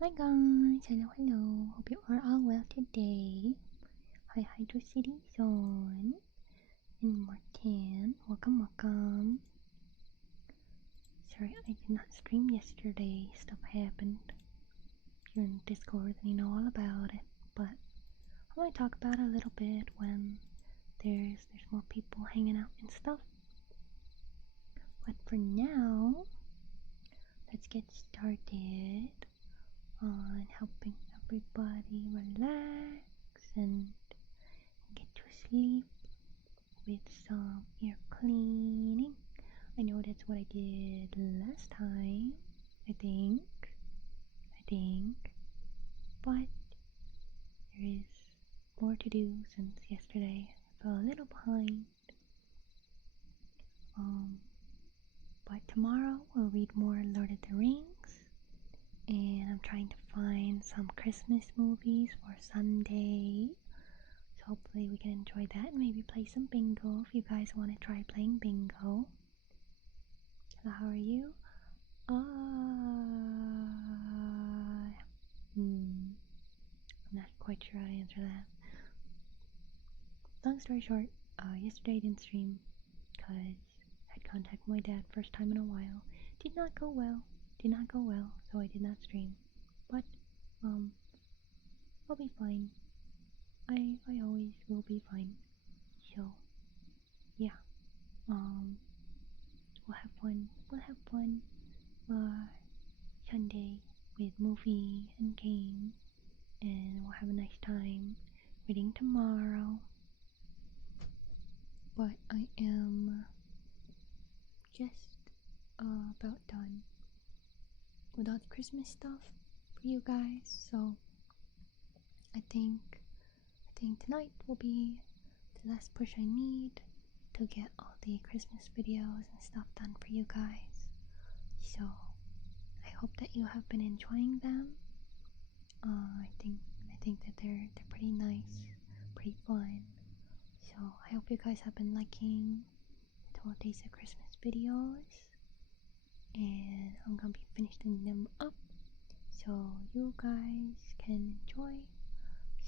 Hi guys, hello, hope you are all well today. Hi Hydro City Zone and Martin, welcome. Sorry I did not stream yesterday, stuff happened. If you're in Discord then you know all about it, but I might talk about it a little bit when there's more people hanging out and stuff. But for now, let's get started on helping everybody relax and get to sleep with some ear cleaning. I know that's what I did last time, I think, but there is more to do since yesterday. I fell a little behind. But tomorrow we'll read more Lord of the Rings, and I'm trying to find some Christmas movies for Sunday, so hopefully we can enjoy that and maybe play some bingo if you guys want to try playing bingo. So how are you? I'm not quite sure how to answer that. Long story short, yesterday I didn't stream because I had contact with my dad first time in a while. Did not go well, so I did not stream. But I'll be fine. I always will be fine. So yeah. We'll have fun Sunday with movie and game, and we'll have a nice time reading tomorrow. But I am just about done with all the Christmas stuff for you guys, so I think tonight will be the last push I need to get all the Christmas videos and stuff done for you guys. So I hope that you have been enjoying them. I think that they're pretty nice, pretty fun. So I hope you guys have been liking the 12 Days of Christmas videos, and I'm gonna be finishing them up so you guys can enjoy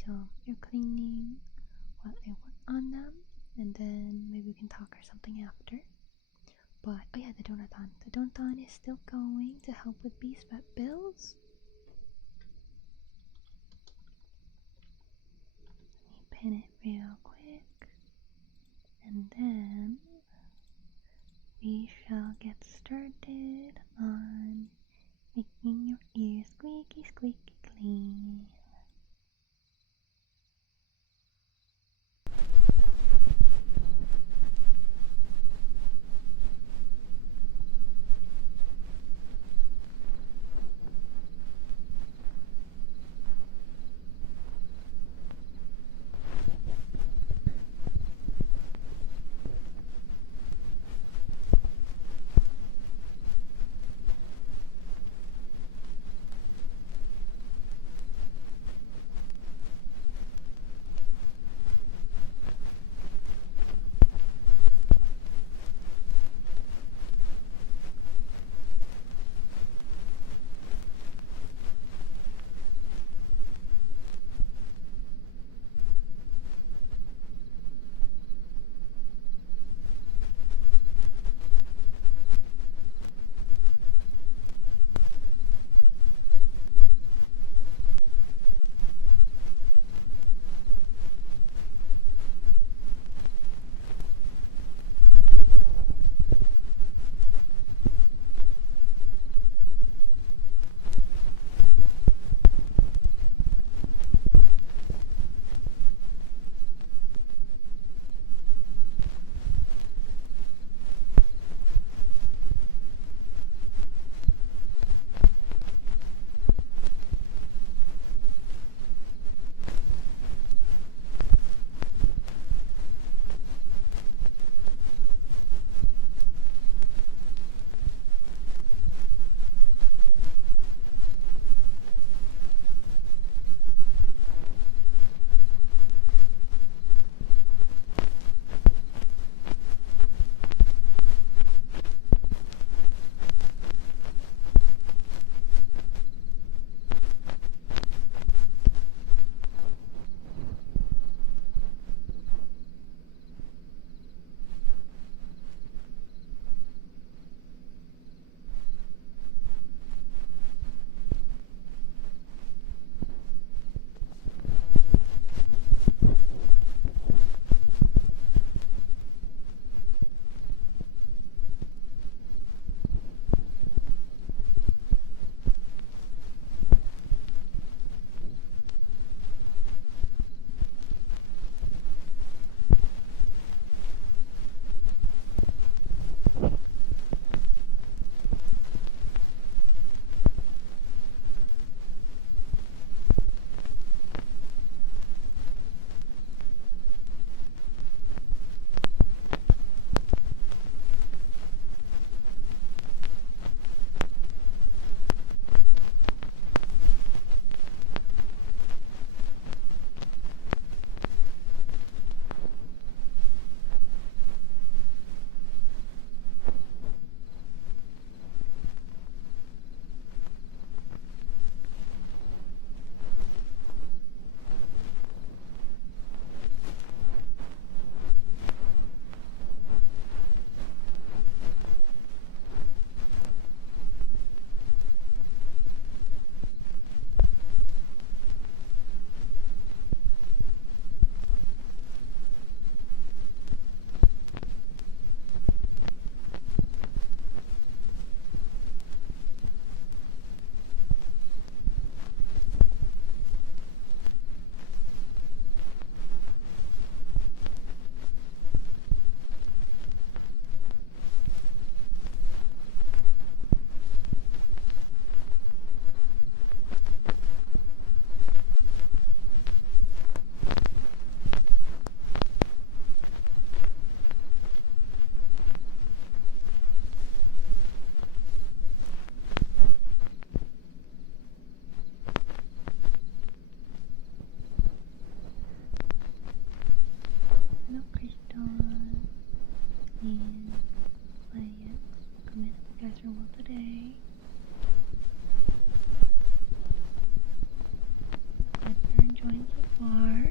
some ear cleaning while I work on them, and then maybe we can talk or something after. But oh yeah, the donathon is still going to help with Beast vet bills. Let me pin it real quick, and then we shall get started on making your ears squeaky clean. you guys are well today. Glad you're enjoying so far.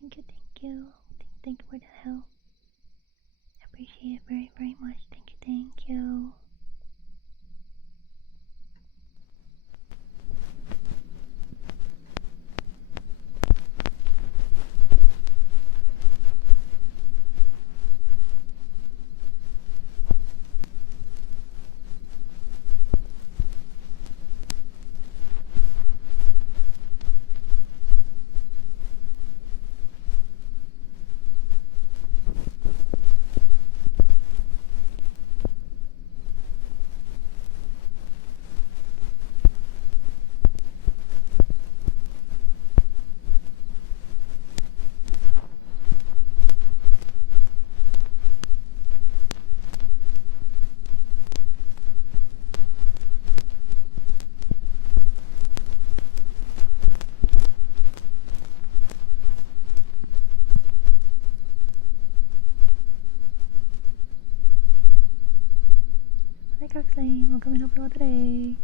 Thank you. Thank you for the help. I appreciate it very, very much. Thank you. Flame, welcome and help you all today.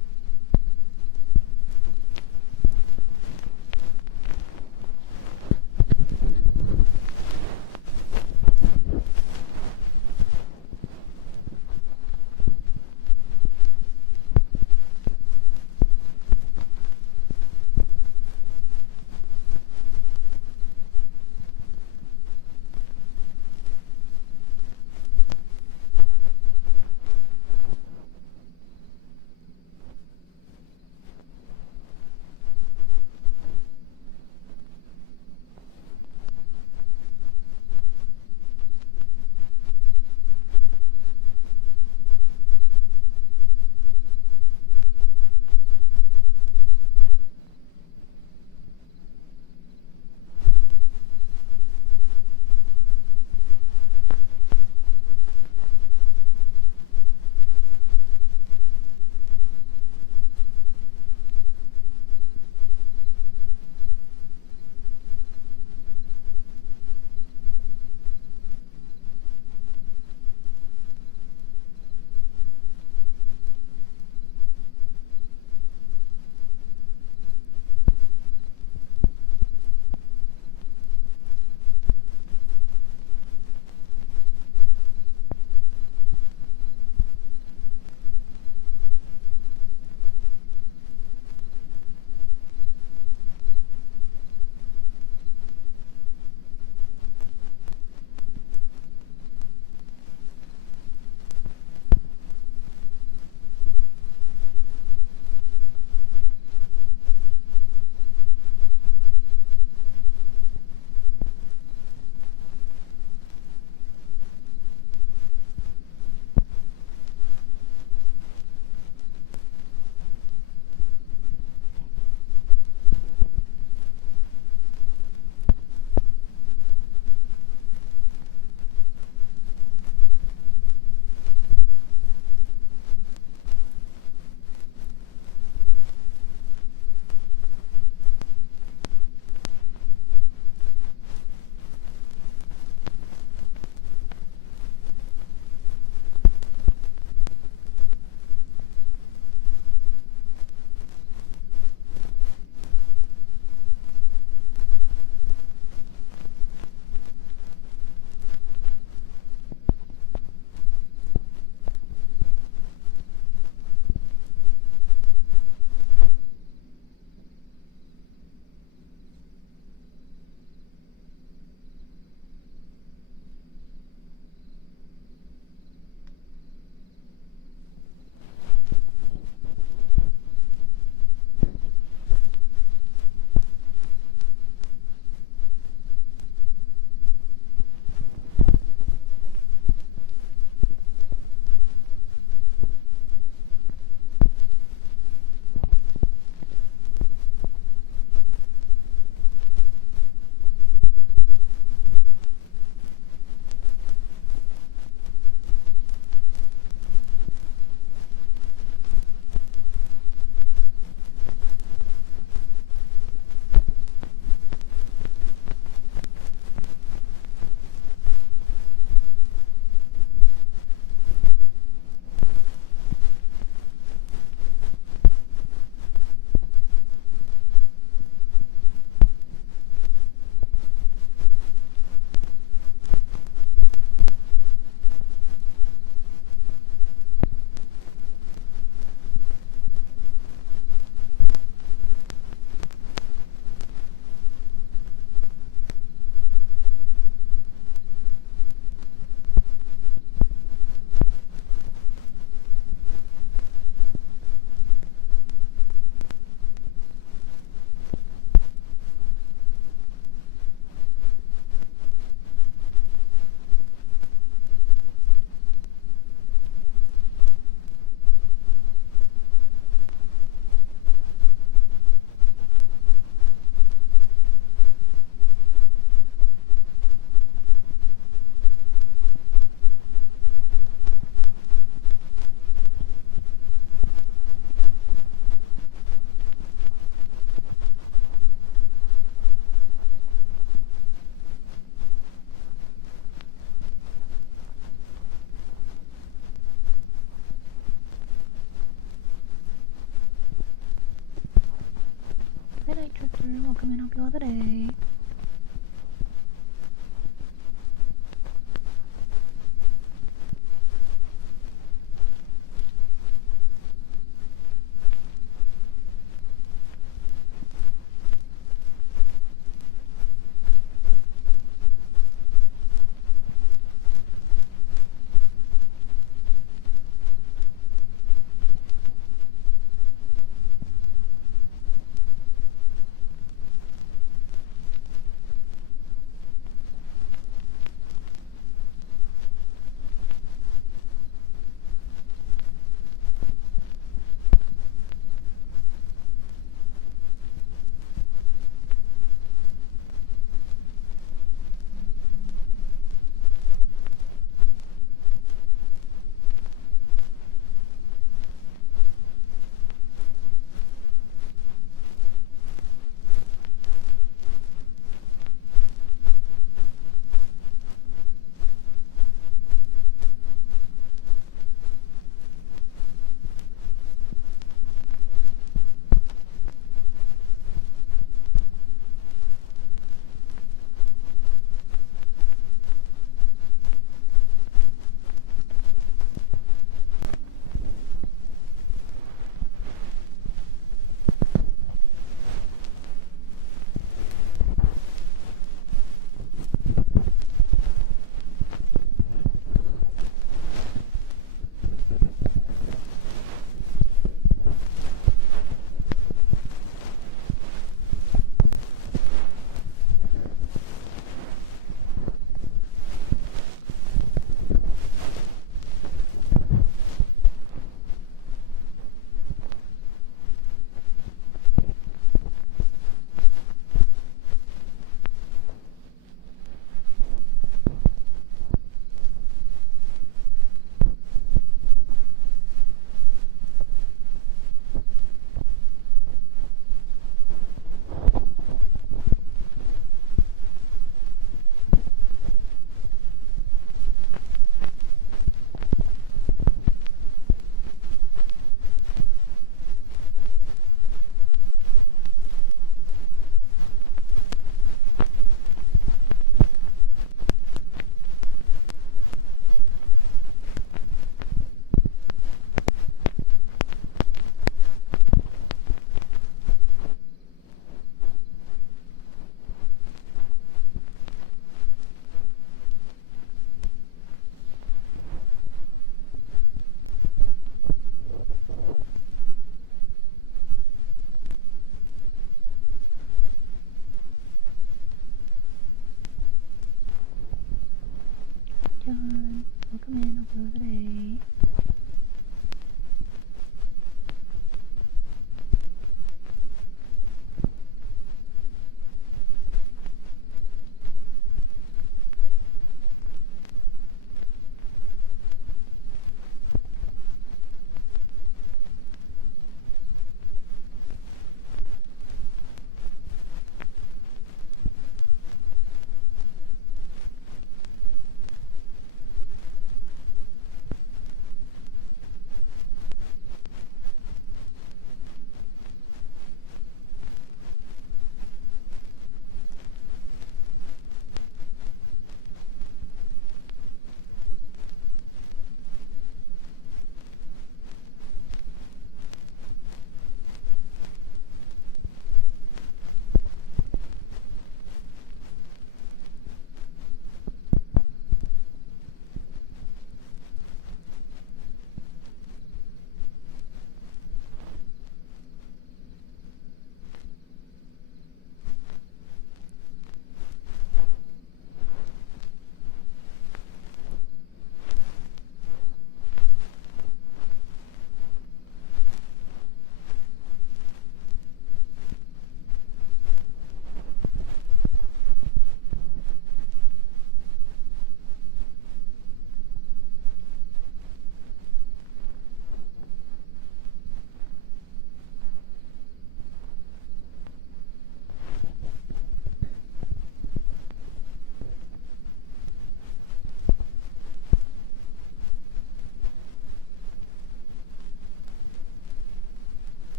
come and help you all today.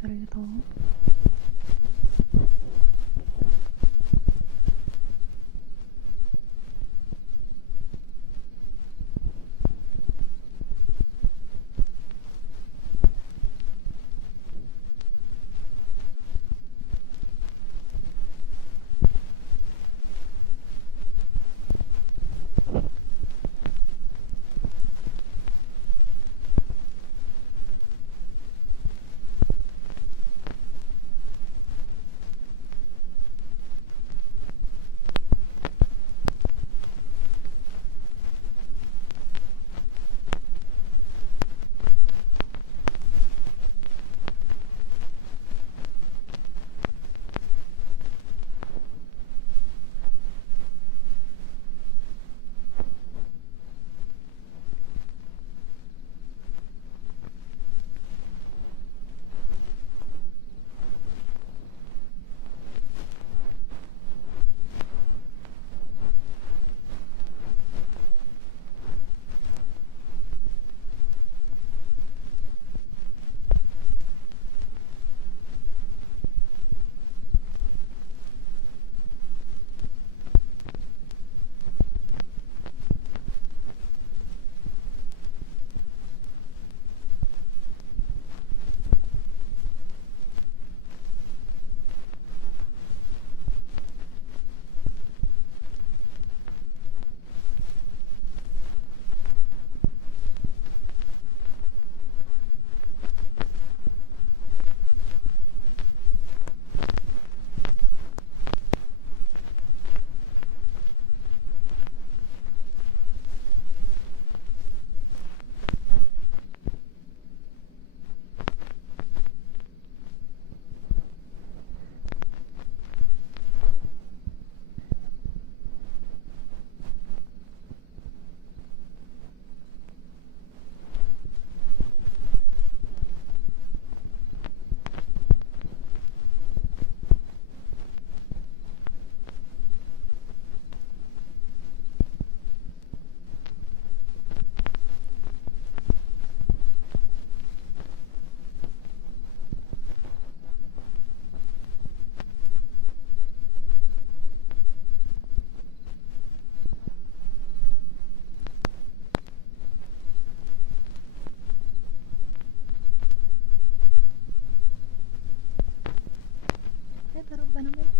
기다려요 더.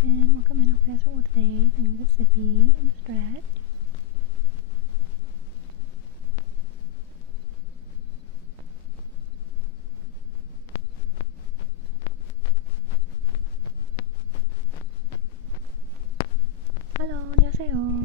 Ben, welcome in our festival today in Mississippi in the stretch. Hello, 안녕하세요.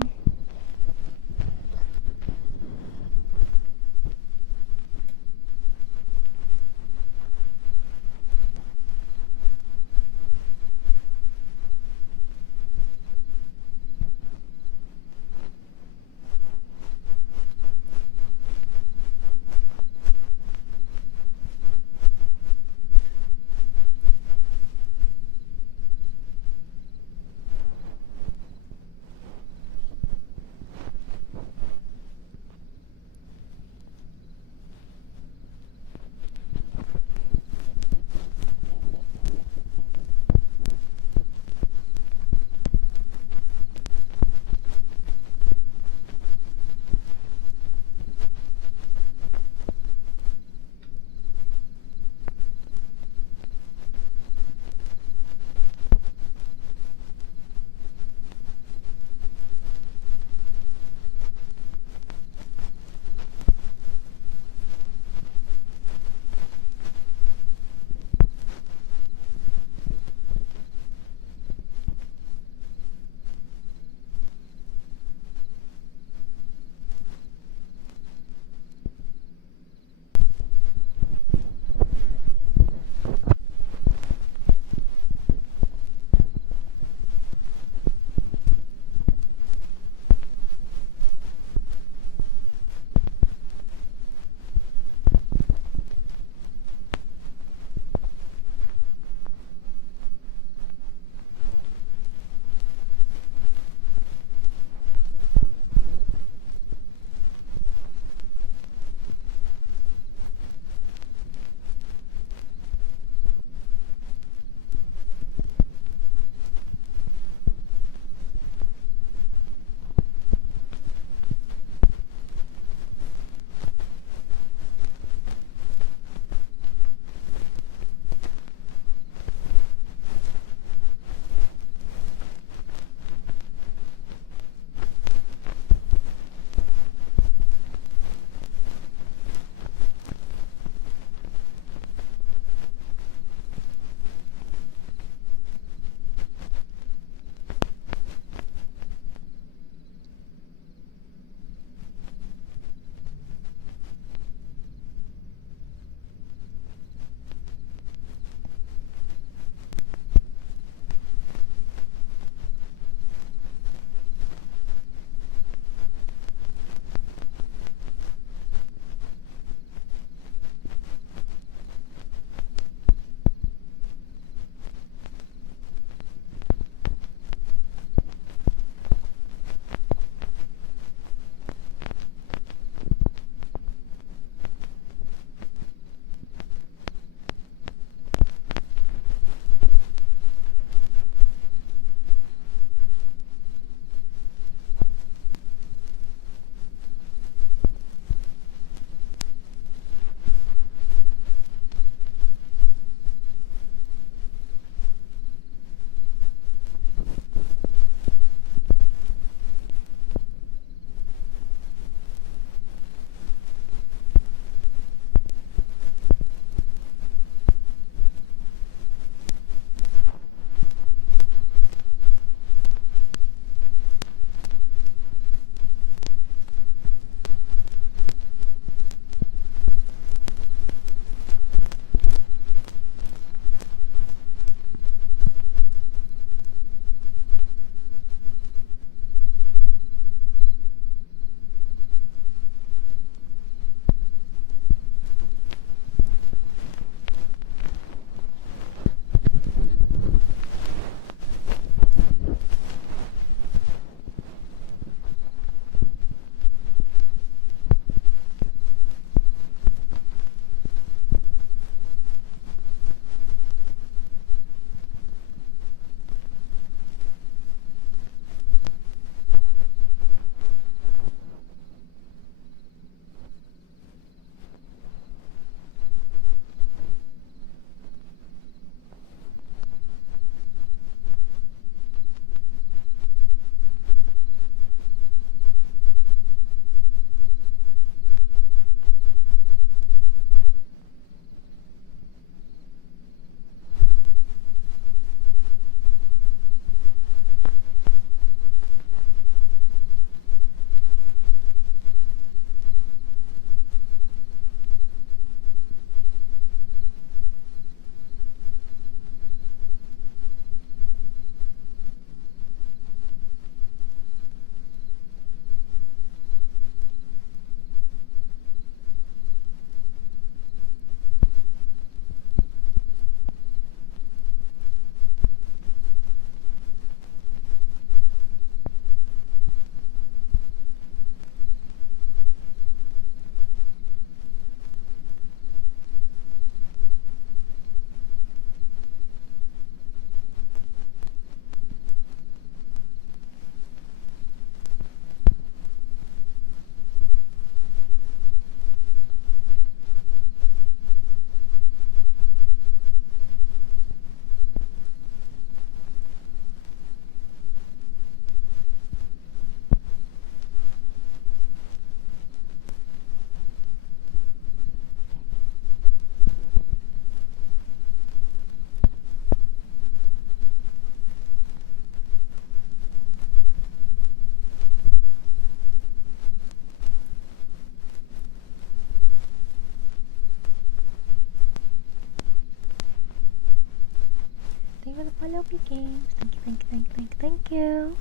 Follow me, games. Thank you, thank you, thank you, thank you, thank you.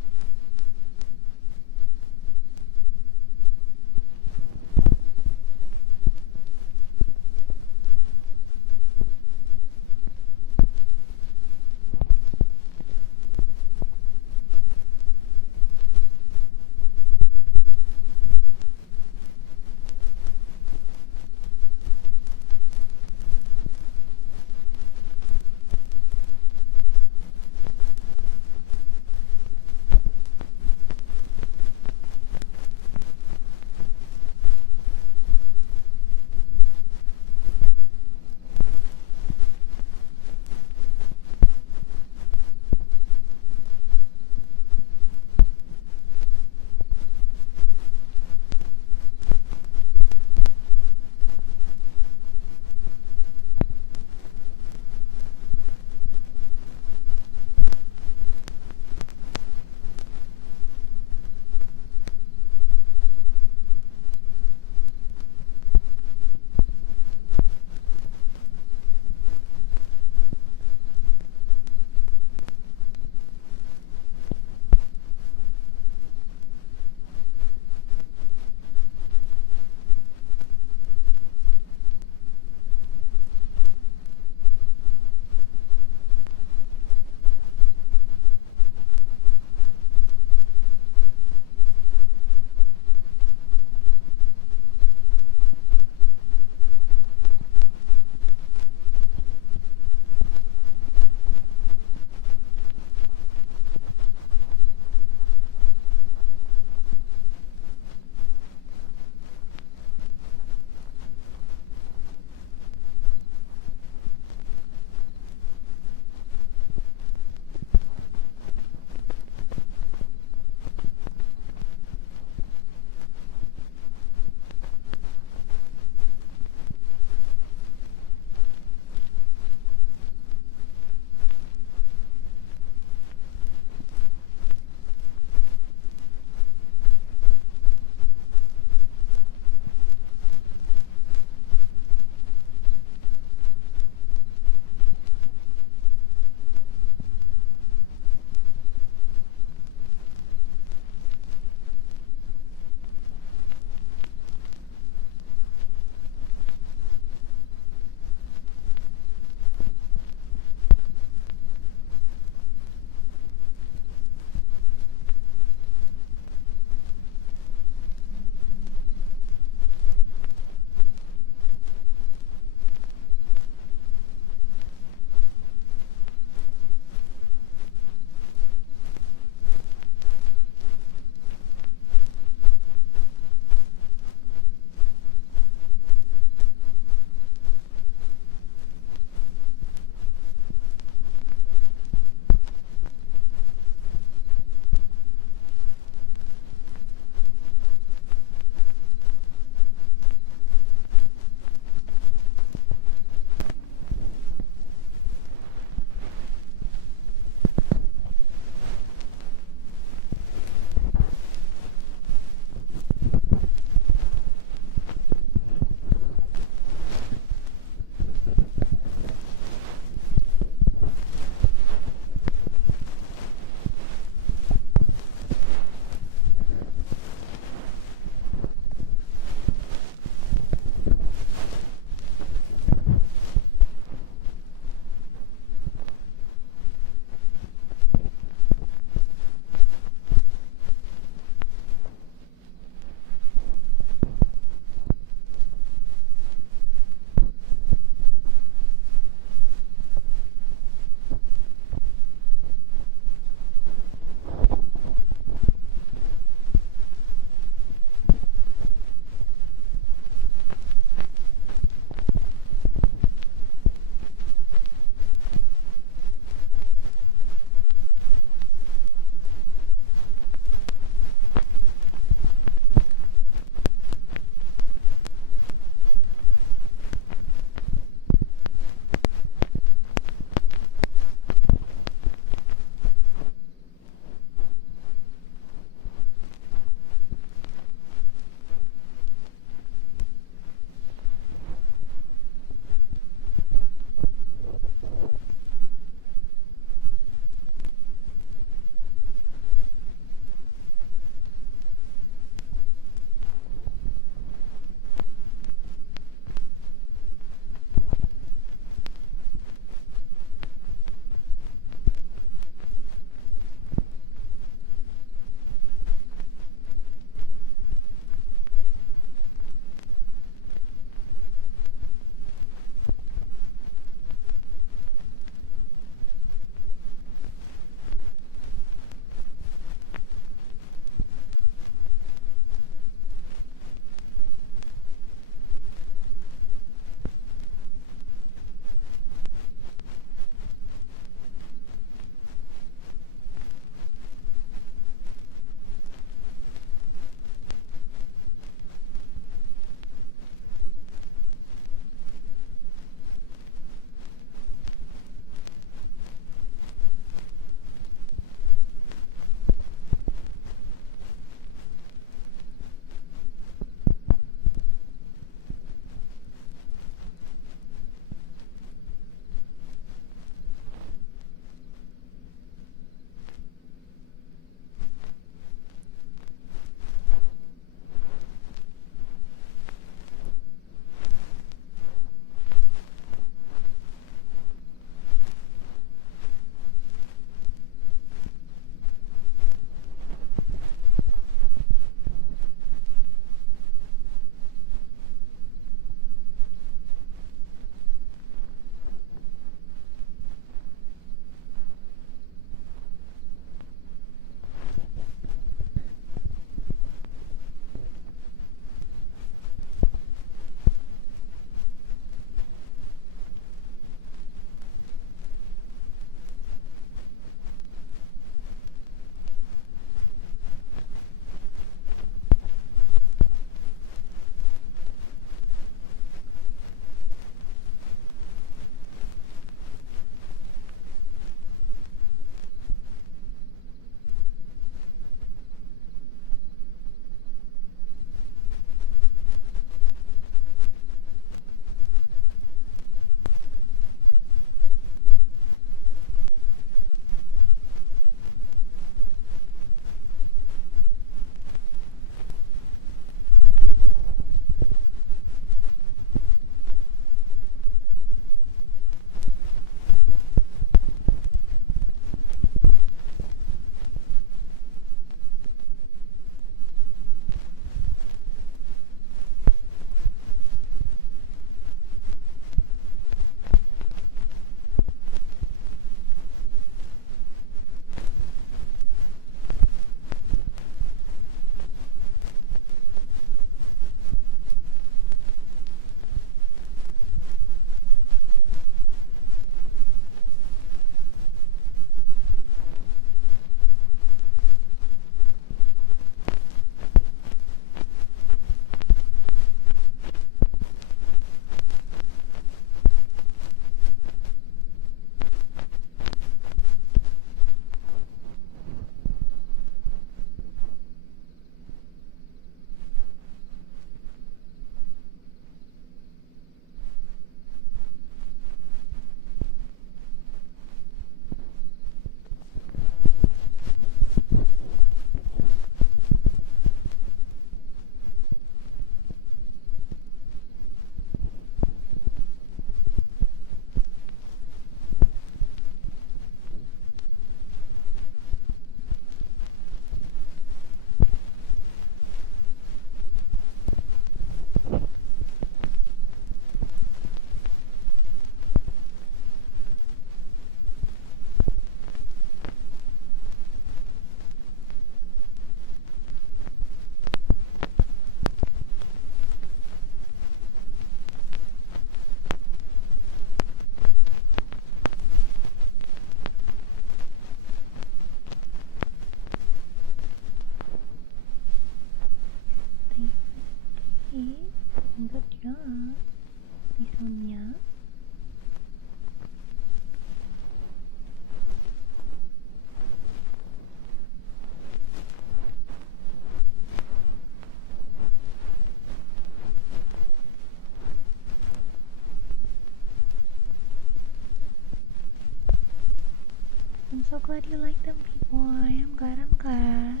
so glad you like them, people. I'm glad, I'm glad.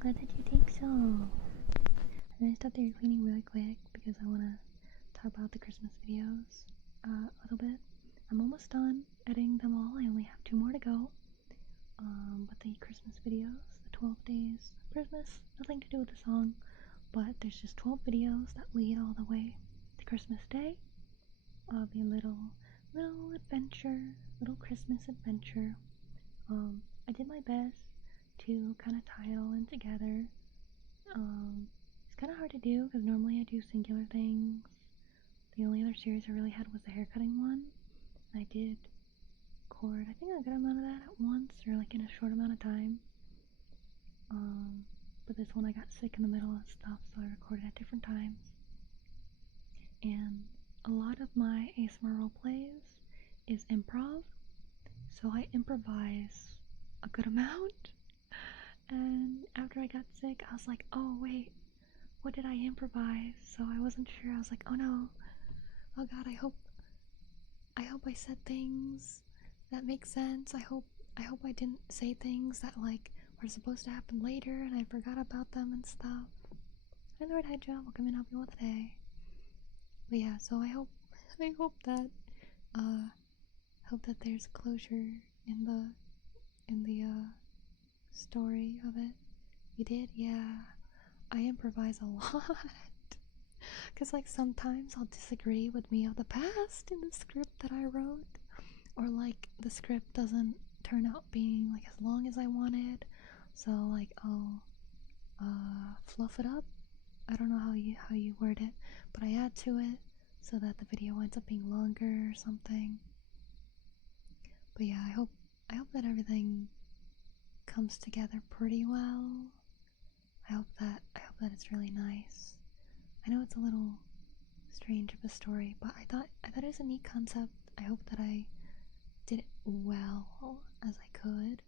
Glad that you think so. I'm gonna stop the cleaning really quick because I wanna talk about the Christmas videos a little bit. I'm almost done editing them all. I only have 2 more to go. But the Christmas videos, the 12 days of Christmas, nothing to do with the song, but there's just 12 videos that lead all the way to Christmas Day. Be a little adventure, little Christmas adventure. I did my best to kind of tie it all in together. It's kind of hard to do because normally I do singular things. The only other series I really had was the haircutting one. I did record, I think, a good amount of that at once, or like in a short amount of time. But this one I got sick in the middle and stuff, so I recorded at different times. And a lot of my ASMR roleplays is improv, so I improvise a good amount. And after I got sick, I was like, oh wait, what did I improvise? So I wasn't sure. I was like, oh no, oh god, I hope I said things that make sense. I hope I didn't say things that like were supposed to happen later and I forgot about them and stuff. I'm Lord Hydra, welcome and help you all today. But yeah, so I hope that there's closure in the story of it. You did? Yeah. I improvise a lot. Cause like sometimes I'll disagree with me of the past in the script that I wrote. Or like the script doesn't turn out being like as long as I wanted. So like I'll fluff it up. I don't know how you word it, but I add to it so that the video ends up being longer or something. But yeah, I hope that everything comes together pretty well. I hope that it's really nice. I know it's a little strange of a story, but I thought it was a neat concept. I hope that I did it well as I could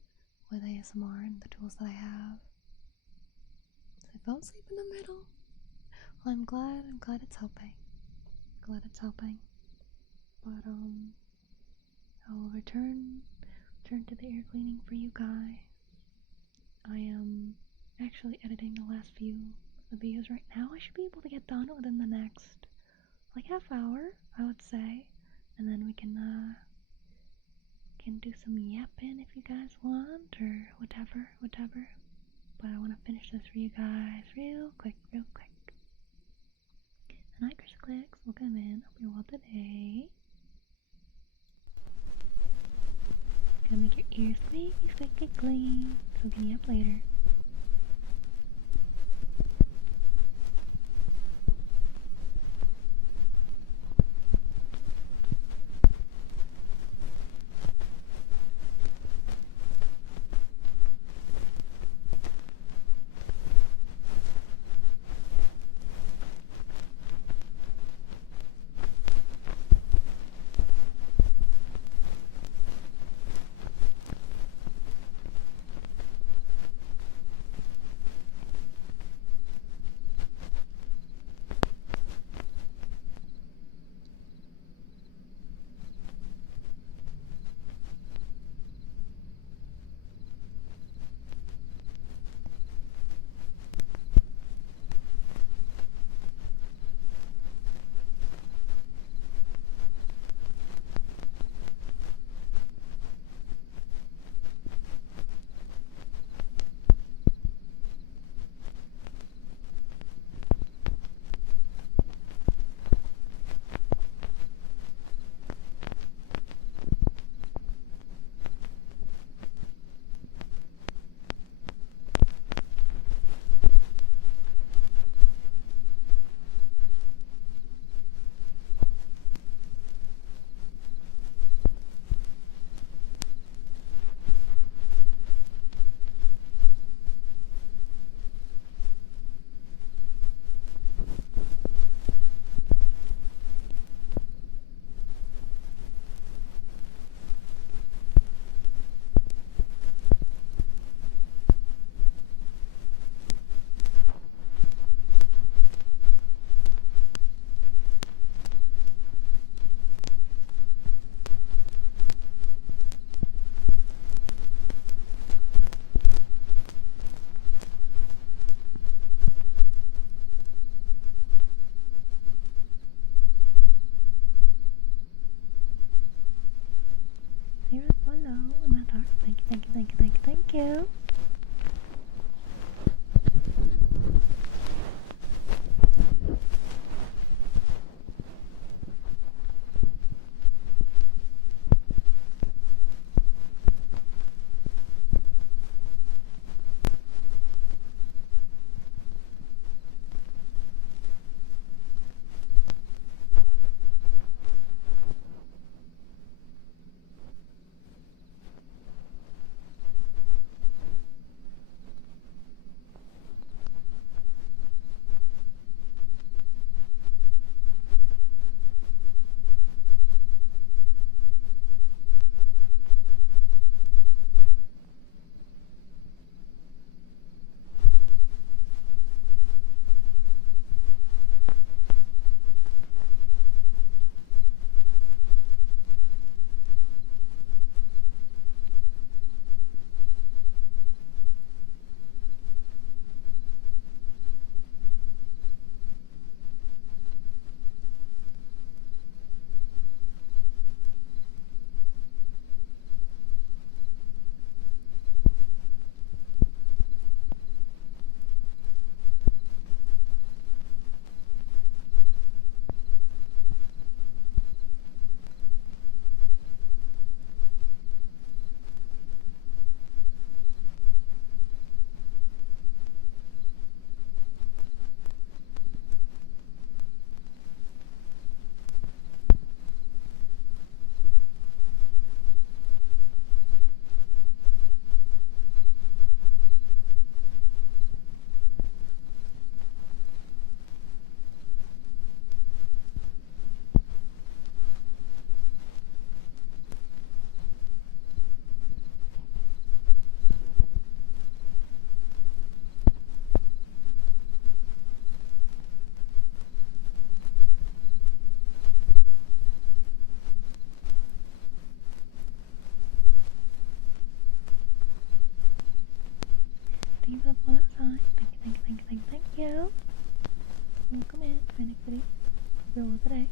with ASMR and the tools that I have. So I fell asleep in the middle. Well, I'm glad it's helping. But I'll return to the air cleaning for you guys. I am actually editing the last few of the videos right now. I should be able to get done within the next like half hour, I would say, and then we can do some yapping if you guys want, or whatever. But I want to finish this for you guys real quick. Night, Chris Clicks, welcome in. Hope you're well today. Gonna make your ears squeaky clean, so we can yap later. Welcome in, Panic Kitty. You're well today.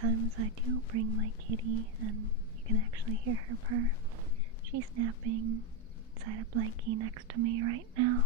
sometimes I do bring my kitty, and you can actually hear her purr. She's napping inside a blankie next to me right now.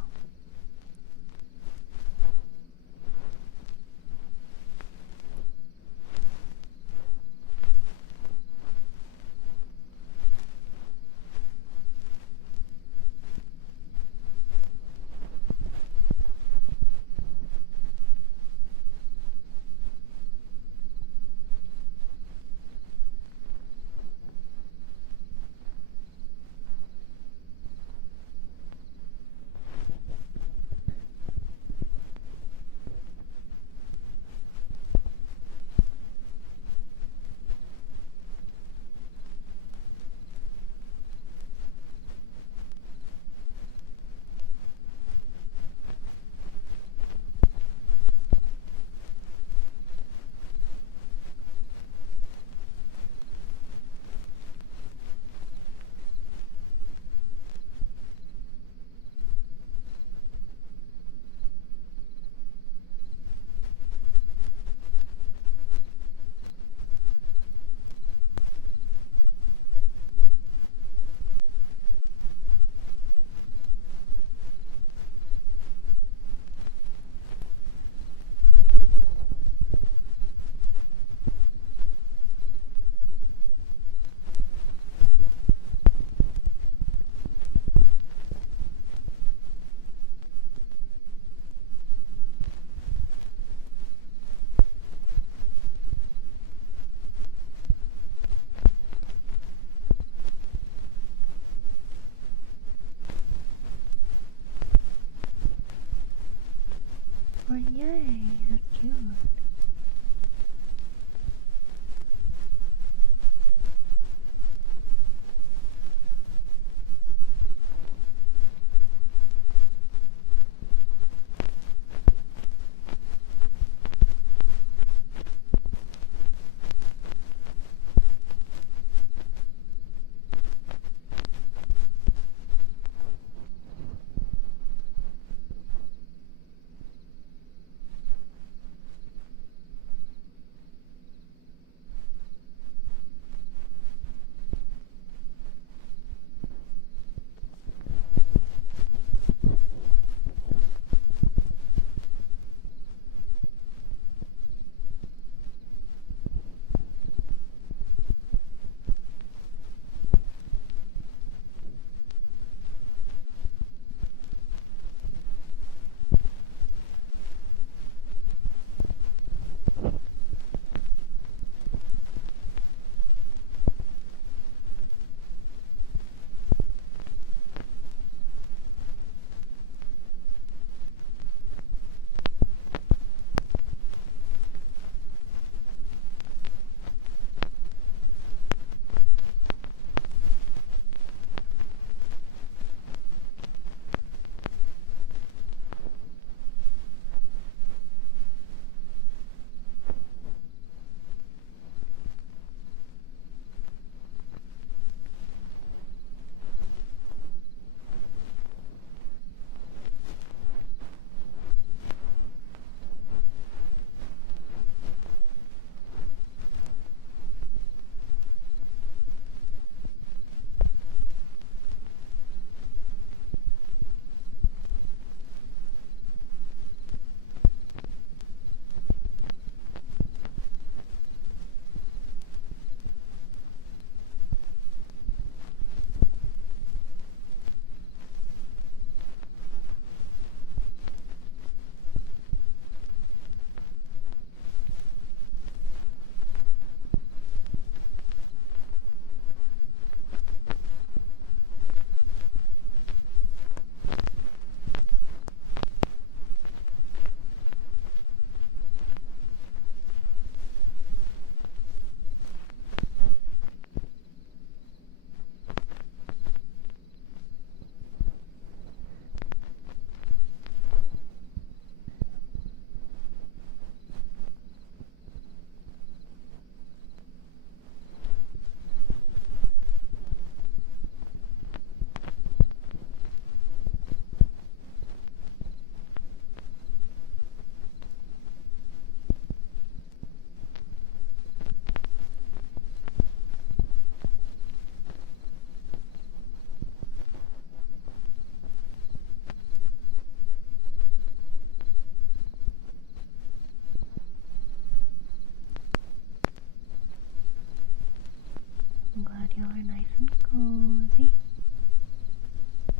you're nice and cozy.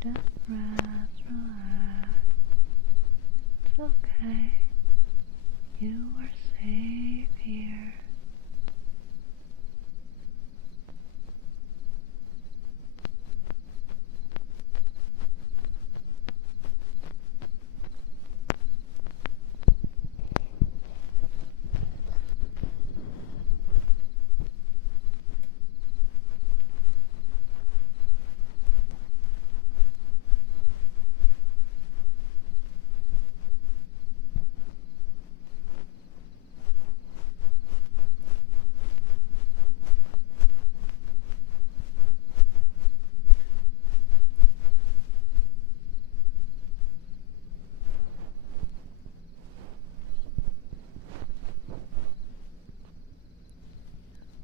Just rest, relax. It's okay. You are safe here.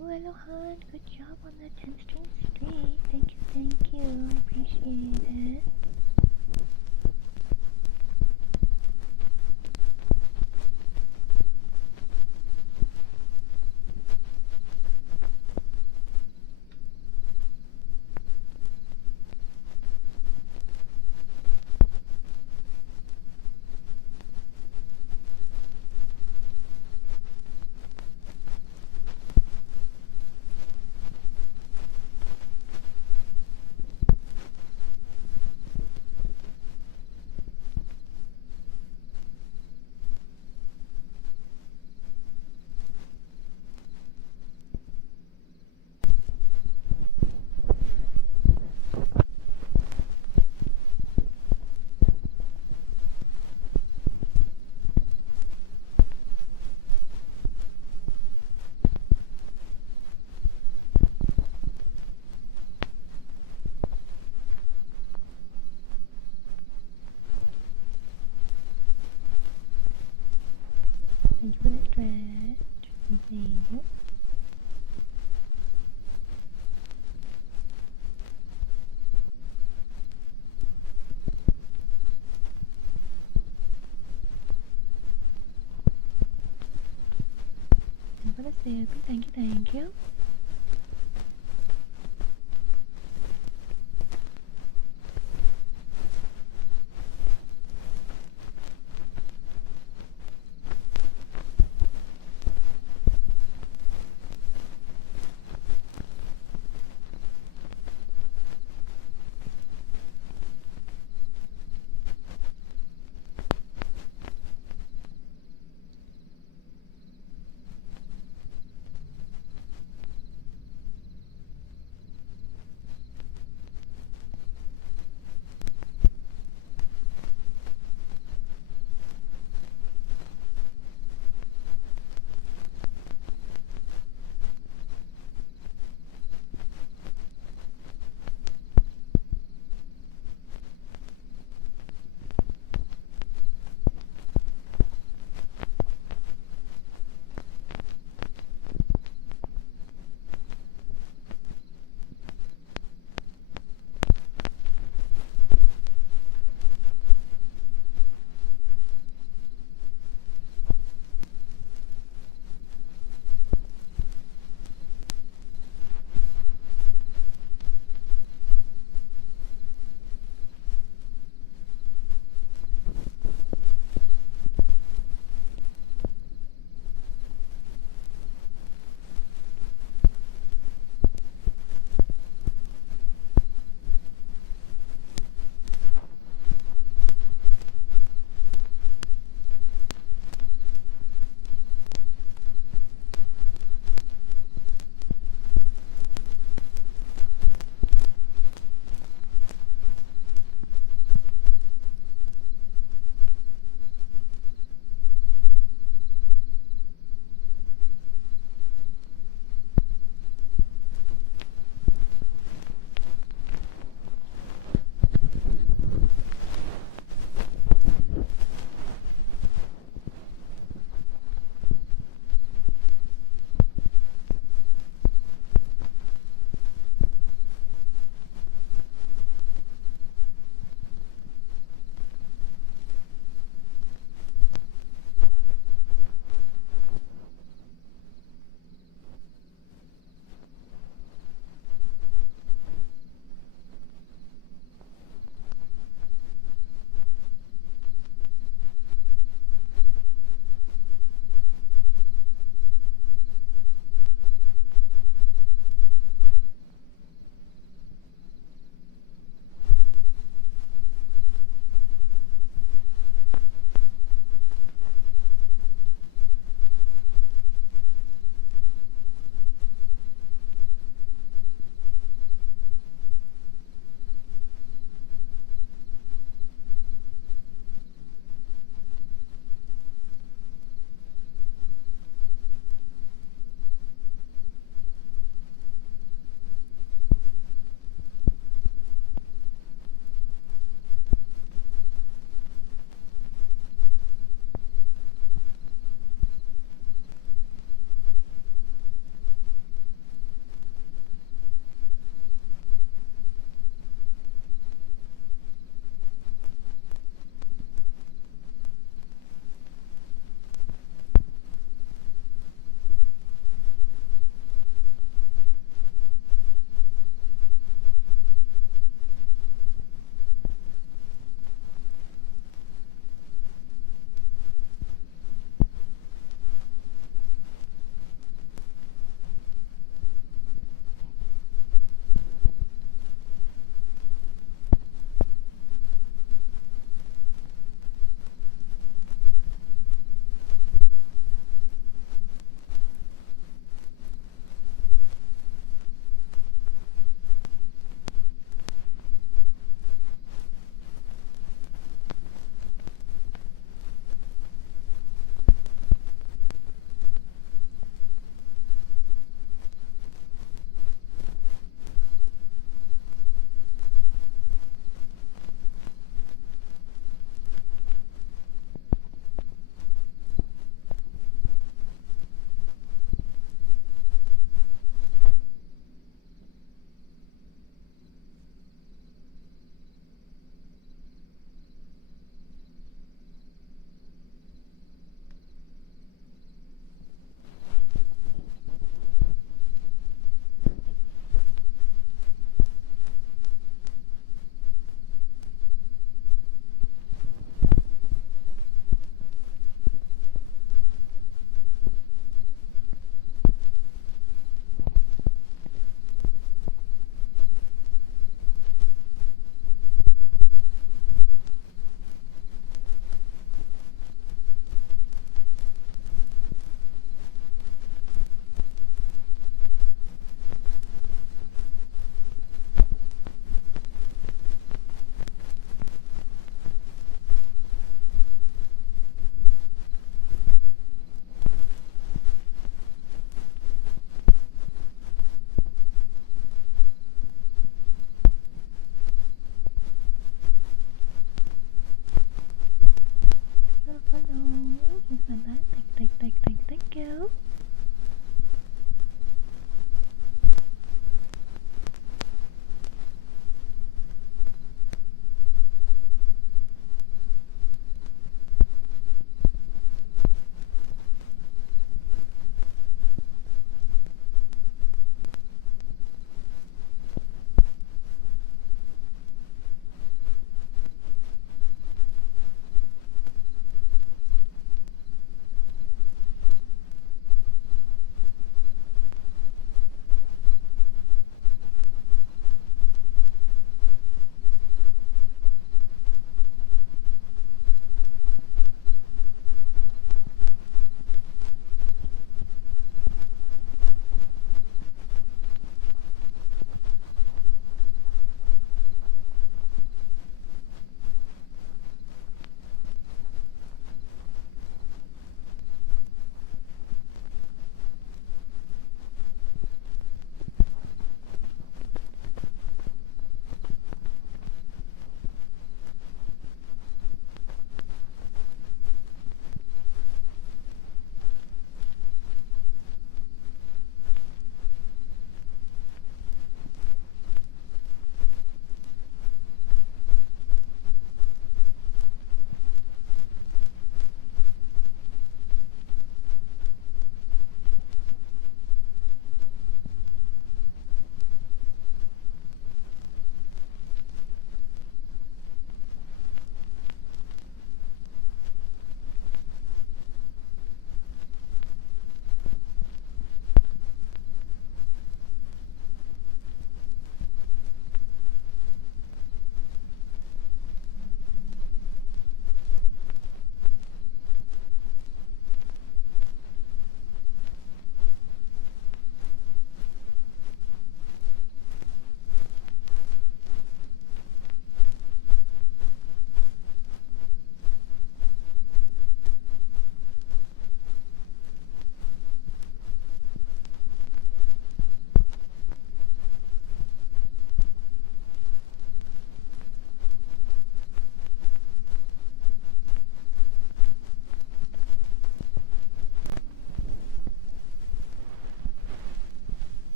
Hello, hon. Good job on that 10-string streak. Thank you. I appreciate it. Thank you for the stretch. Thank you. And for the sipping, thank you.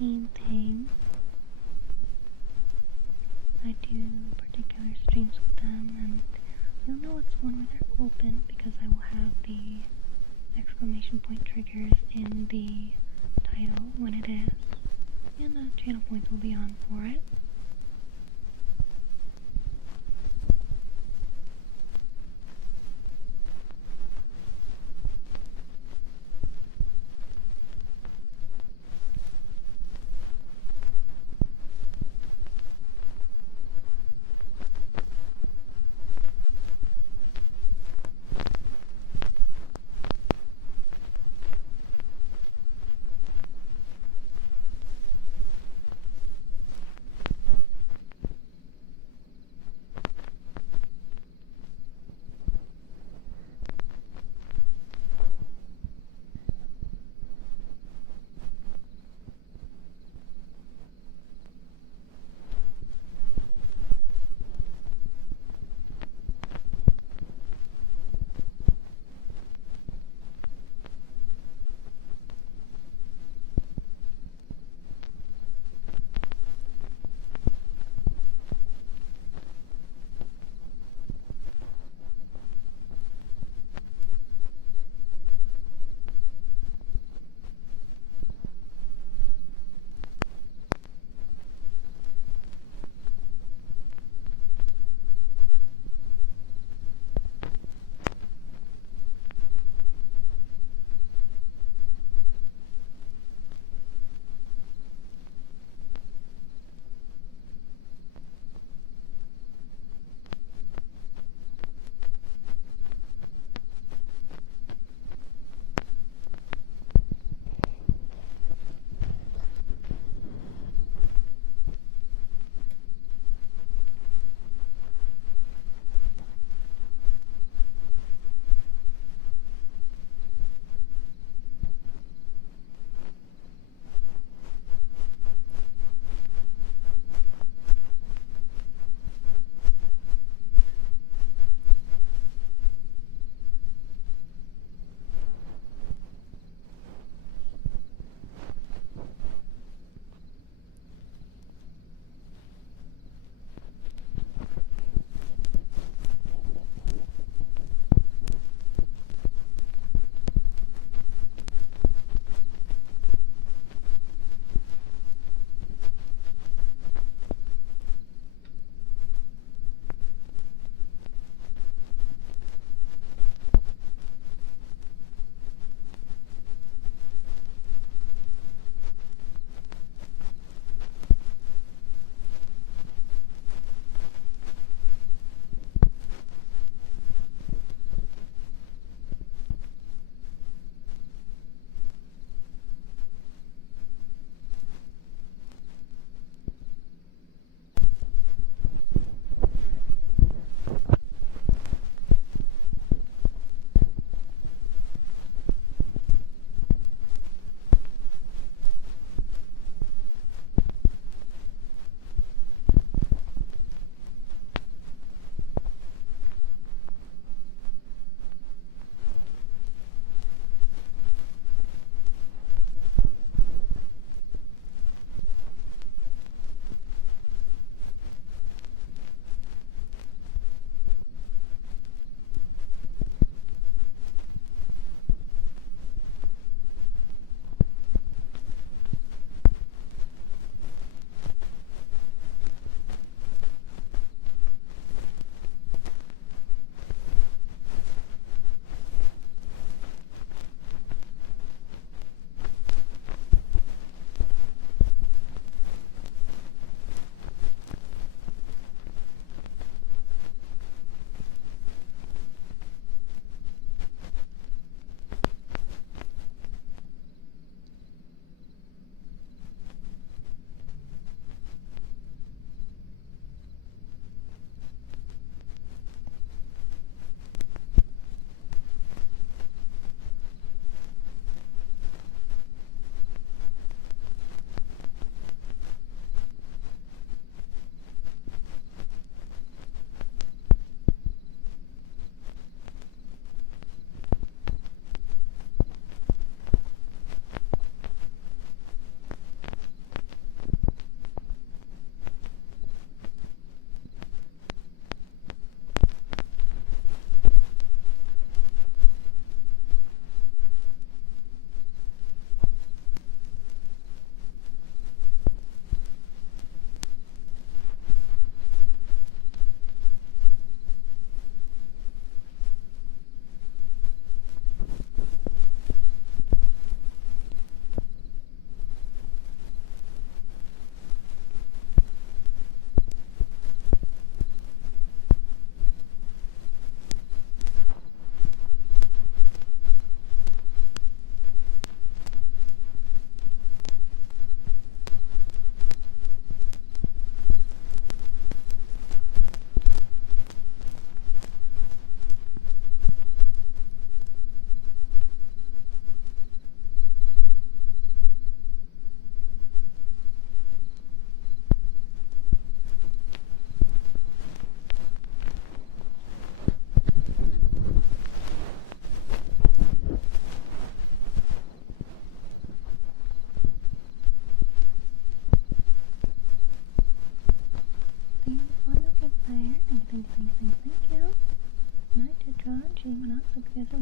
anything. I do particular streams with them, and you'll know it's one where they're open because I will have the exclamation point triggers in the title when it is, and the channel points will be on for it.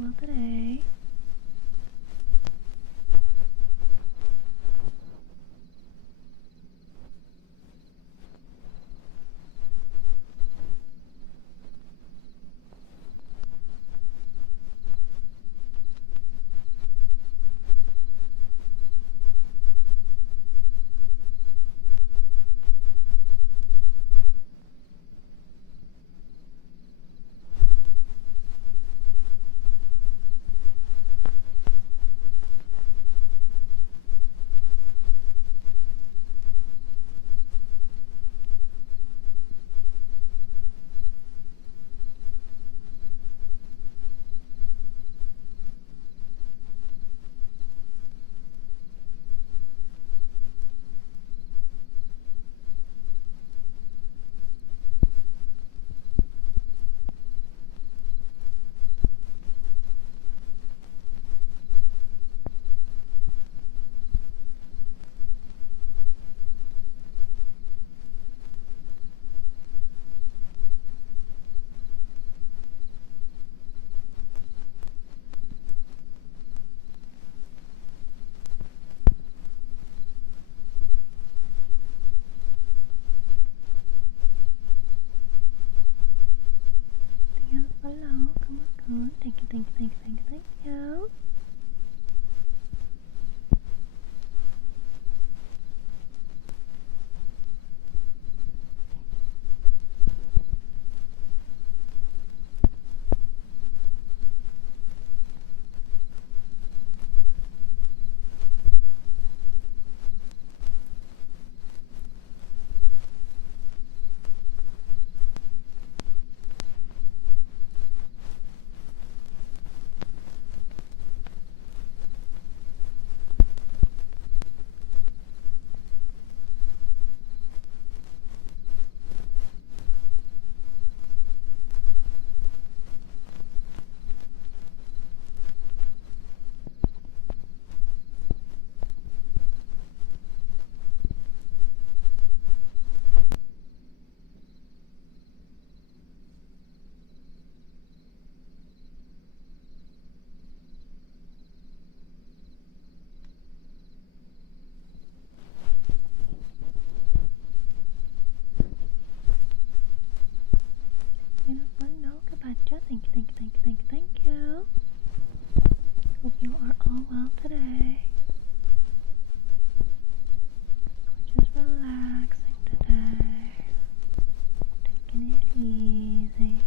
well today? Hello, come on. Thank you. Thank you. Hope you are all well today. We're just relaxing today. Taking it easy.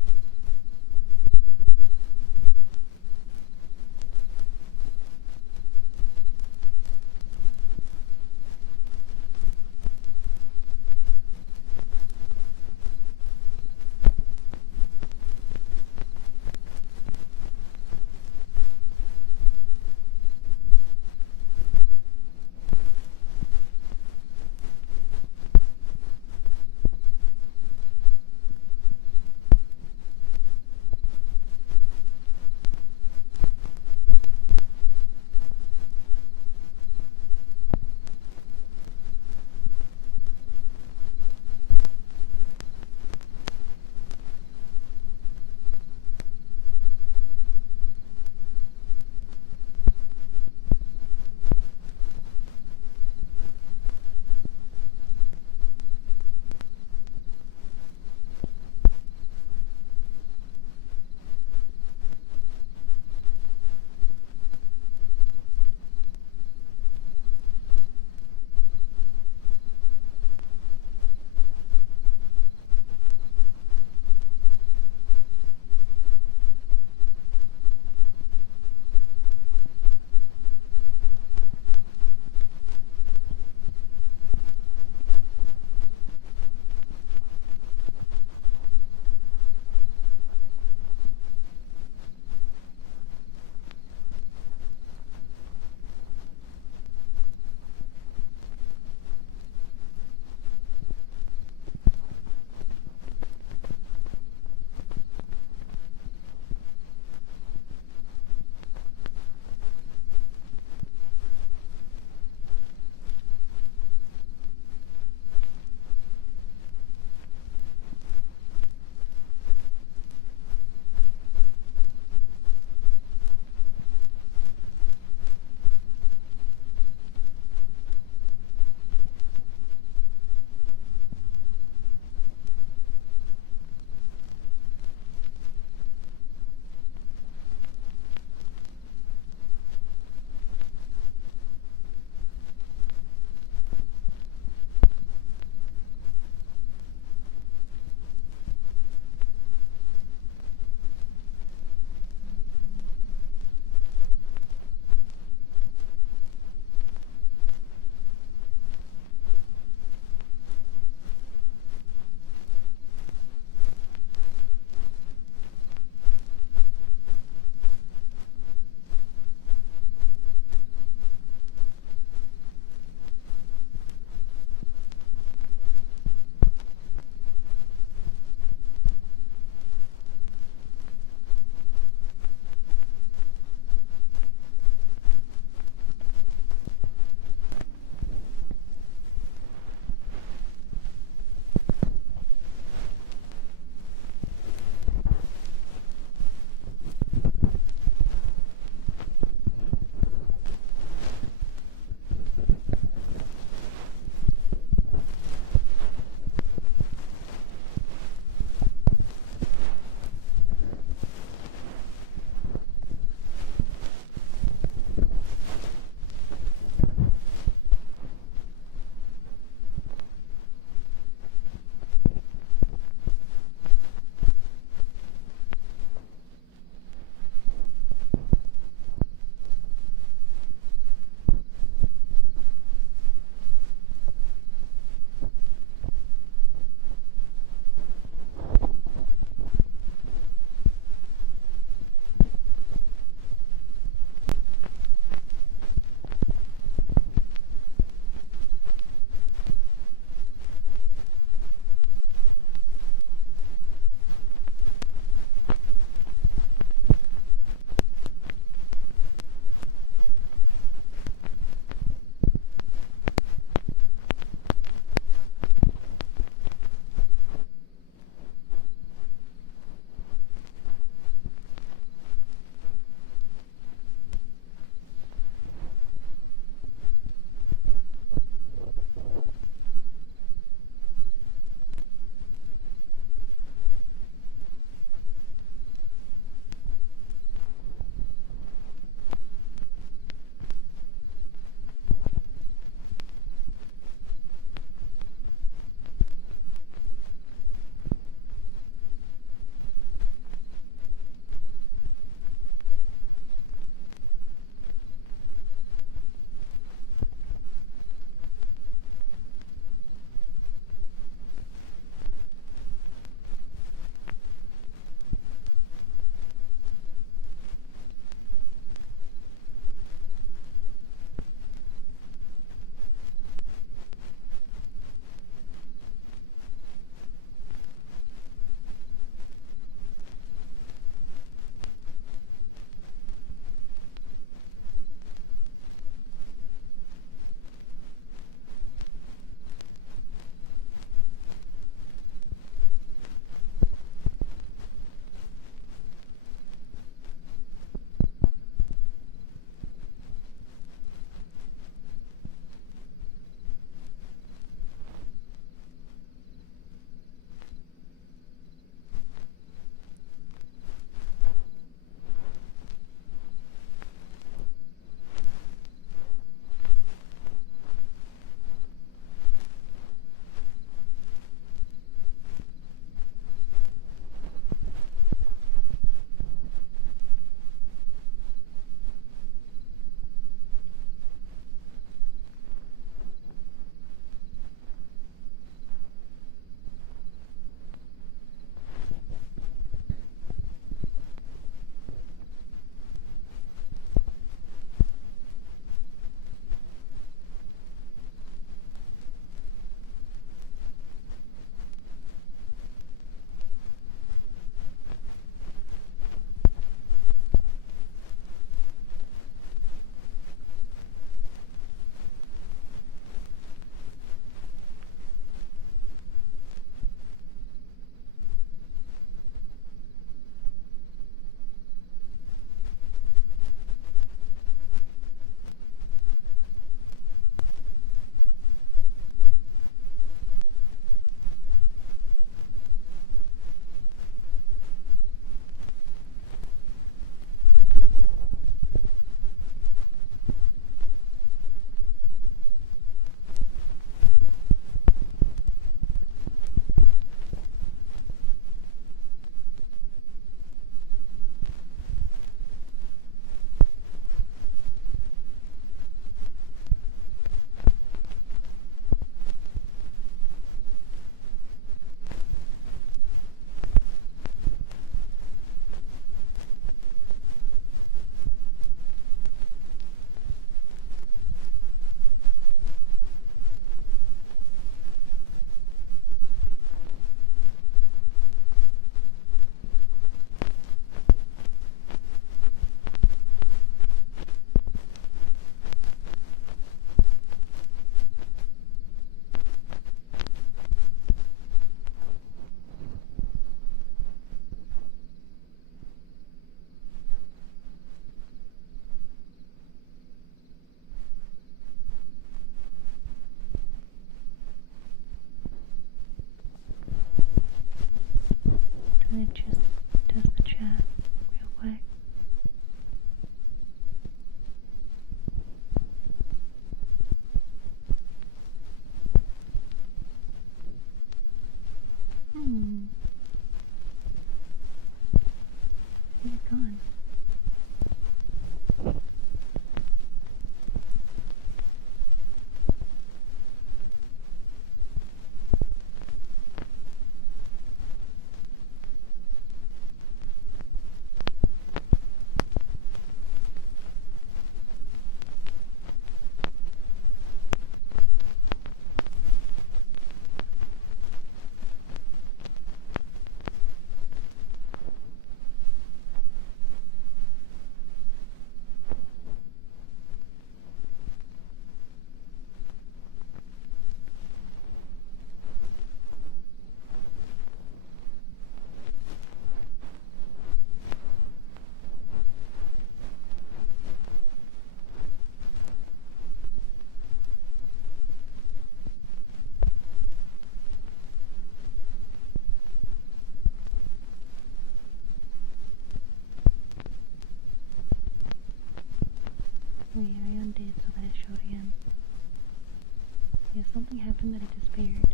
something happened that it disappeared.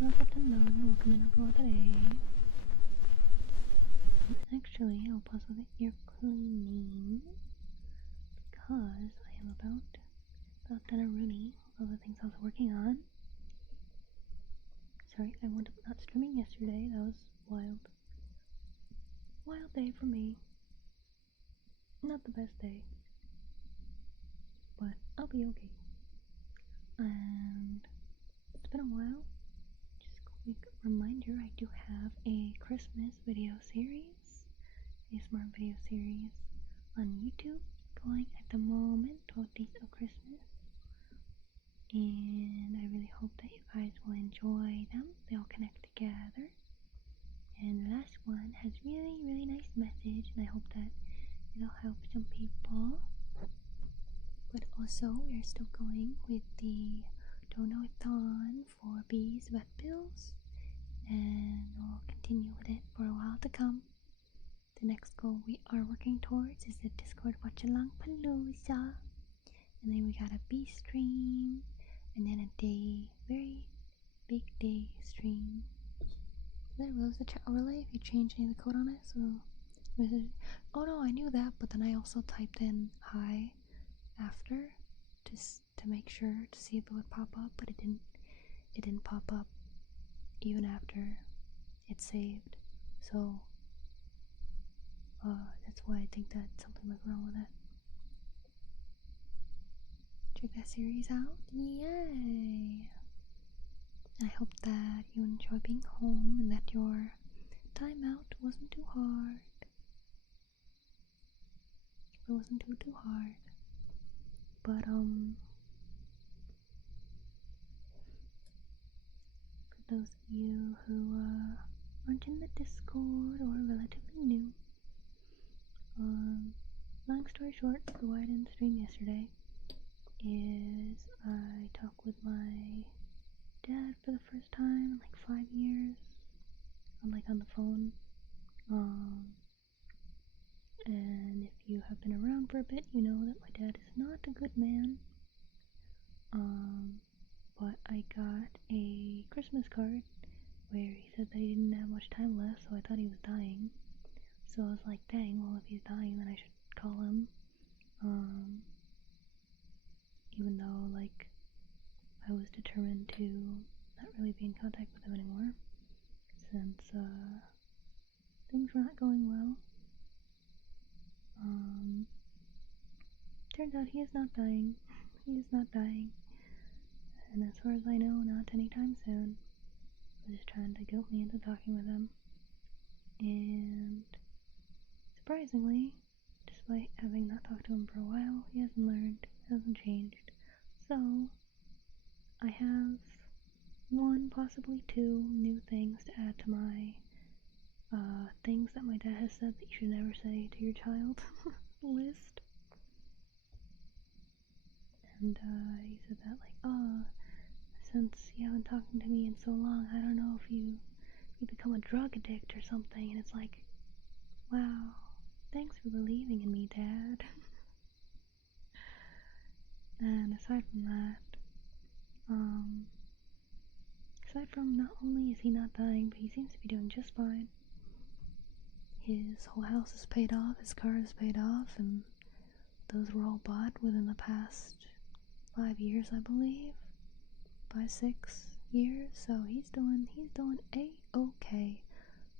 Welcome in upload today. Actually, I'll pause with ear cleaning because I am about done a rooney of the things I was working on. Sorry, I wound up not streaming yesterday. That was wild. Wild day for me. Not the best day, but I'll be okay. And it's been a while. Just a quick reminder, I do have a Christmas video series, a smart video series on YouTube going at the moment, 12 Days of Christmas. And I really hope that you guys will enjoy them. They all connect together. And the last one has really nice message, and I hope that it'll help some people. But also, we are still going with the donothon for bees vet bills, and we'll continue with it for a while to come. The next goal we are working towards is the Discord Watch Along Palooza, and then we got a bee stream, and then a day, very big day stream. There was the chat overlay if you change any of the code on it, so oh no, I knew that, but then I also typed in hi after just to make sure to see if it would pop up, but it didn't pop up even after it saved. So that's why I think that something was wrong with it. Check that series out. Yay! I hope that you enjoy being home and that your time out wasn't too hard. It wasn't too hard. But for those of you who aren't in the Discord or are relatively new, long story short, why I didn't stream yesterday is I talked with my dad for the first time in like 5 years. I'm like on the phone. And if you have been around for a bit, you know that my dad is not a good man. But I got a Christmas card where he said that he didn't have much time left, so I thought he was dying. So I was like, dang, well, if he's dying, then I should call him. Even though, like, I was determined to not really be in contact with him anymore, since things were not going well. Turns out he is not dying. He is not dying. And as far as I know, not anytime soon. He was just trying to guilt me into talking with him. And surprisingly, despite having not talked to him for a while, he hasn't learned, hasn't changed. So, I have 1, possibly 2 new things to add to my things that my dad has said that you should never say to your child list. And he said that like, oh, since you haven't talked to me in so long, I don't know if you become a drug addict or something. And it's like, wow, thanks for believing in me, Dad. And aside from that, aside from not only is he not dying, but he seems to be doing just fine. His whole house is paid off, his car is paid off, and those were all bought within the past 5 years, I believe. 5, 6 years. So he's doing A-okay.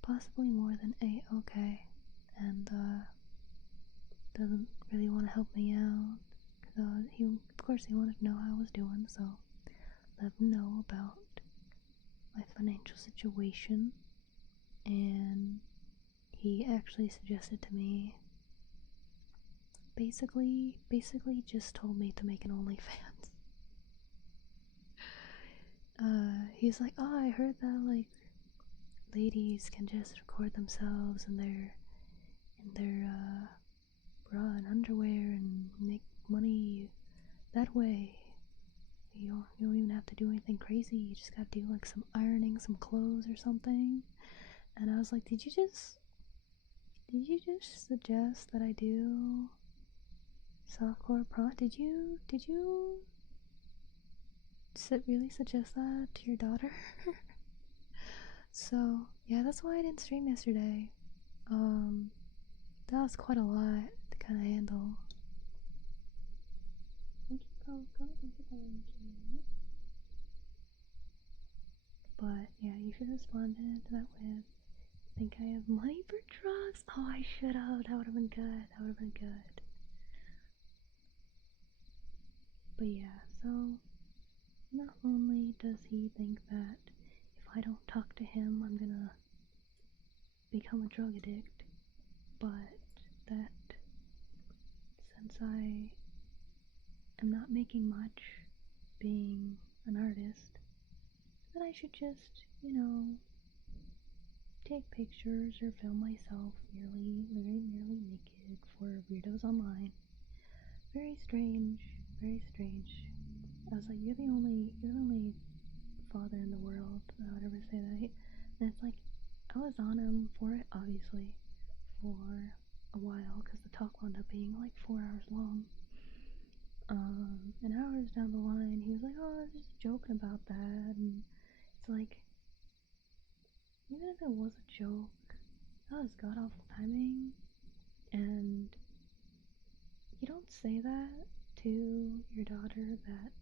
Possibly more than A-okay. And doesn't really want to help me out. Of course he wanted to know how I was doing, so let him know about my financial situation. And he actually suggested to me, basically just told me to make an OnlyFans. He's like, oh, I heard that like ladies can just record themselves in their bra and underwear and make money that way. You don't even have to do anything crazy. You just gotta do like some ironing, some clothes or something. And I was like, did you just suggest that I do softcore prom? Did you really suggest that to your daughter? So yeah, that's why I didn't stream yesterday. That was quite a lot to kind of handle. Thank you, Coco. Thank you, Valentine. But yeah, you should have responded to that with, I think I have money for drugs. Oh, I should have. That would have been good. That would have been good. But yeah, so not only does he think that if I don't talk to him, I'm gonna become a drug addict, but that since I am not making much being an artist, that I should just, take pictures or film myself nearly naked for weirdos online. Very strange, very strange. I was like, you're the only father in the world that would ever say that. And it's like, I was on him for it, obviously, for a while, because the talk wound up being like 4 hours long. And hours down the line, he was like, oh, I was just joking about that. And it's like, even if it was a joke, that was god awful timing. And you don't say that to your daughter that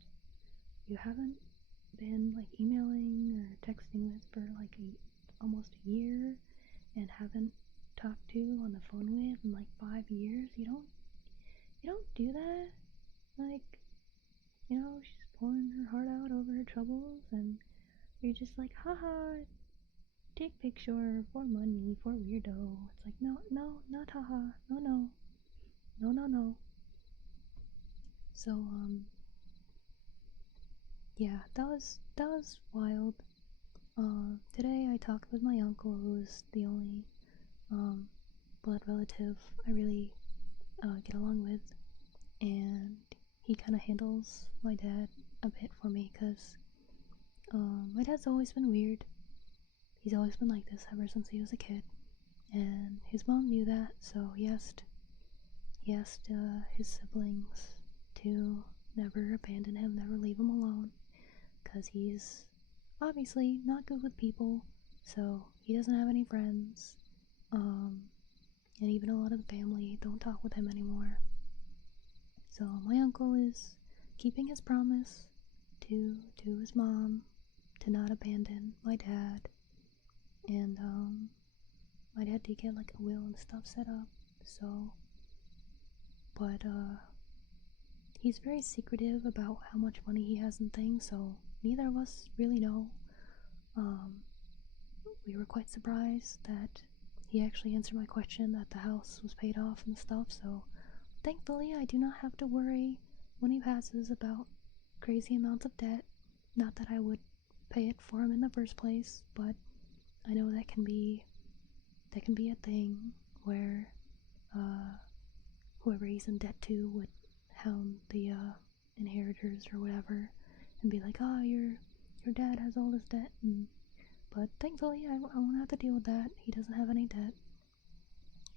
you haven't been like emailing or texting with for like almost a year and haven't talked to on the phone with in like 5 years. You don't do that. Like, she's pouring her heart out over her troubles, and you're just like, haha, take picture for money for weirdo. It's like, no, not haha, no. So yeah, that was wild. Today I talked with my uncle, who is the only blood relative I really get along with, and he kind of handles my dad a bit for me, because my dad's always been weird. He's always been like this ever since he was a kid, and his mom knew that, so he asked his siblings to never abandon him, never leave him alone, because he's obviously not good with people, so he doesn't have any friends, and even a lot of the family don't talk with him anymore. So my uncle is keeping his promise to his mom to not abandon my dad, and my dad did get like a will and stuff set up, so, but he's very secretive about how much money he has and things, so neither of us really know. We were quite surprised that he actually answered my question that the house was paid off and stuff, so thankfully I do not have to worry when he passes about crazy amounts of debt. Not that I would pay it for him in the first place, but I know that can be a thing where whoever he's in debt to would hound the inheritors or whatever and be like, oh, your dad has all this debt, but thankfully I won't have to deal with that. He doesn't have any debt.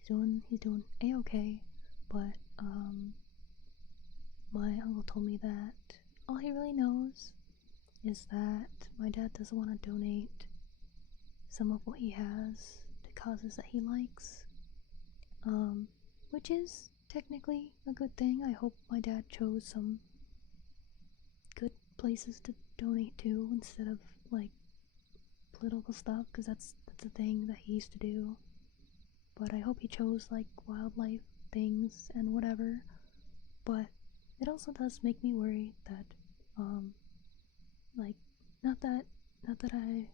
He's doing a-okay, but my uncle told me that all he really knows is that my dad doesn't want to donate some of what he has to causes that he likes, which is technically a good thing. I hope my dad chose some good places to donate to instead of like political stuff, because that's a thing that he used to do. But I hope he chose like wildlife things and whatever. But it also does make me worry that like, not that I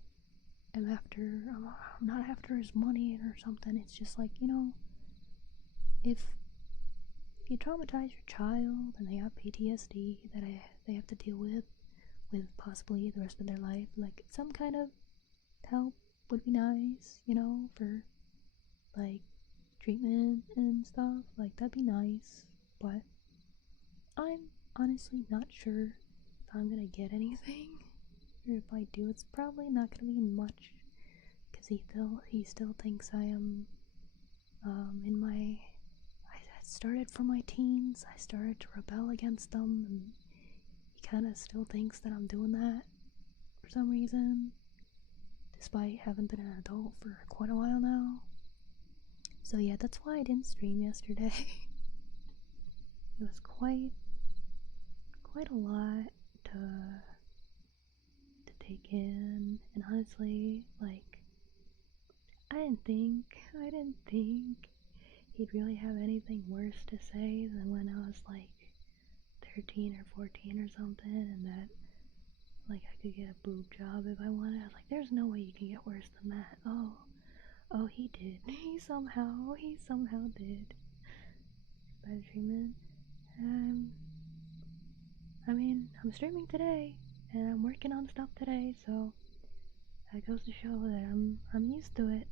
am after, I'm not after his money or something. It's just like, if you traumatize your child and they have PTSD that they have to deal with possibly the rest of their life, like some kind of help would be nice, for like treatment and stuff, like that'd be nice, but I'm honestly not sure if I'm gonna get anything, or if I do, it's probably not gonna be much, because he still thinks I am in my. I started from my teens. I started to rebel against them, and he kind of still thinks that I'm doing that for some reason, despite having been an adult for quite a while now. So yeah, that's why I didn't stream yesterday. It was quite a lot to take in, and honestly, like, I didn't think he'd really have anything worse to say than when I was like 13 or 14 or something, and that like I could get a boob job if I wanted. I was like, there's no way you can get worse than that. Oh, he did. He somehow did. Bad treatment. I mean, I'm streaming today, and I'm working on stuff today, so that goes to show that I'm used to it.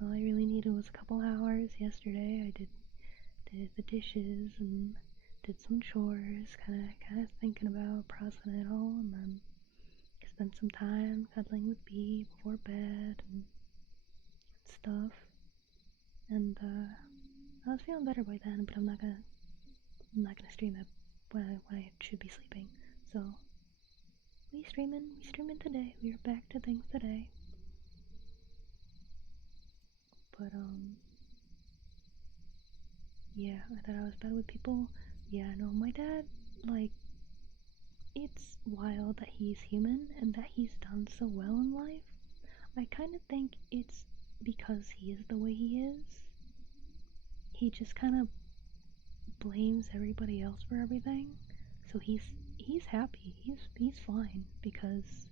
All I really needed was a couple hours yesterday. I did the dishes and did some chores, kind of thinking about processing it all, and then spent some time cuddling with Bea before bed and stuff. And I was feeling better by then, but I'm not gonna stream it when I should be sleeping. So we streaming today. We are back to things today. But yeah, I thought I was bad with people. Yeah, no, my dad, like, it's wild that he's human and that he's done so well in life. I kind of think it's because he is the way he is. He just kind of blames everybody else for everything. So he's happy. He's fine because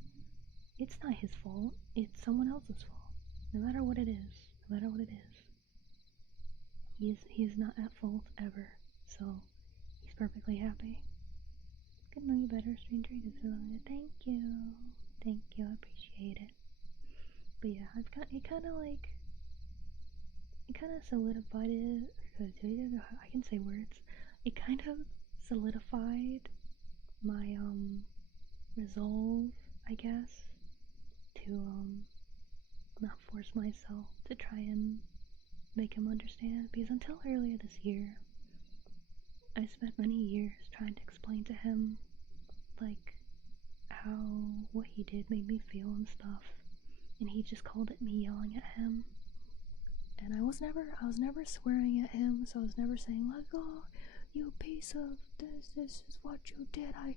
it's not his fault. It's someone else's fault. No matter what it is. He is not at fault ever. So he's perfectly happy. Get to know you better, stranger. Thank you. I appreciate it. But yeah, it kind of solidified it, because I can say words. It kind of solidified my resolve, I guess, to not force myself to try and make him understand, because until earlier this year, I spent many years trying to explain to him, like, how what he did made me feel and stuff, and he just called it me yelling at him. And I was never swearing at him, so I was never saying like, oh, you piece of this is what you did, I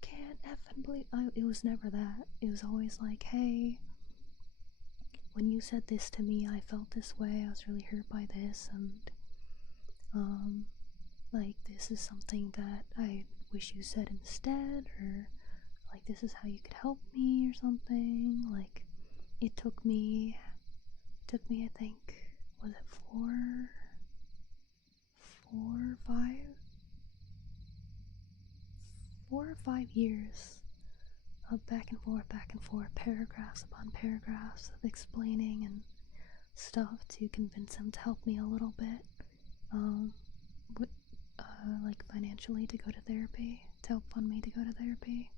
can't effing believe. It was never that. It was always like, hey, when you said this to me, I felt this way, I was really hurt by this, and like, this is something that I wish you said instead, or like, this is how you could help me or something. Like, it took me I think, was it 4 or 5 years of back and forth, paragraphs upon paragraphs of explaining and stuff to convince him to help me a little bit, like financially, to go to therapy, to help fund me to go to therapy.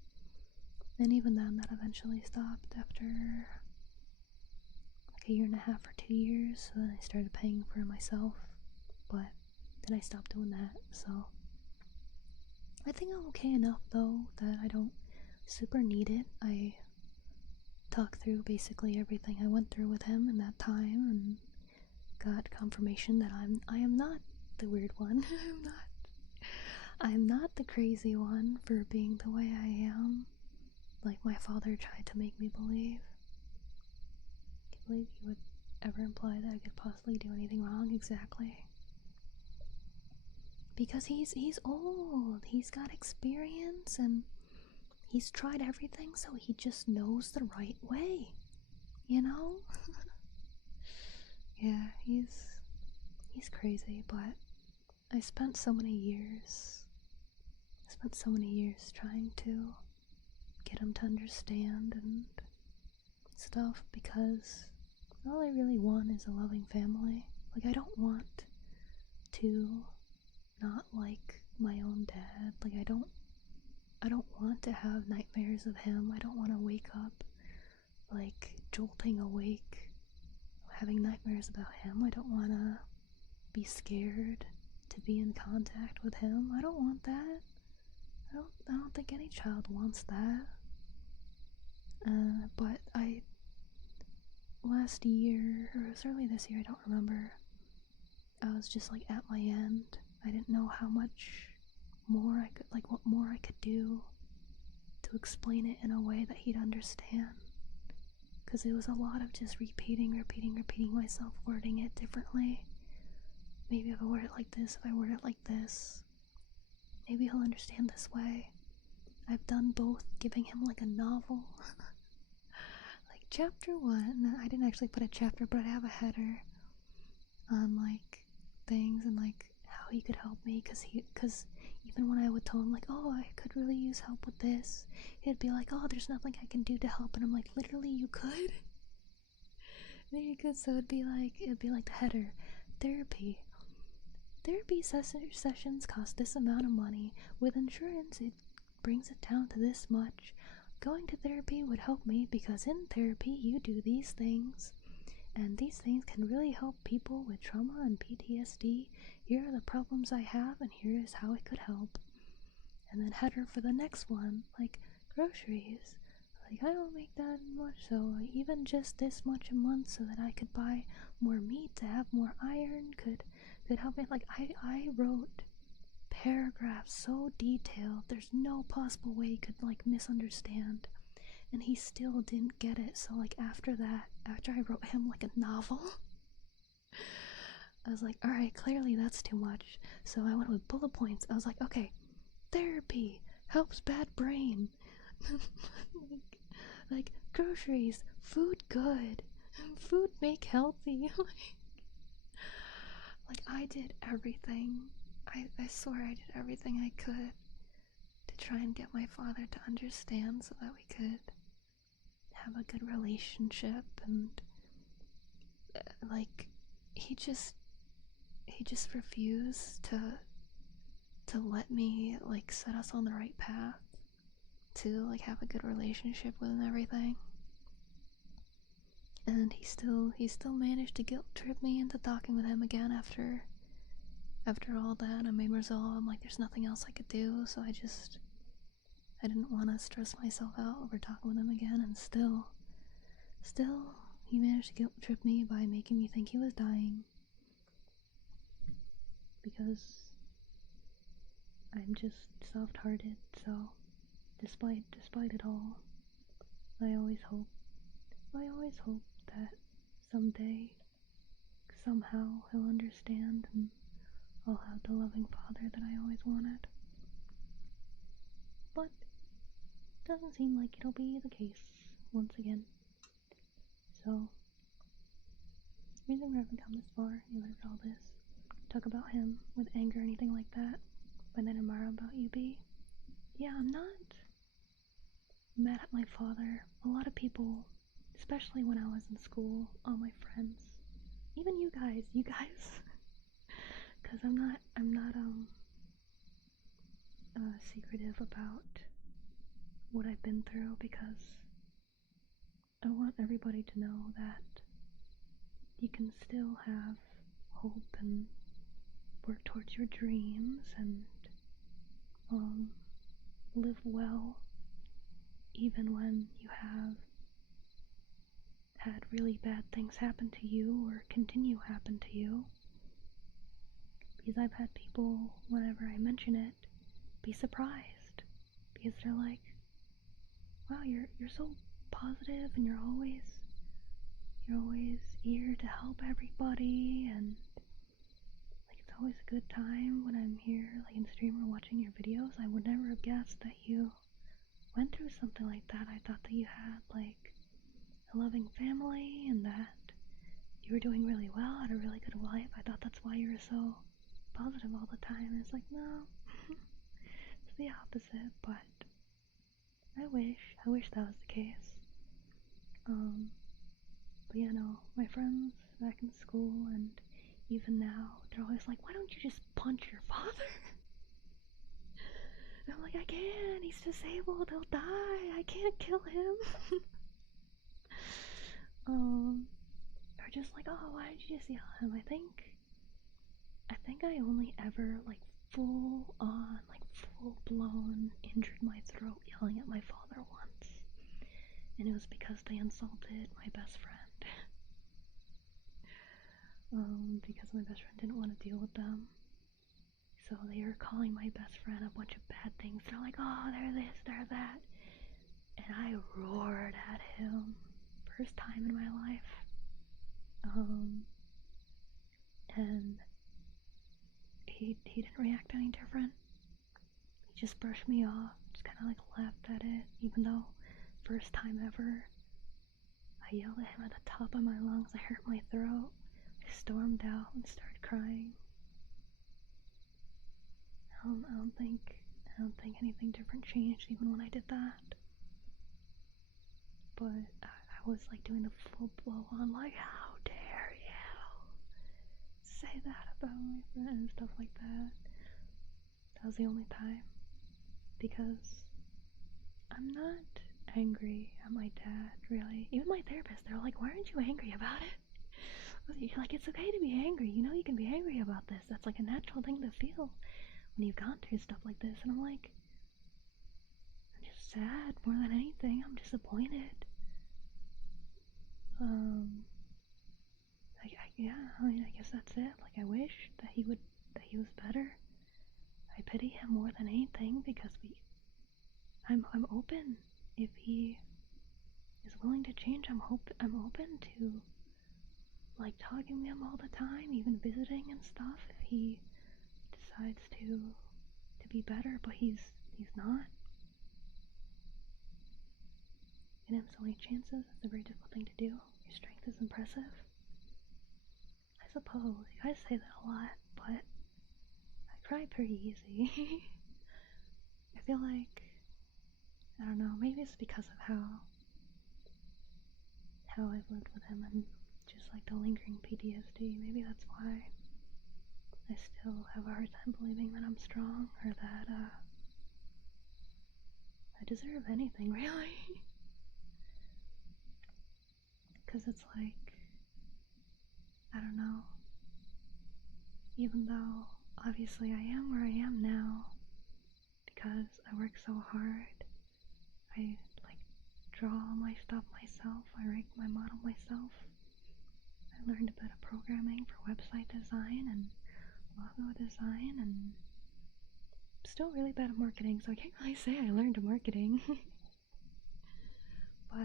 And even then, that eventually stopped after like a year and a half or 2 years. So then I started paying for it myself, but then I stopped doing that. So I think I'm okay enough, though, that I don't super need it. I talked through basically everything I went through with him in that time, and got confirmation that I am not the weird one. I'm not the crazy one for being the way I am, like my father tried to make me believe. I can't believe he would ever imply that I could possibly do anything wrong. Exactly. Because he's old, he's got experience, and he's tried everything, so he just knows the right way, you know? Yeah, he's crazy, but I spent so many years trying to get him to understand, and stuff, because all I really want is a loving family. Like, I don't want to not like my own dad. Like, I don't want to have nightmares of him. I don't want to wake up like jolting awake having nightmares about him. I don't want to be scared to be in contact with him. I don't want that. I don't think any child wants that. But last year, or it was early this year, I don't remember, I was just like at my end. I didn't know how much more I could, like what more I could do to explain it in a way that he'd understand. Because it was a lot of just repeating myself, wording it differently. Maybe if I word it like this, if I word it like this, maybe he'll understand this way. I've done both, giving him like a novel. Like chapter 1, I didn't actually put a chapter, but I have a header on like things and like how he could help me, because even when I would tell him like, oh, I could really use help with this, he'd be like, oh, there's nothing I can do to help, and I'm like, literally you could? There you could. So it'd be like the header, therapy sessions cost this amount of money. With insurance, it brings it down to this much. Going to therapy would help me because in therapy you do these things, and these things can really help people with trauma and PTSD. Here are the problems I have, and here is how it could help. And then header for the next one, like groceries. Like, I don't make that much, so even just this much a month so that I could buy more meat to have more iron could help me. Like, I wrote paragraphs so detailed, there's no possible way he could like misunderstand, and he still didn't get it. So like after I wrote him like a novel, I was like, alright, clearly that's too much, so I went with bullet points. I was like, okay, therapy helps bad brain. like groceries, food good, food make healthy. Like I did everything. I swear I did everything I could to try and get my father to understand so that we could have a good relationship. And like he just refused to let me like set us on the right path to like have a good relationship with and everything. And he still managed to guilt trip me into talking with him again after all that. I made resolve. I'm like, there's nothing else I could do, so I didn't want to stress myself out over talking with him again. And still he managed to guilt trip me by making me think he was dying, because I'm just soft-hearted. So despite it all, I always hope that someday, somehow, he'll understand, and I'll have the loving father that I always wanted. But it doesn't seem like it'll be the case once again. So, the reason we haven't come this far, you heard all this, talk about him with anger or anything like that, but then tomorrow about you, B. Yeah, I'm not mad at my father. A lot of people, especially when I was in school, all my friends, even you guys, because I'm not secretive about what I've been through, because I want everybody to know that you can still have hope and work towards your dreams and live well, even when you have had really bad things happen to you or continue happen to you. Because I've had people, whenever I mention it, be surprised, because they're like, wow, you're so positive, and you're always eager to help everybody, and like it's always a good time when I'm here like in stream or watching your videos. I would never have guessed that you went through something like that. I thought that you had like a loving family and that you were doing really well, had a really good life. I thought that's why you were so positive all the time. And it's like, no, it's the opposite. But I wish that was the case. But yeah, no, my friends back in school and even now, they're always like, why don't you just punch your father? And I'm like, I can't, he's disabled, he'll die, I can't kill him. Or just like, oh, why did you just yell at him? I think I only ever, like, full on, like, full blown injured my throat yelling at my father once. And it was because they insulted my best friend. Because my best friend didn't want to deal with them. So they were calling my best friend a bunch of bad things. They're like, oh, they're this, they're that. And I roared at him. First time in my life. And he didn't react any different. He just brushed me off, just kind of like laughed at it, even though first time ever. I yelled at him at the top of my lungs. I hurt my throat. I stormed out and started crying. I don't think anything different changed even when I did that. But I was like doing the full blow on, like, how dare you say that about my friend and stuff like that. That was the only time. Because I'm not angry at my dad, really. Even my therapist, they're like, why aren't you angry about it? You're like, it's okay to be angry. You know you can be angry about this. That's like a natural thing to feel when you've gone through stuff like this. And I'm like, I'm just sad more than anything. I'm disappointed. I guess that's it. Like, I wish that he was better. I pity him more than anything because I'm open. If he is willing to change, I'm open to, like, talking to him all the time, even visiting and stuff, if he decides to be better, but he's not. Giving him so many chances, it's a very difficult thing to do. Your strength is impressive. I suppose, you guys say that a lot, but I cry pretty easy. I feel like, I don't know, maybe it's because of how I've lived with him and just like the lingering PTSD. Maybe that's why I still have a hard time believing that I'm strong or that I deserve anything, really. Because it's like, I don't know, even though obviously I am where I am now because I work so hard, I like draw all my stuff myself, I write my model myself, I learned a bit of programming for website design and logo design, and I'm still really bad at marketing, so I can't really say I learned marketing. But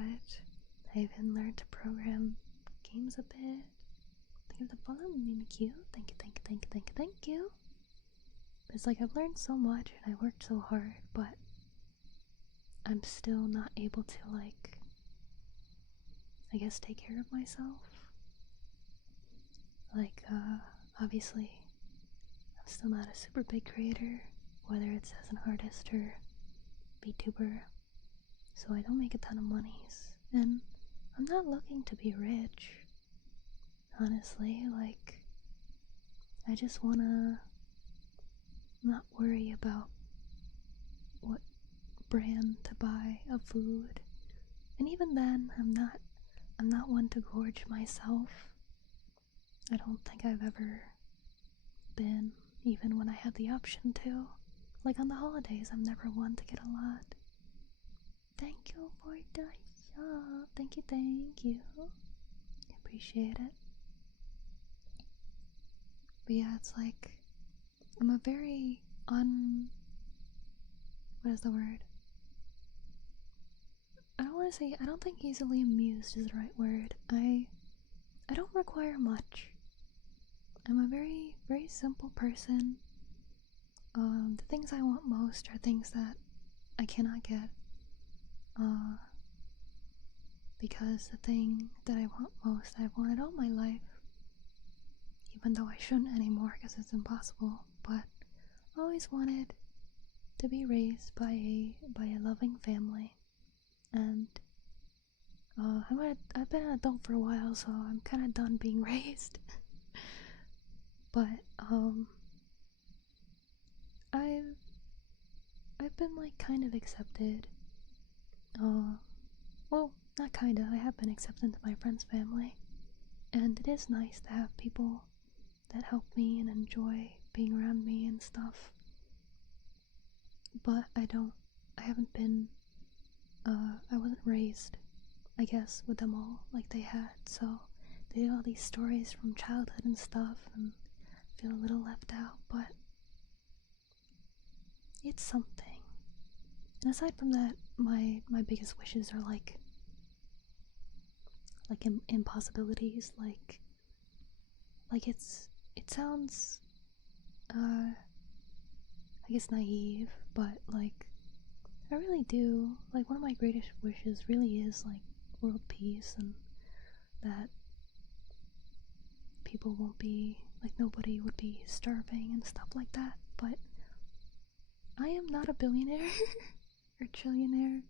I even learned to program games a bit. Thank you for the follow, Mimikyu. Thank you. But it's like I've learned so much and I worked so hard, but I'm still not able to, like, I guess, take care of myself. Like, obviously, I'm still not a super big creator, whether it's as an artist or VTuber, so I don't make a ton of monies, and I'm not looking to be rich, honestly. Like, I just wanna not worry about what brand to buy of food, and even then, I'm not one to gorge myself. I don't think I've ever been, even when I had the option to. Like on the holidays, I'm never one to get a lot. Thank you for the shop. Thank you. I appreciate it. But yeah, it's like, I'm a very what is the word? I don't think easily amused is the right word. I don't require much. I'm a very, very simple person. The things I want most are things that I cannot get. Because the thing that I want most, I've wanted all my life. Even though I shouldn't anymore because it's impossible. But I always wanted to be raised by a loving family. And I've been an adult for a while, so I'm kind of done being raised. But I've been like kind of accepted. Well, not kinda. I have been accepted into my friend's family, and it is nice to have people that help me and enjoy being around me and stuff. But I haven't been. I wasn't raised, I guess, with them all like they had. So they had all these stories from childhood and stuff, and I feel a little left out. But it's something. And aside from that, my biggest wishes are like impossibilities. Like it sounds I guess naive, but like I really do like one of my greatest wishes really is like world peace, and that people won't be like nobody would be starving and stuff like that. But I am not a billionaire or trillionaire,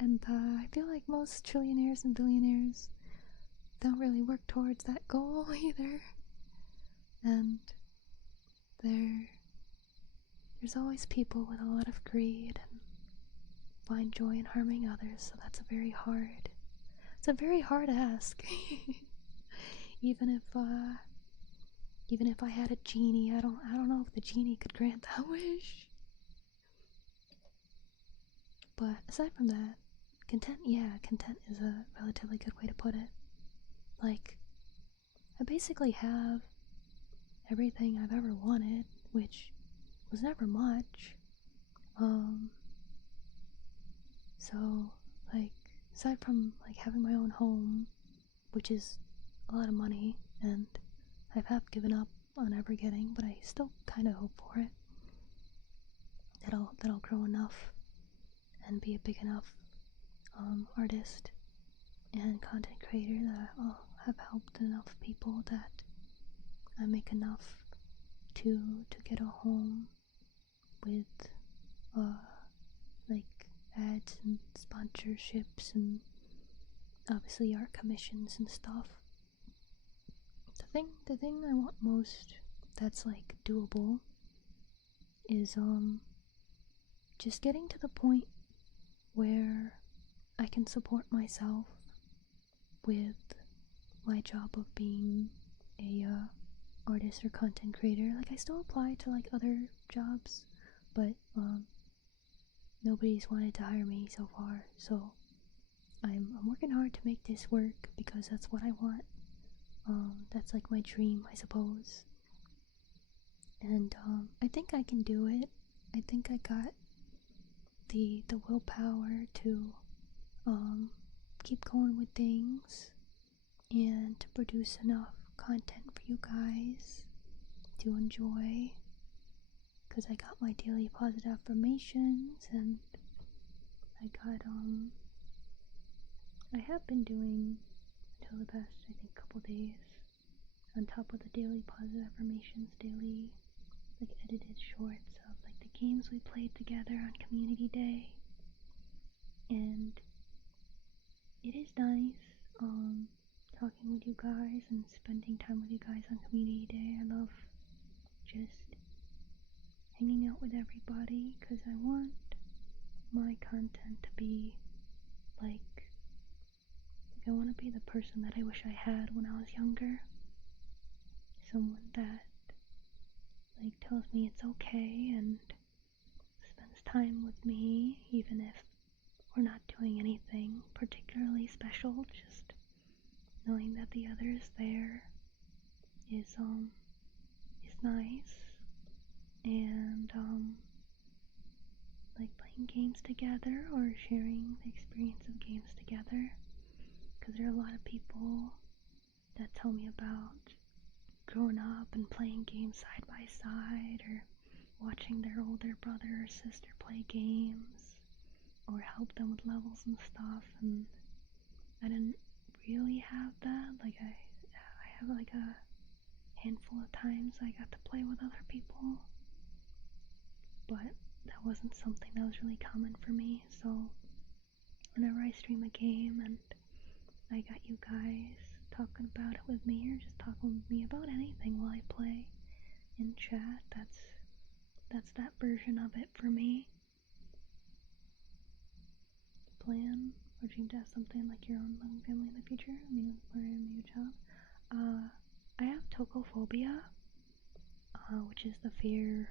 and I feel like most trillionaires and billionaires don't really work towards that goal either. And there's always people with a lot of greed and find joy in harming others, so it's a very hard ask. even if I had a genie, I don't know if the genie could grant that wish. But aside from that, content is a relatively good way to put it. Like, I basically have everything I've ever wanted, which was never much. So, like, aside from, like, having my own home, which is a lot of money, and I have given up on ever getting, but I still kind of hope for it. That'll grow enough and be a big enough artist and content creator that I'll have helped enough people that I make enough to get a home with like ads and sponsorships and obviously art commissions and stuff. The thing I want most that's like doable is just getting to the point where I can support myself with my job of being a artist or content creator. Like, I still apply to like other jobs, but nobody's wanted to hire me so far, so I'm working hard to make this work because that's what I want. That's like my dream, I suppose. And I think I can do it. I think I got the willpower to keep going with things and to produce enough content for you guys to enjoy, because I got my daily positive affirmations, and I have been doing until the past, I think, couple days, on top of the daily positive affirmations, daily like edited shorts of like the games we played together on community day. And it is nice talking with you guys and spending time with you guys on community day. I love just hanging out with everybody because I want my content to be like I want to be the person that I wish I had when I was younger. Someone that like tells me it's okay and spends time with me even if we're not doing anything particularly special. Just knowing that the other is there is nice. And like playing games together or sharing the experience of games together, because there are a lot of people that tell me about growing up and playing games side by side, or watching their older brother or sister play games, or help them with levels and stuff. And I didn't really have that. Like I have like a handful of times I got to play with other people, but that wasn't something that was really common for me. So whenever I stream a game and I got you guys talking about it with me, or just talking with me about anything while I play in chat. That's that version of it for me. Plan or dream to have something like your own loving family in the future? I mean, with a child. I have tocophobia, which is the fear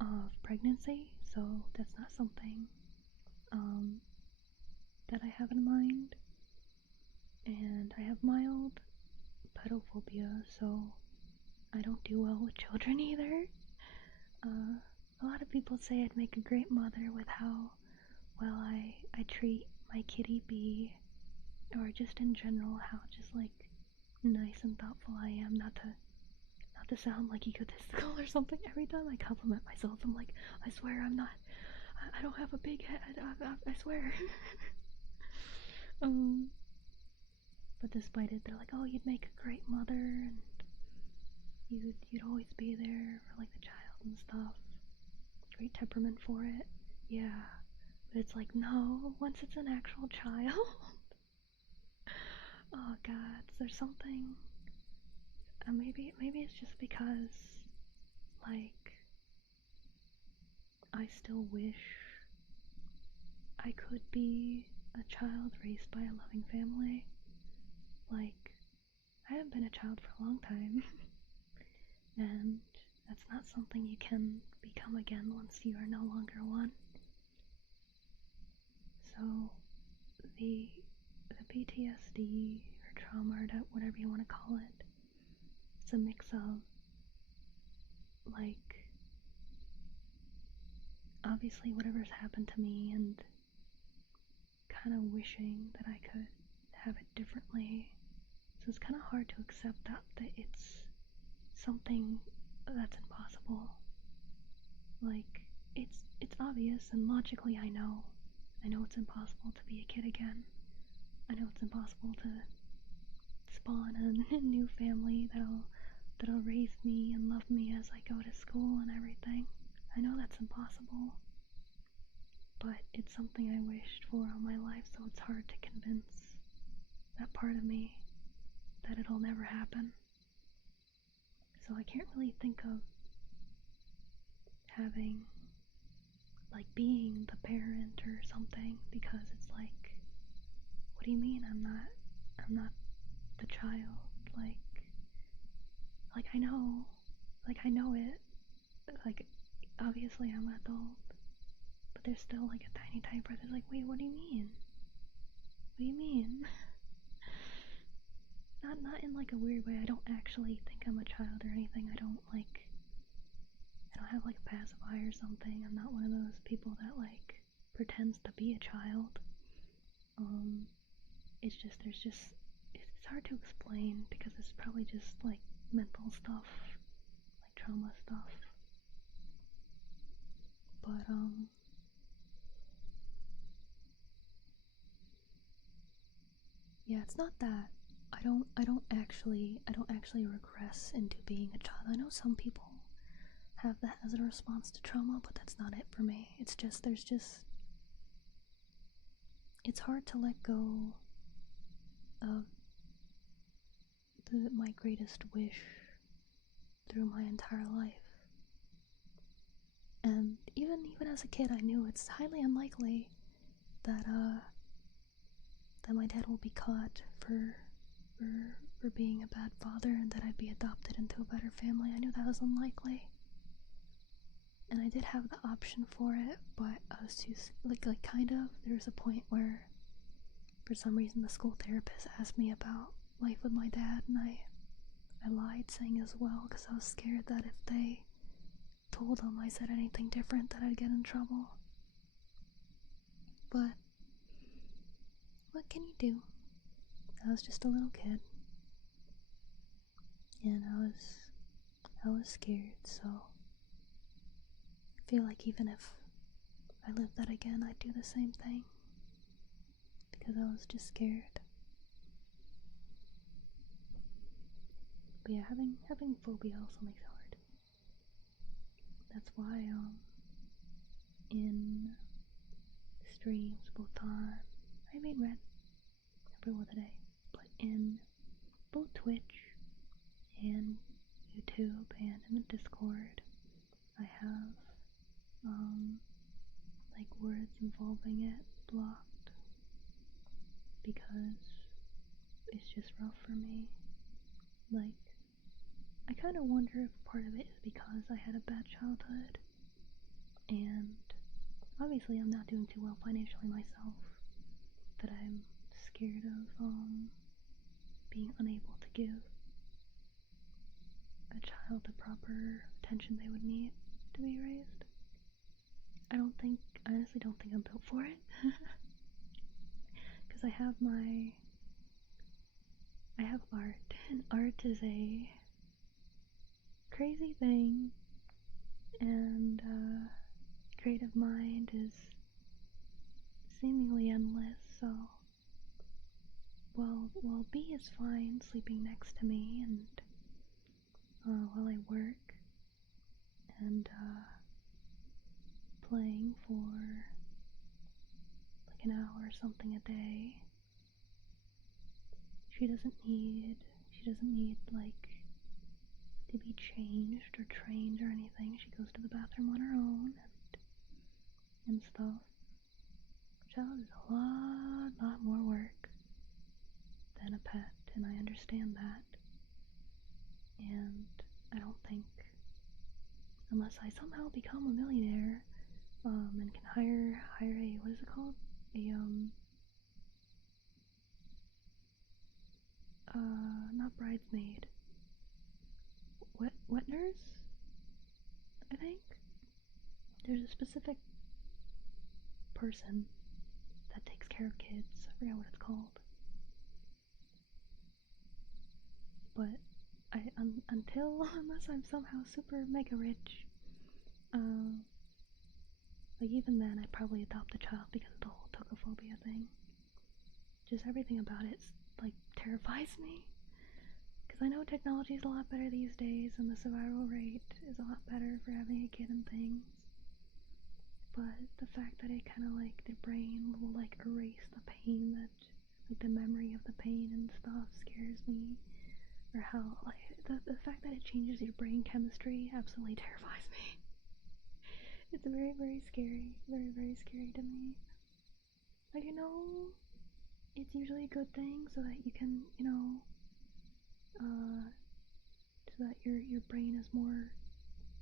of pregnancy, so that's not something that I have in mind. And I have mild pedophobia, so I don't do well with children either. A lot of people say I'd make a great mother with how well I treat my kitty bee, or just in general how just like nice and thoughtful I am. Not to sound like egotistical or something. Every time I compliment myself, I'm like, I swear I'm not. I don't have a big head. I swear. But despite it, they're like, oh, you'd make a great mother, and you'd always be there for like the child and stuff. Great temperament for it. Yeah. But it's like, no, once it's an actual child. Oh god, is there something? Maybe it's just because, like, I still wish I could be a child raised by a loving family. Like, I haven't been a child for a long time. And that's not something you can become again once you are no longer one. So, the PTSD or trauma or whatever you want to call it, it's a mix of, like, obviously whatever's happened to me and kind of wishing that I could have it differently. So it's kind of hard to accept that it's something that's impossible. Like, it's obvious and logically I know it's impossible to be a kid again. I know it's impossible to spawn a new family that'll raise me and love me as I go to school and everything. I know that's impossible, but it's something I wished for all my life, so it's hard to convince that part of me that it'll never happen. So I can't really think of having, like, being the parent or something, because it's like, what do you mean I'm not the child? Like I know it. Like, obviously I'm an adult, but there's still like a tiny part that's like, wait, what do you mean? What do you mean? Not in like a weird way. I don't actually think I'm a child or anything. I don't have like a passive eye or something. I'm not one of those people that like pretends to be a child. It's hard to explain because it's probably just like mental stuff, like trauma stuff. But yeah, it's not that. I don't actually regress into being a child. I know some people have that as a response to trauma, but that's not it for me. It's hard to let go of my greatest wish through my entire life. And even as a kid, I knew it's highly unlikely that my dad will be caught for being a bad father, and that I'd be adopted into a better family. I knew that was unlikely. And I did have the option for it, but I was too, kind of, there was a point where, for some reason, the school therapist asked me about life with my dad, and I lied, saying as well, because I was scared that if they told him I said anything different, that I'd get in trouble. But what can you do? I was just a little kid, and I was scared, so I feel like even if I lived that again, I'd do the same thing, because I was just scared. But yeah, having phobia also makes it hard. That's why in streams both on, I mean red every other day, but in both Twitch and YouTube and in the Discord. I have like words involving it blocked because it's just rough for me. Like, I kind of wonder if part of it is because I had a bad childhood, and obviously I'm not doing too well financially myself, that I'm scared of being unable to give a child the proper attention they would need to be raised. I honestly don't think I'm built for it. Because I have art, and art is a crazy thing, and creative mind is seemingly endless, so while B is fine sleeping next to me and while I work and playing for like an hour or something a day, she doesn't need like to be changed or trained or anything. She goes to the bathroom on her own and stuff. Child is a lot more work than a pet, and I understand that. And I don't think, unless I somehow become a millionaire, and can hire a, what is it called? Not bridesmaid. Wet nurse? I think? There's a specific person that takes care of kids. I forgot what it's called. But unless I'm somehow super mega rich, like even then I'd probably adopt a child because of the whole tokophobia thing. Just everything about it like terrifies me. Because I know technology is a lot better these days and the survival rate is a lot better for having a kid and things. But the fact that it kind of like the brain will like erase the pain, that like the memory of the pain and stuff scares me. Or how like the fact that it changes your brain chemistry absolutely terrifies me. It's very, very scary. Very, very scary to me. Like, it's usually a good thing so that you can, so that your brain is more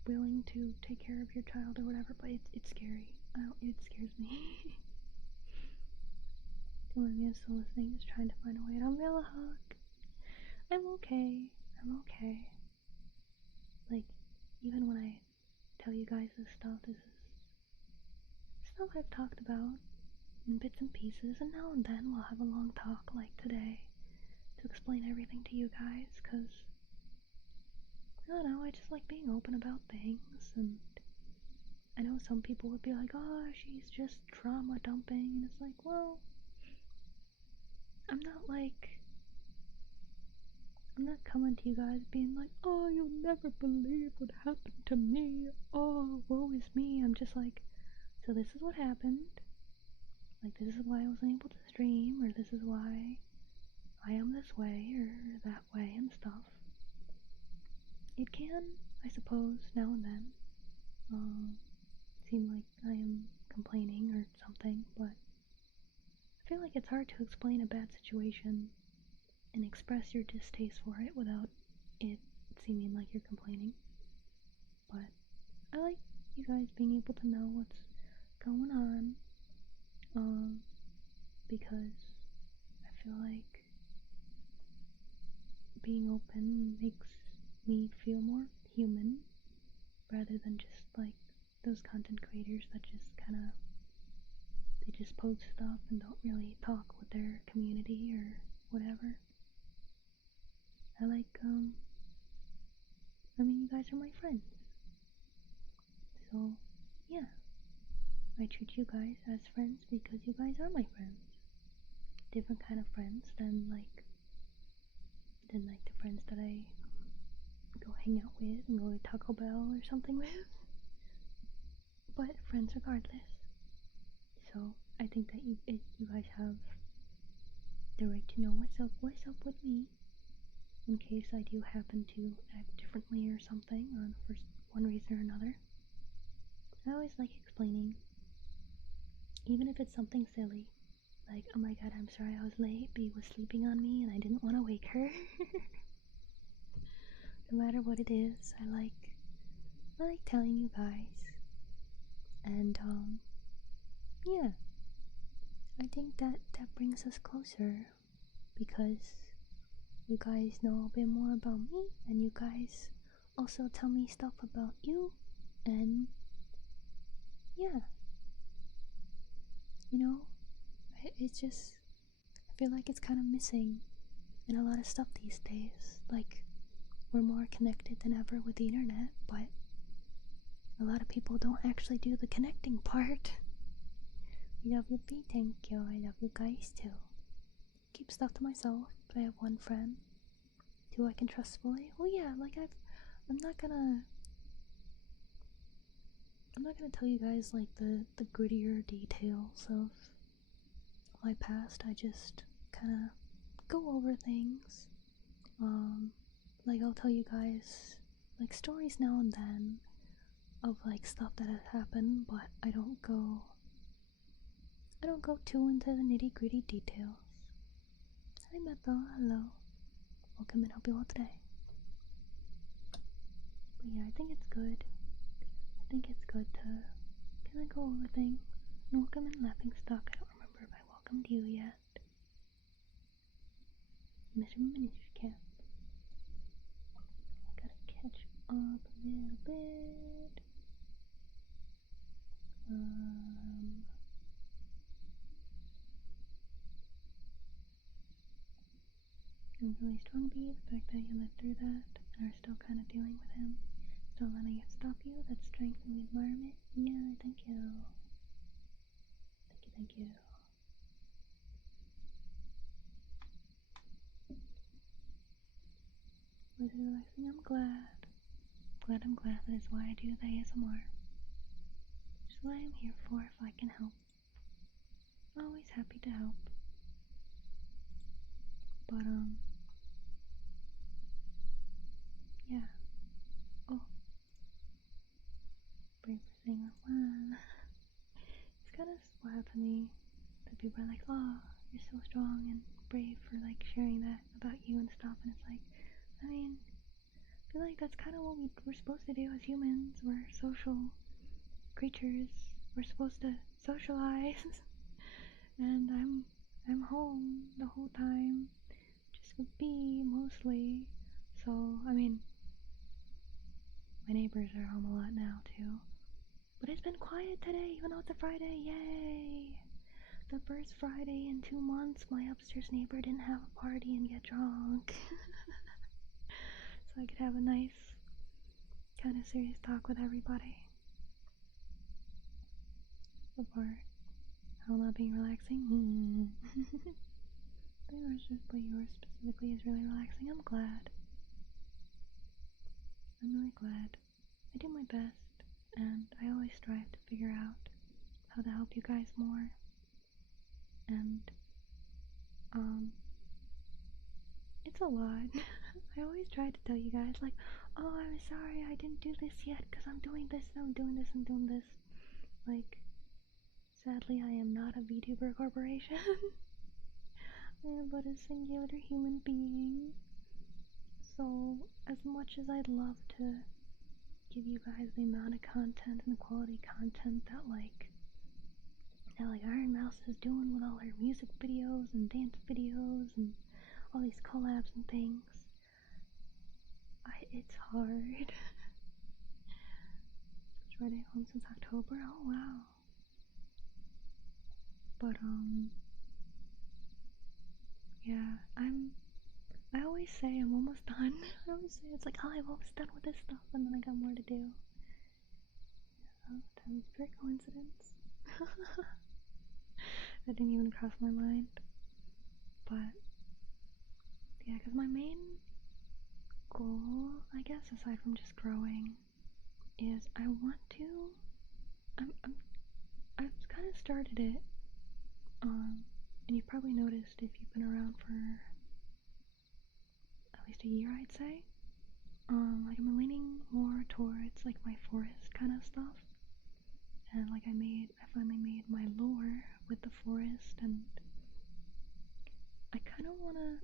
willing to take care of your child or whatever, but it's scary. It scares me. Don't mind me, I'm still listening, just trying to find a way. I'm real hug. I'm okay. Like, even when I tell you guys this stuff is stuff I've talked about in bits and pieces, and now and then we'll have a long talk like today to explain everything to you guys, because I don't know, I just like being open about things. And I know some people would be like, oh, she's just trauma dumping, and it's like, well, I'm not coming to you guys being like, oh, you'll never believe what happened to me, oh, woe is me. I'm just like, so this is what happened, like this is why I wasn't able to stream, or this is why I am this way or that way and stuff. It can, I suppose, now and then seem like I am complaining or something, but I feel like it's hard to explain a bad situation and express your distaste for it without it seeming like you're complaining. But I like you guys being able to know what's going on, because I feel like being open makes me feel more human, rather than just like those content creators that just they just post stuff and don't really talk with their community or whatever. I like, you guys are my friends. So, yeah. I treat you guys as friends because you guys are my friends. Different kind of friends than the friends that I go hang out with and go to Taco Bell or something with. But friends regardless. So, I think that you guys have the right to know what's up with me, in case I do happen to act differently or something for one reason or another. I always like explaining, even if it's something silly, like, oh my god, I'm sorry I was late, B was sleeping on me and I didn't want to wake her. No matter what it is, I like telling you guys. And yeah, I think that brings us closer, because you guys know a bit more about me, and you guys also tell me stuff about you, and yeah, you know, it's just, I feel like it's kind of missing in a lot of stuff these days. Like, we're more connected than ever with the internet, but a lot of people don't actually do the connecting part. I love you, B, thank you. I love you guys too. Keep stuff to myself, but I have one friend who I can trust fully. Well, yeah, like I'm not gonna tell you guys like the grittier details of my past. I just kind of go over things. Like, I'll tell you guys like stories now and then of like stuff that has happened, but I don't go too into the nitty gritty details. Hi Metal, hello. Welcome and hope you well today. But yeah, I think it's good. To kind of go over things. And welcome and laughing stock. I don't remember if I welcomed you yet. Mr. Miniature Camp. I gotta catch up a little bit. I'm really strong, B. The fact that you lived through that and are still kind of dealing with him, still letting it stop you, that's strength in the environment. Yeah, thank you. Thank you. Was it relaxing? I'm glad. I'm glad. That is why I do the ASMR. Just what I'm here for, if I can help. Always happy to help. But, yeah. Oh. Brave for saying that. It's kind of wild to me that people are like, oh, you're so strong and brave for, like, sharing that about you and stuff. And it's like, I mean, I feel like that's kind of what we're supposed to do as humans. We're social creatures. We're supposed to socialize. And I'm home the whole time, just with B mostly. So, I mean, my neighbors are home a lot now too. But it's been quiet today, even though it's a Friday. Yay! The first Friday in 2 months, my upstairs neighbor didn't have a party and get drunk. So I could have a nice, kind of serious talk with everybody. Before how not being relaxing. But yours specifically is really relaxing. I'm glad. I'm really glad. I do my best, and I always strive to figure out how to help you guys more. And, it's a lot. I always try to tell you guys, like, oh, I'm sorry, I didn't do this yet, because I'm doing this, and I'm doing this, and doing this. Like, sadly, I am not a VTuber corporation. I am but a singular human being. So, as much as I'd love to give you guys the amount of content and the quality content that like Iron Mouse is doing with all her music videos and dance videos and all these collabs and things, it's hard. It's already home since October. Oh wow. But yeah, I always say I'm almost done. I always say it's like, oh, I'm almost done with this stuff, and then I got more to do. Yeah, that was pure coincidence. That didn't even cross my mind. But yeah, because my main goal, I guess, aside from just growing, is I want to. I've kind of started it. And you've probably noticed if you've been around for at least a year, I'd say. Like I'm leaning more towards like my forest kind of stuff. And like I finally made my lore with the forest, and I kind of want to,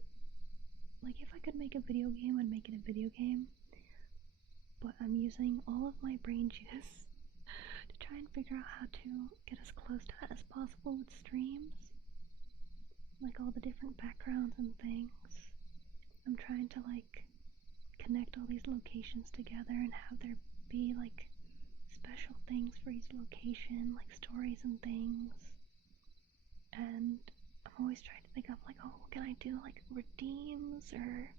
like if I could make a video game, I'd make it a video game. But I'm using all of my brain juice to try and figure out how to get as close to that as possible with streams. Like all the different backgrounds and things. I'm trying to like connect all these locations together and have there be like special things for each location, like stories and things. And I'm always trying to think of like, oh, what can I do, like redeems, or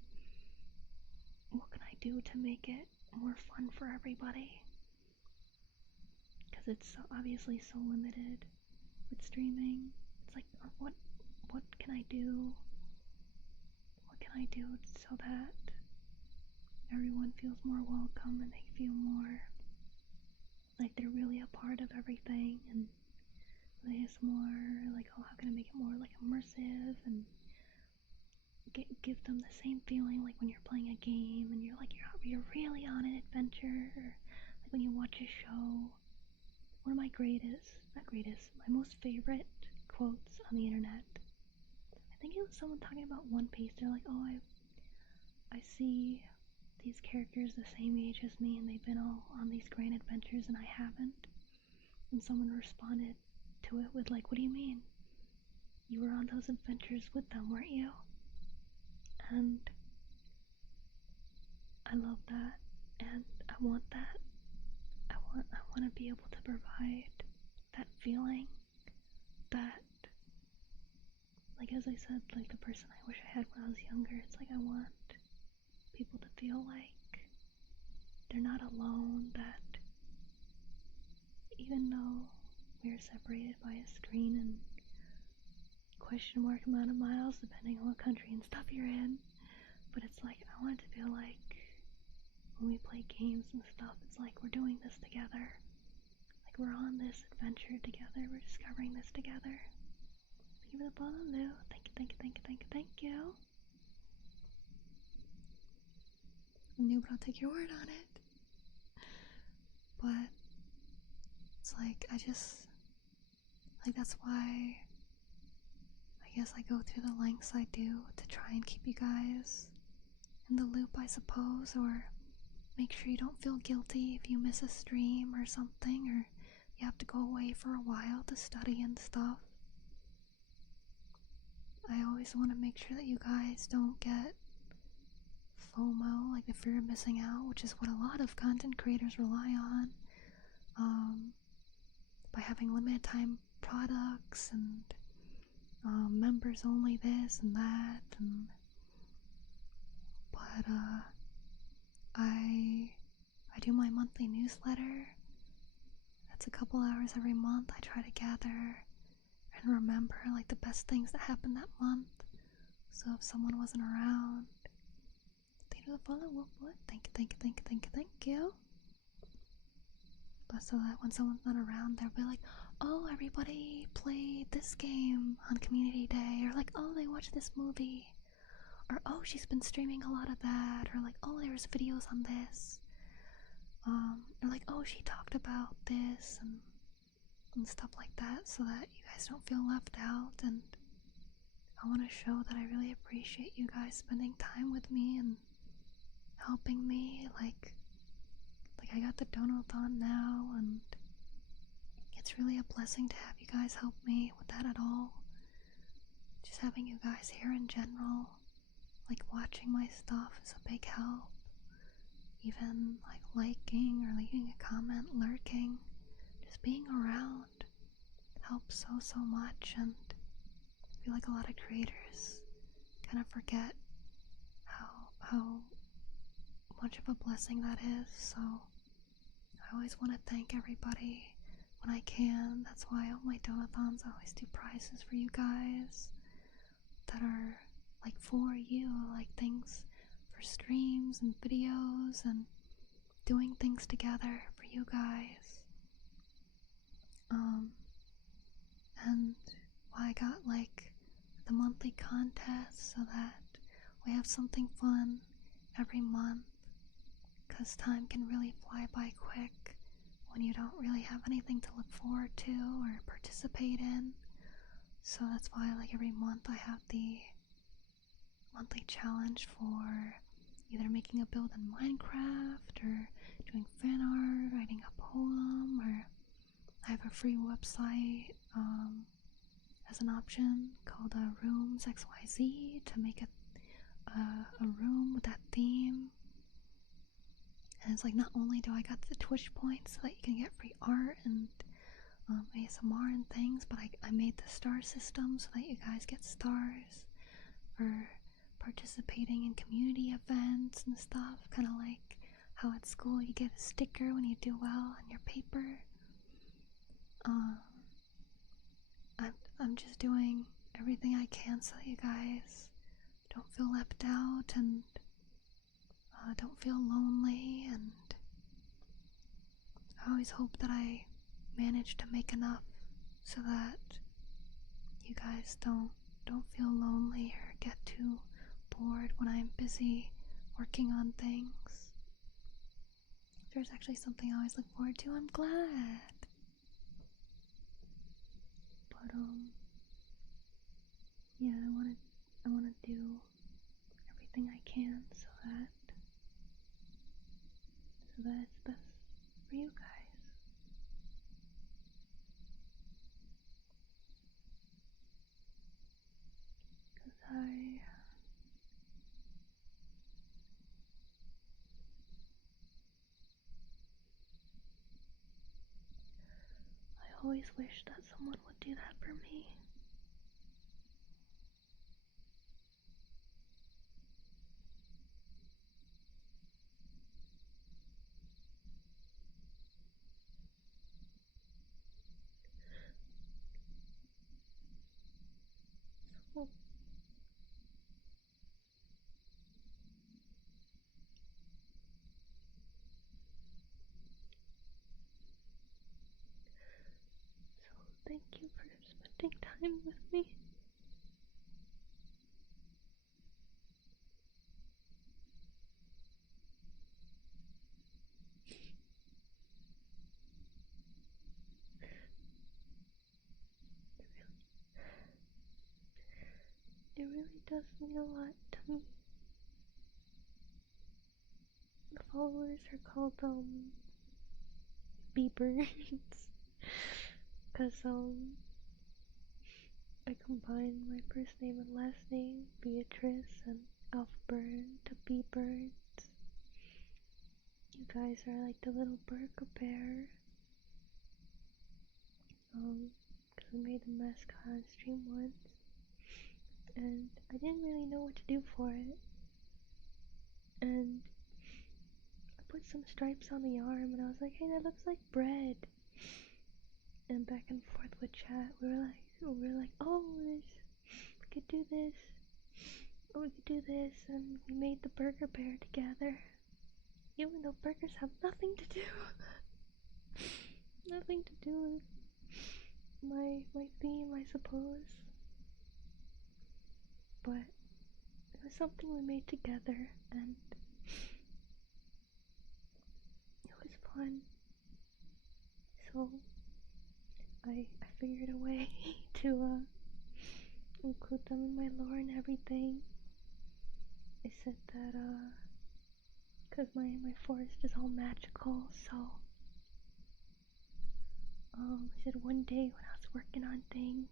what can I do to make it more fun for everybody? Because it's so obviously so limited with streaming. It's like, what can I do? What can I do so that everyone feels more welcome and they feel more like they're really a part of everything, and it's more like, oh, how can I make it more like immersive and give them the same feeling like when you're playing a game and you're like you're really on an adventure, or like when you watch a show. One of my my most favorite quotes on the internet, I think it was someone talking about One Piece. They're like, oh, I see these characters the same age as me and they've been all on these grand adventures and I haven't. And someone responded to it with like, what do you mean? You were on those adventures with them, weren't you? And I love that, and I want that. I want to be able to provide that feeling, that, like as I said, like the person I wish I had when I was younger. It's like I want people to feel like they're not alone, that even though we're separated by a screen and question mark amount of miles depending on what country and stuff you're in, but it's like I want it to feel like when we play games and stuff, it's like we're doing this together, like we're on this adventure together, we're discovering this together. Thank you for the follow, Lou. Thank you. I'm new, but I'll take your word on it. But it's like that's why I guess I go through the lengths I do to try and keep you guys in the loop, I suppose, or make sure you don't feel guilty if you miss a stream or something, or you have to go away for a while to study and stuff. I always want to make sure that you guys don't get FOMO, like the fear of missing out, which is what a lot of content creators rely on, by having limited time products and members only this and that, but I do my monthly newsletter. That's a couple hours every month. I try to gather and remember like the best things that happened that month. So if someone wasn't around, they do a follow. What? Thank you. But so that when someone's not around, they'll be like, oh, everybody played this game on community day, or like, oh, they watched this movie, or oh, she's been streaming a lot of that, or like, oh, there's videos on this, or like, oh, she talked about this, and stuff like that, so that you guys don't feel left out. And I want to show that I really appreciate you guys spending time with me and helping me. Like I got the donothon now, and it's really a blessing to have you guys help me with that at all. Just having you guys here in general, like watching my stuff, is a big help. Even like liking or leaving a comment, lurking, just being around helps so much. And I feel like a lot of creators kind of forget how much of a blessing that is. So I always want to thank everybody when I can. That's why all my donathons, I always do prizes for you guys that are like for you, like things for streams and videos and doing things together for you guys. And I got like the monthly contest so that we have something fun every month, because time can really fly by quick when you don't really have anything to look forward to or participate in. So that's why like every month I have the monthly challenge for either making a build in Minecraft or doing fan art, writing a poem, or I have a free website as an option called Rooms XYZ to make a room with that theme. And it's like, not only do I got the Twitch points so that you can get free art and ASMR and things, but I made the star system so that you guys get stars for participating in community events and stuff, kind of like how at school you get a sticker when you do well on your paper. I'm just doing everything I can so that you guys don't feel left out and don't feel lonely, and I always hope that I manage to make enough so that you guys don't feel lonely or get too bored when I'm busy working on things. There's actually something I always look forward to. I'm glad. But yeah, I wanna do everything I can so that it's best for you guys. Cause I always wish that someone would do that for me. So thank you for spending time with me. It really does mean a lot to me. The followers are called Beaberns, cause I combined my first name and last name, Beatrice and Alfbern, to Beaberns. You guys are like the little burger bear. Cause I made the mascot on stream once, and I didn't really know what to do for it. And I put some stripes on the arm, and I was like, hey, that looks like bread. And back and forth with chat, we were like, oh, we could do this, or we could do this, and we made the burger bear together. Even though burgers have nothing to do, nothing to do with my theme, I suppose. But it was something we made together, and it was fun. So I figured a way to include them in my lore and everything. I said that cause my forest is all magical, so I said one day when I was working on things,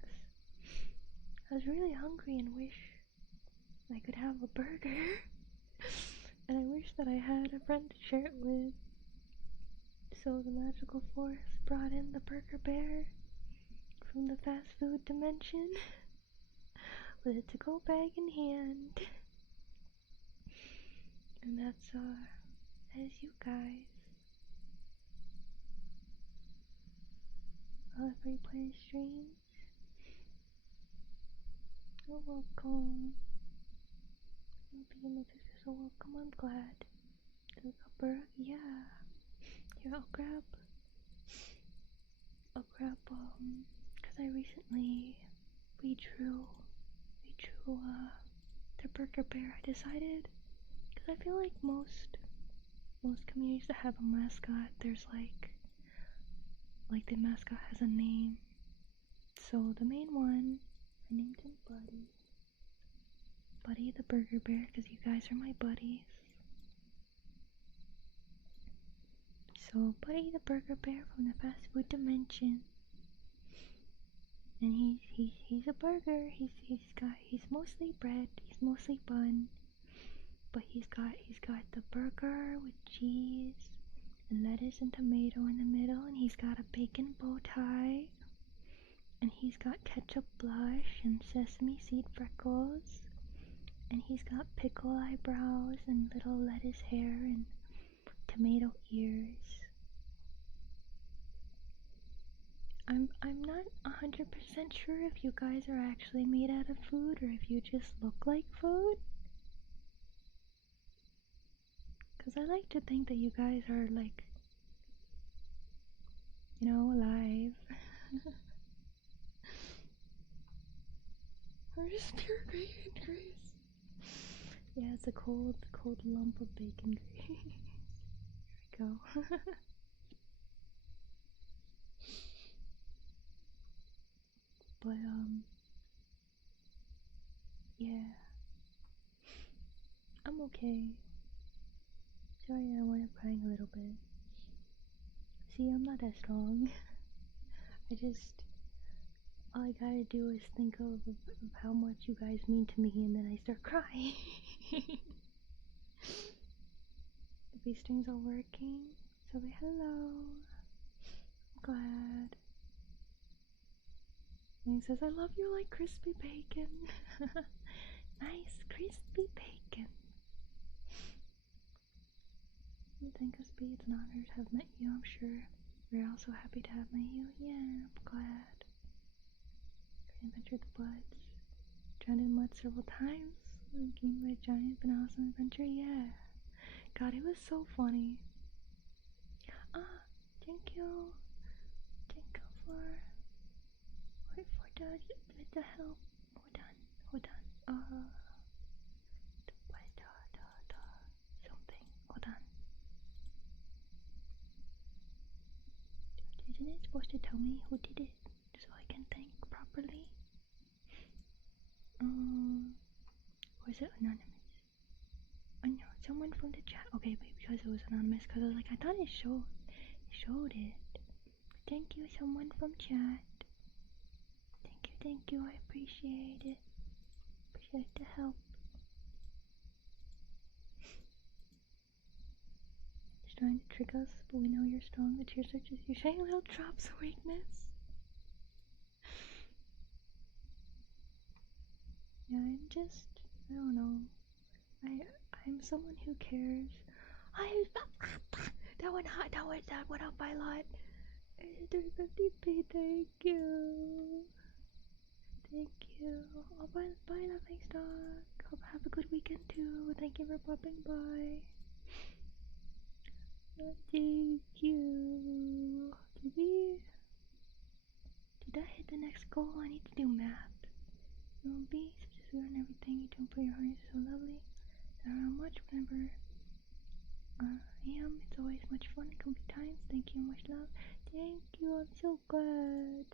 I was really hungry and wish I could have a burger. And I wish that I had a friend to share it with. So the magical forest brought in the burger bear from the fast food dimension with a to-go bag in hand. And that is you guys. If you play streams, you're welcome. You're so welcome. I'm glad. Yeah. Here, I'll grab cause I recently redrew to the Burger Bear. I decided, because I feel like most communities that have a mascot, there's like the mascot has a name. So the main one, I named him Buddy. Buddy the Burger Bear, because you guys are my buddies. So Buddy the Burger Bear from the fast food dimension. And he's a burger. He's mostly bread, he's mostly bun. But he's got the burger with cheese and lettuce and tomato in the middle, and he's got a bacon bow tie, and he's got ketchup blush and sesame seed freckles, and he's got pickle eyebrows and little lettuce hair and tomato ears. I'm not 100% sure if you guys are actually made out of food or if you just look like food. Cause I like to think that you guys are like, you know, alive. Or just pure bacon grease. Yeah, it's a cold lump of bacon grease. Here we go. But yeah, I'm okay. Sorry, I wound up crying a little bit. See, I'm not that strong. All I gotta do is think of how much you guys mean to me, and then I start crying. These strings are working, so hello. I'm glad. And he says, I love you like crispy bacon. Nice crispy bacon. Thank us be, it's an honor to have met you, I'm sure. We're also happy to have met you. Yeah, I'm glad. Great adventure with the buds. Drowned in mud several times. Gained by a giant, but an awesome adventure, yeah. God, it was so funny. Thank you. Thank you for the help. Hold on. Something. Hold on. Isn't it supposed to tell me who did it so I can think properly? Or is it anonymous? Oh no, someone from the chat. Okay, but because it was anonymous, because I was like, I thought it showed it. Thank you, someone from chat. Thank you, I appreciate it. Appreciate the help. Just trying to trick us, but we know you're strong. The tears are just your shiny little drops of weakness. Yeah, I don't know. I'm someone who cares. That went up by a lot. 350p, thank you. Thank you. Oh, bye, Laughing Stock. Hope have a good weekend too. Thank you for popping by. Thank you. Did I hit the next goal? I need to do math. You will be such a sweetheart and everything you do for your heart is so lovely. No matter how much, whenever I am, it's always much fun and comfy times. Thank you, much love. Thank you, I'm so glad.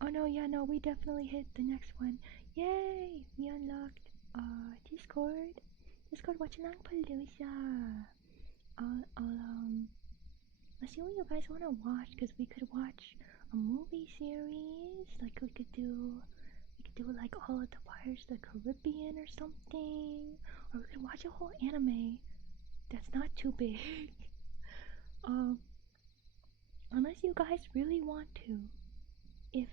Oh no, yeah, no, we definitely hit the next one. Yay! We unlocked Discord. Watching Palooza. Let's see what you guys wanna watch, because we could watch a movie series. Like we could do like all of the Pirates of the Caribbean or something. Or we could watch a whole anime that's not too big. Unless you guys really want to. If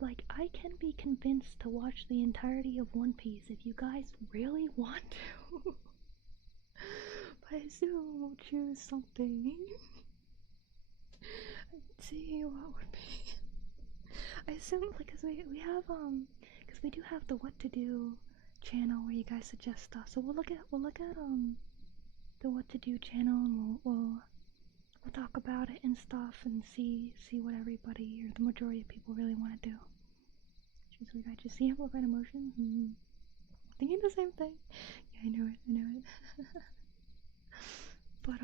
like, I can be convinced to watch the entirety of One Piece if you guys really want to. But I assume we'll choose something. Let's see what would be. I assume, like, cause we have cause we do have the What to Do channel where you guys suggest stuff. So we'll look at the What to Do channel, and we'll we'll talk about it and stuff and see what everybody or the majority of people really want to do. She's like, I just see amplified emotions. Thinking the same thing. Yeah, I know it. But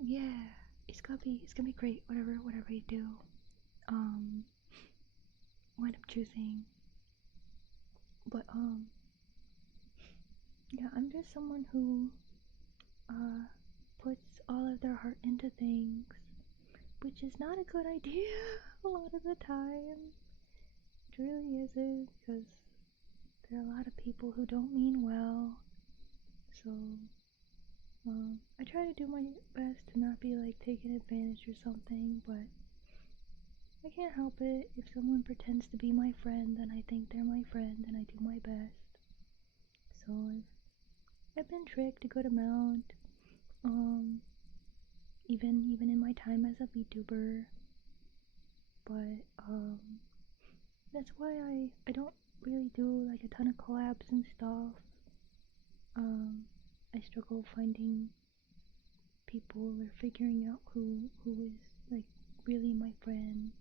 yeah, it's gonna be great. Whatever you do, wind up choosing. But yeah, I'm just someone who puts all of their heart into things, which is not a good idea a lot of the time. It really isn't, because there are a lot of people who don't mean well. So I try to do my best to not be like taken advantage or something, but I can't help it. If someone pretends to be my friend, then I think they're my friend and I do my best. So I've been tricked a good amount, even in my time as a VTuber, but that's why I don't really do like a ton of collabs and stuff. I struggle finding people or figuring out who is like really my friend.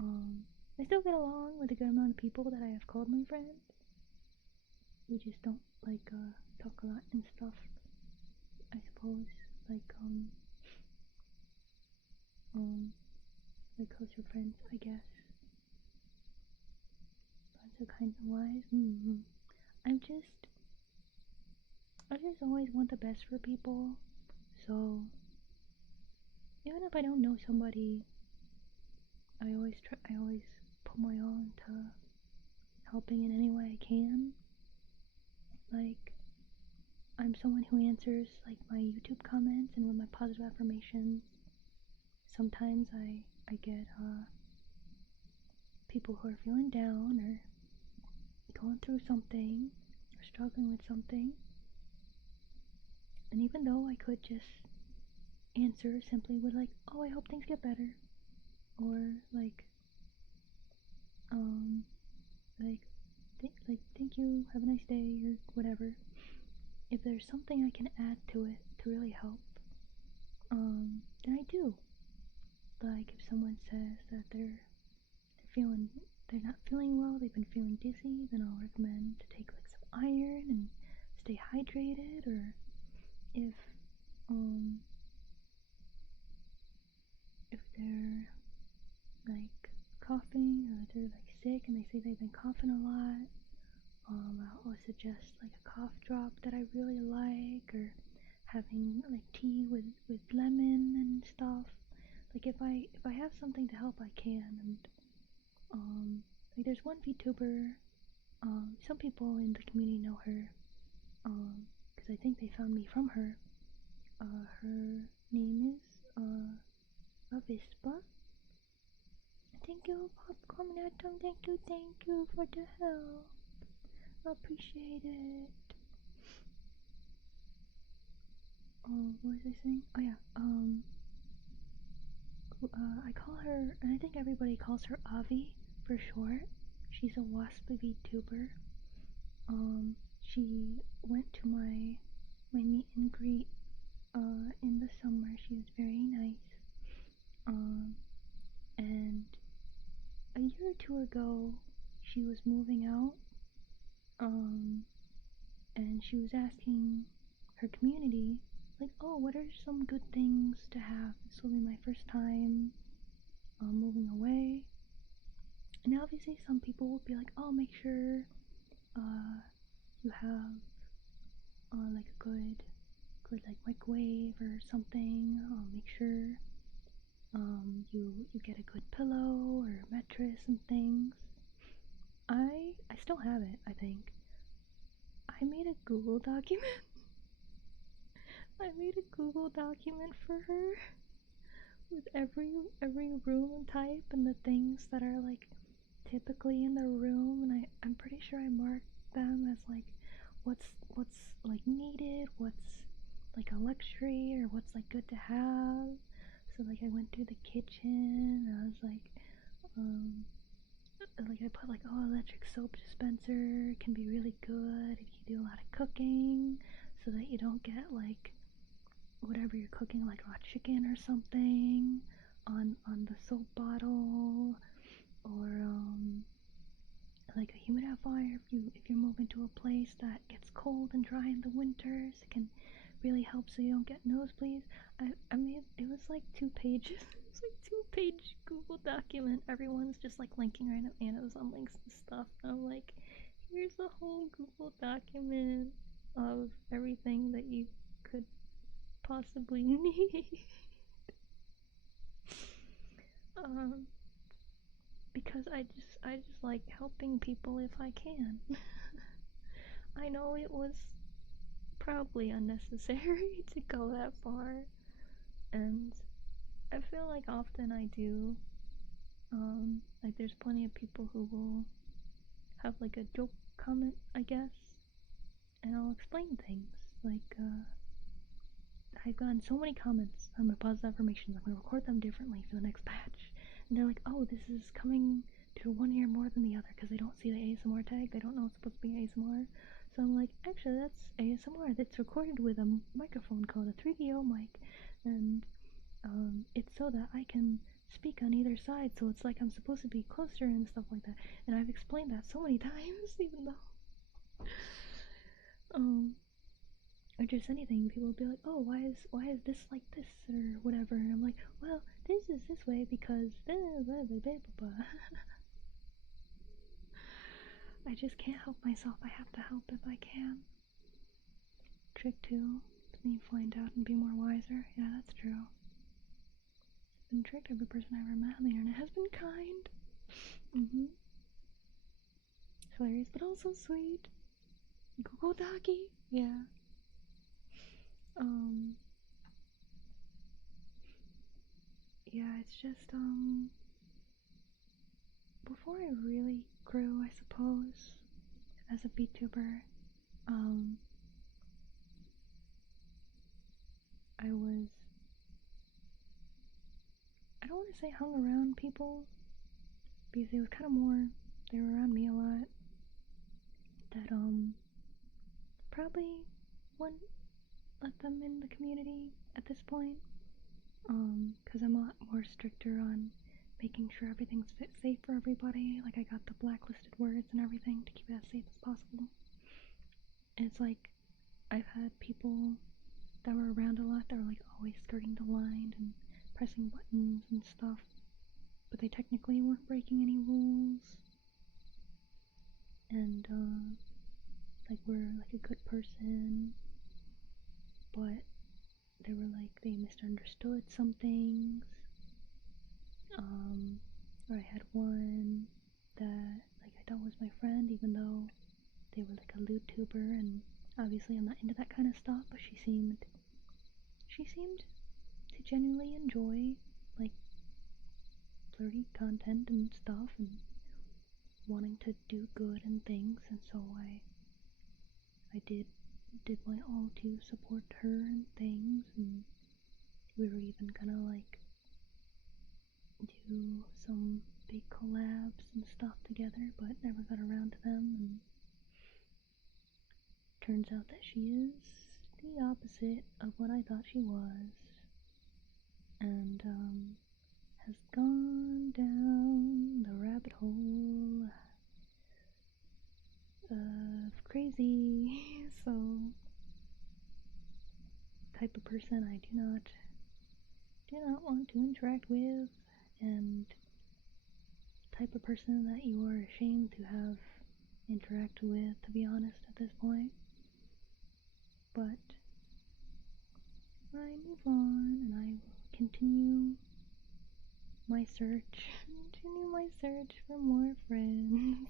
I still get along with a good amount of people that I have called my friend. We just don't like talk a lot and stuff, I suppose. Like closer friends, I guess. Friends are kind of wise. I just always want the best for people. So even if I don't know somebody, I always put my all into helping in any way I can. Like, I'm someone who answers like my YouTube comments and with my positive affirmations. Sometimes I get people who are feeling down or going through something or struggling with something, and even though I could just answer simply with like, oh, I hope things get better, or like thank you, have a nice day, or whatever. If there's something I can add to it to really help, then I do. Like if someone says that they're not feeling well, they've been feeling dizzy, then I'll recommend to take like some iron and stay hydrated. Or if they're like coughing or they're like sick and they say they've been coughing a lot, I'll suggest like a cough drop that I really like, or having like tea with lemon and stuff. Like if I have something to help, I can. And like there's one VTuber, some people in the community know her, because I think they found me from her. Her name is Avispa. Thank you for coming at them. Thank you for the help. I appreciate it. What was I saying? Oh yeah, I call her, and I think everybody calls her Avi for short. She's a WASP VTuber. She went to my meet and greet in the summer. She was very nice. And a year or two ago, she was moving out. And she was asking her community, like, oh, what are some good things to have? This will be my first time moving away. And obviously some people will be like, oh, make sure you have like a good like microwave or something. Make sure you get a good pillow or mattress and things. I still have it, I think. I made a Google document. I made a Google document for her with every room type and the things that are like typically in the room, and I'm pretty sure I marked them as like what's like needed, what's like a luxury, or what's like good to have. So like I went through the kitchen and I was like I put like, oh, electric soap dispenser can be really good if you do a lot of cooking. so that you don't get like whatever you're cooking, like raw chicken or something on the soap bottle, or like a humidifier if you're moving to a place that gets cold and dry in the winters. It can really help so you don't get nosebleeds. I mean, it was like 2 pages. It's like 2-page Google document. Everyone's just like linking right up Amazon links and stuff. And I'm like, here's a whole Google document of everything that you could possibly need. Because I just like helping people if I can. I know it was probably unnecessary to go that far, and I feel like often I do. Like there's plenty of people who will have like a joke comment, I guess, and I'll explain things. Like, I've gotten so many comments on my positive affirmations. I'm gonna record them differently for the next batch. And they're like, oh, this is coming to one ear more than the other because they don't see the ASMR tag. They don't know it's supposed to be ASMR. So I'm like, actually, that's ASMR. That's recorded with a microphone called a 3DO mic. And it's so that I can speak on either side. So it's like I'm supposed to be closer and stuff like that. And I've explained that so many times, even though... or just anything, people will be like, oh, why is this like this, or whatever, and I'm like, well, this is this way because I just can't help myself. I have to help if I can. Trick 2, then you find out and be more wiser. Yeah, that's true. I've been tricked. Every person I ever met on the internet has been kind. Hilarious, but also sweet. Google Docky. Yeah. Yeah, it's just, before I really grew, I suppose, as a VTuber, I don't want to say hung around people, because it was kind of more, they were around me a lot, that, probably wouldn't let them in the community at this point, because I'm a lot more stricter on making sure everything's safe for everybody. Like, I got the blacklisted words and everything to keep it as safe as possible. And it's like, I've had people that were around a lot that were like always skirting the line and pressing buttons and stuff, but they technically weren't breaking any rules, and like were like a good person, but they were like, they misunderstood some things. Or I had one that like I thought was my friend, even though they were like a lewd tuber, and obviously I'm not into that kind of stuff, but she seemed to genuinely enjoy like flirty content and stuff, and wanting to do good and things, and so I did my all to support her and things, and we were even gonna like do some big collabs and stuff together, but never got around to them, and turns out that she is the opposite of what I thought she was, and has gone down the rabbit hole of crazy. So, type of person I do not want to interact with, and type of person that you are ashamed to have interacted with, to be honest, at this point. But I move on, and I will continue my search for more friends.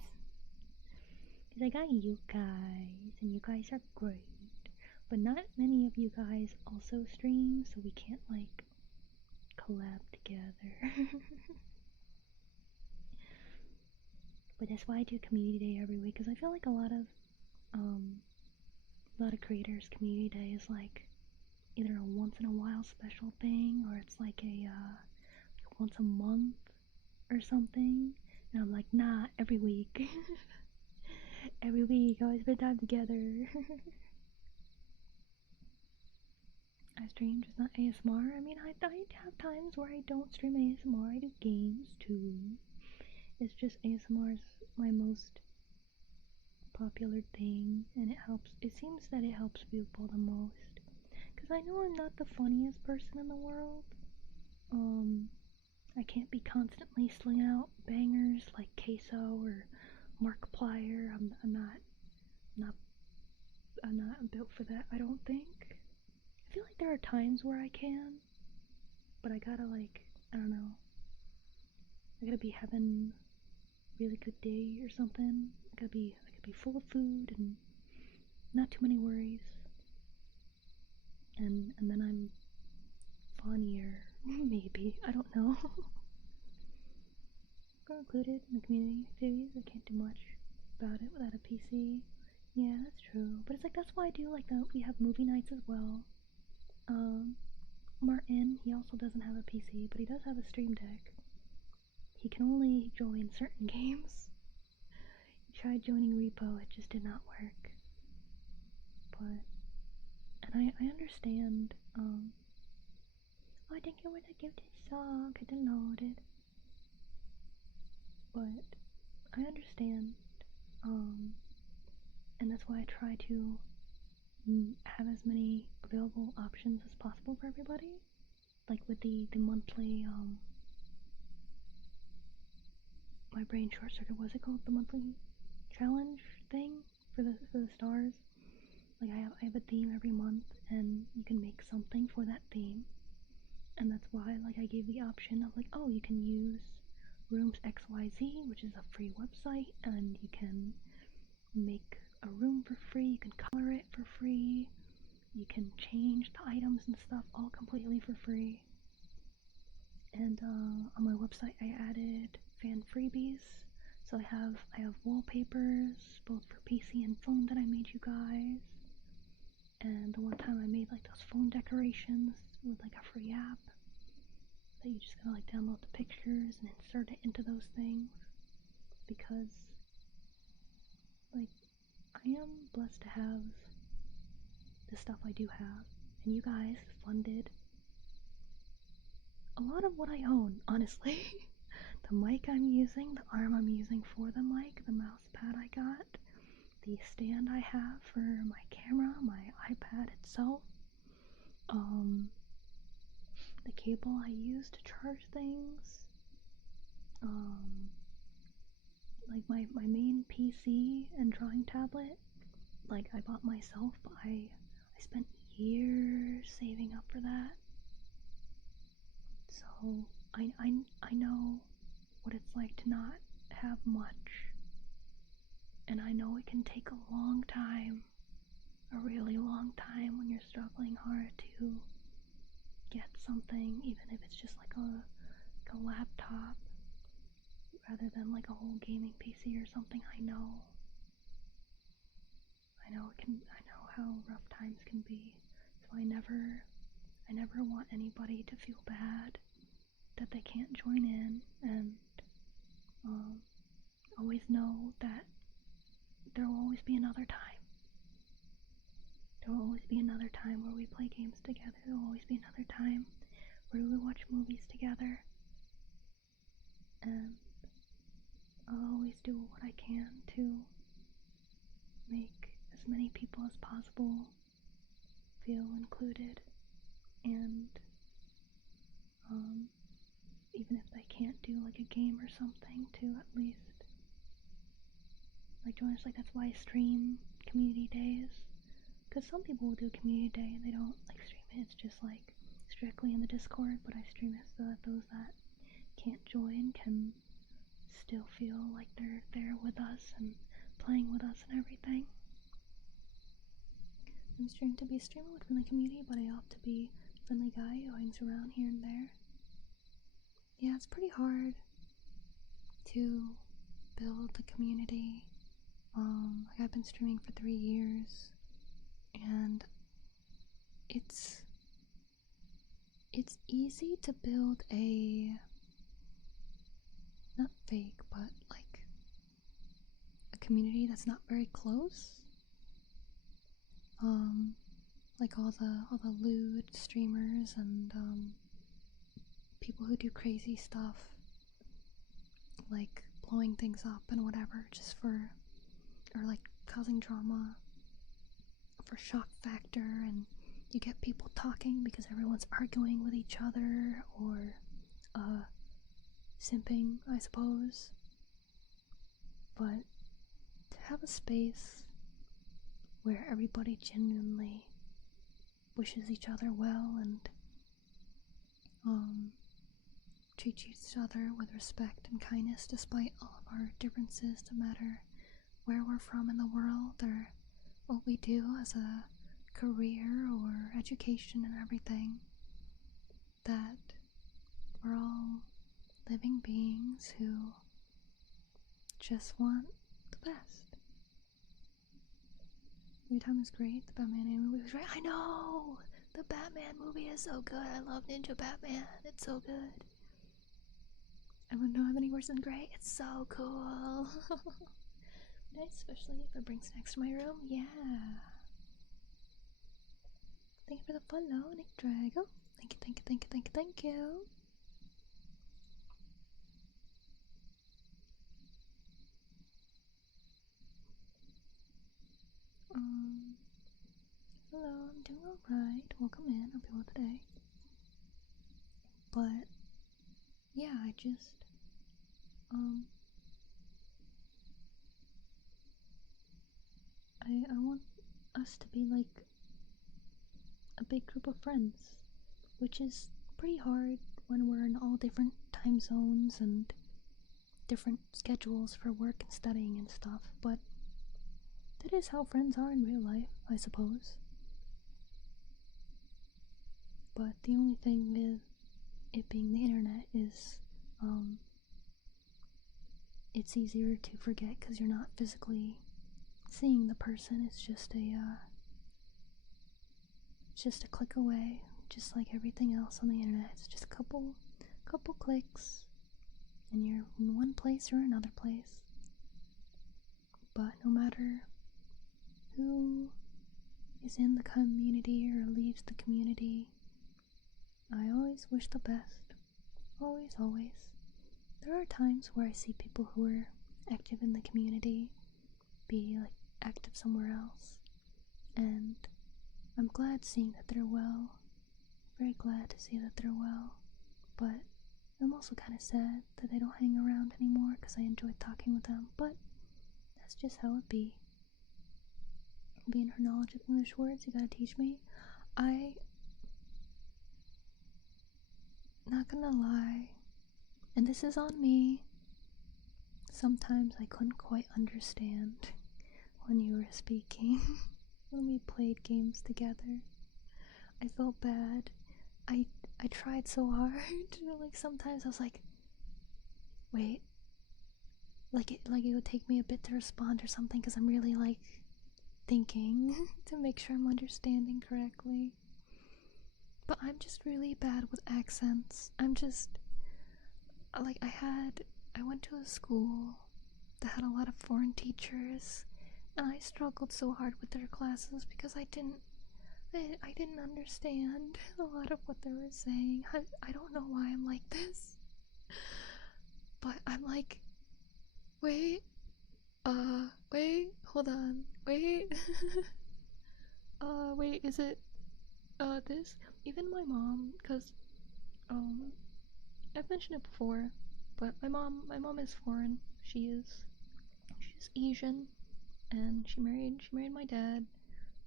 Because I got you guys, and you guys are great. But not many of you guys also stream, so we can't like collab together. But that's why I do community day every week, because I feel like a lot of creators' community day is like either a once in a while special thing, or it's like a once a month or something. And I'm like, nah, every week. Every week, always spend time together. I stream, just not ASMR. I mean, I have times where I don't stream ASMR. I do games too. It's just ASMR is my most popular thing, and it helps. It seems that it helps people the most. Because I know I'm not the funniest person in the world. I can't be constantly slinging out bangers like Queso or Markiplier. I'm not built for that, I don't think. I feel like there are times where I can, but I gotta, like, I don't know. I gotta be having a really good day or something. I gotta be full of food and not too many worries. And then I'm funnier, maybe. I don't know. Got included in the community activities. I can't do much about it without a PC. Yeah, that's true. But it's like, that's why I do like we have movie nights as well. Martin, he also doesn't have a PC, but he does have a stream deck. He can only join certain games. He tried joining Repo, it just did not work. But, and I understand, oh, I think it was a gifted song, I downloaded. But, I understand, and that's why I try to have as many available options as possible for everybody. Like with the monthly, my brain short circuit, what's it called? The monthly challenge thing for the stars. Like I have a theme every month, and you can make something for that theme. And that's why, like, I gave the option of, like, oh, you can use Rooms XYZ, which is a free website, and you can make a room for free, you can color it for free, you can change the items and stuff all completely for free. And on my website I added fan freebies, so I have wallpapers both for PC and phone that I made you guys. And the one time I made like those phone decorations with like a free app that you just gotta like download the pictures and insert it into those things, because like I am blessed to have the stuff I do have, and you guys funded a lot of what I own, honestly. The mic I'm using, the arm I'm using for the mic, the mouse pad I got, the stand I have for my camera, my iPad itself, the cable I use to charge things, like my main PC and drawing tablet, like I bought myself, but I spent years saving up for that. So I know what it's like to not have much, and I know it can take a long time, a really long time, when you're struggling hard to get something, even if it's just like a laptop rather than like a whole gaming PC or something. I know how rough times can be, so I never want anybody to feel bad that they can't join in, and always know that there will always be another time. There will always be another time where we play games together. There will always be another time where we watch movies together. And I'll always do what I can to make as many people as possible feel included, and even if they can't do like a game or something, to at least like join us. Like that's why I stream community days, because some people will do a community day and they don't like stream it. It's just like strictly in the Discord, but I stream it so that those that can't join can still feel like they're there with us and playing with us and everything. I'm streaming to be a streamer within the community, but I opt to be a friendly guy who hangs around here and there. Yeah, it's pretty hard to build the community. Like I've been streaming for 3 years, and it's easy to build a, not fake, but like a community that's not very close. like all the lewd streamers and people who do crazy stuff, like blowing things up and whatever, just for, or like causing drama for shock factor, and you get people talking because everyone's arguing with each other, or simping, I suppose. But to have a space where everybody genuinely wishes each other well and treats each other with respect and kindness despite all of our differences, no matter where we're from in the world or what we do as a career or education and everything, that we're all living beings who just want the best. Every time is great. The Batman movie was great. I know! The Batman movie is so good. I love Ninja Batman. It's so good. I wouldn't know any worse than great. It's so cool. Nice, especially if it brings snacks to my room. Yeah. Thank you for the follow, Nick Drago. Thank you, thank you, thank you, thank you, thank you. Hello, I'm doing alright. Welcome in. Hope you're well today. But yeah, I just I want us to be like a big group of friends, which is pretty hard when we're in all different time zones and different schedules for work and studying and stuff, but that is how friends are in real life, I suppose. But the only thing with it being the internet is it's easier to forget because you're not physically seeing the person. It's just a click away, just like everything else on the internet. It's just a couple clicks and you're in one place or another place. But no matter who is in the community or leaves the community, I always wish the best. Always, always. There are times where I see people who are active in the community be like active somewhere else, and I'm glad seeing that they're well. Very glad to see that they're well. But I'm also kind of sad that they don't hang around anymore because I enjoyed talking with them. But that's just how it be. Being her knowledge of English words, you gotta teach me. Not gonna lie, and this is on me, sometimes I couldn't quite understand when you were speaking. When we played games together, I felt bad. I tried so hard. Like sometimes I was like, wait, like it would take me a bit to respond or something because I'm really like thinking to make sure I'm understanding correctly. But I'm just really bad with accents. I'm just like I went to a school that had a lot of foreign teachers, and I struggled so hard with their classes because I didn't understand a lot of what they were saying. I don't know why I'm like this, but I'm like, wait, hold on, wait, wait, is it, this? Even my mom, cause, I've mentioned it before, but my mom is foreign. She's Asian, and she married my dad,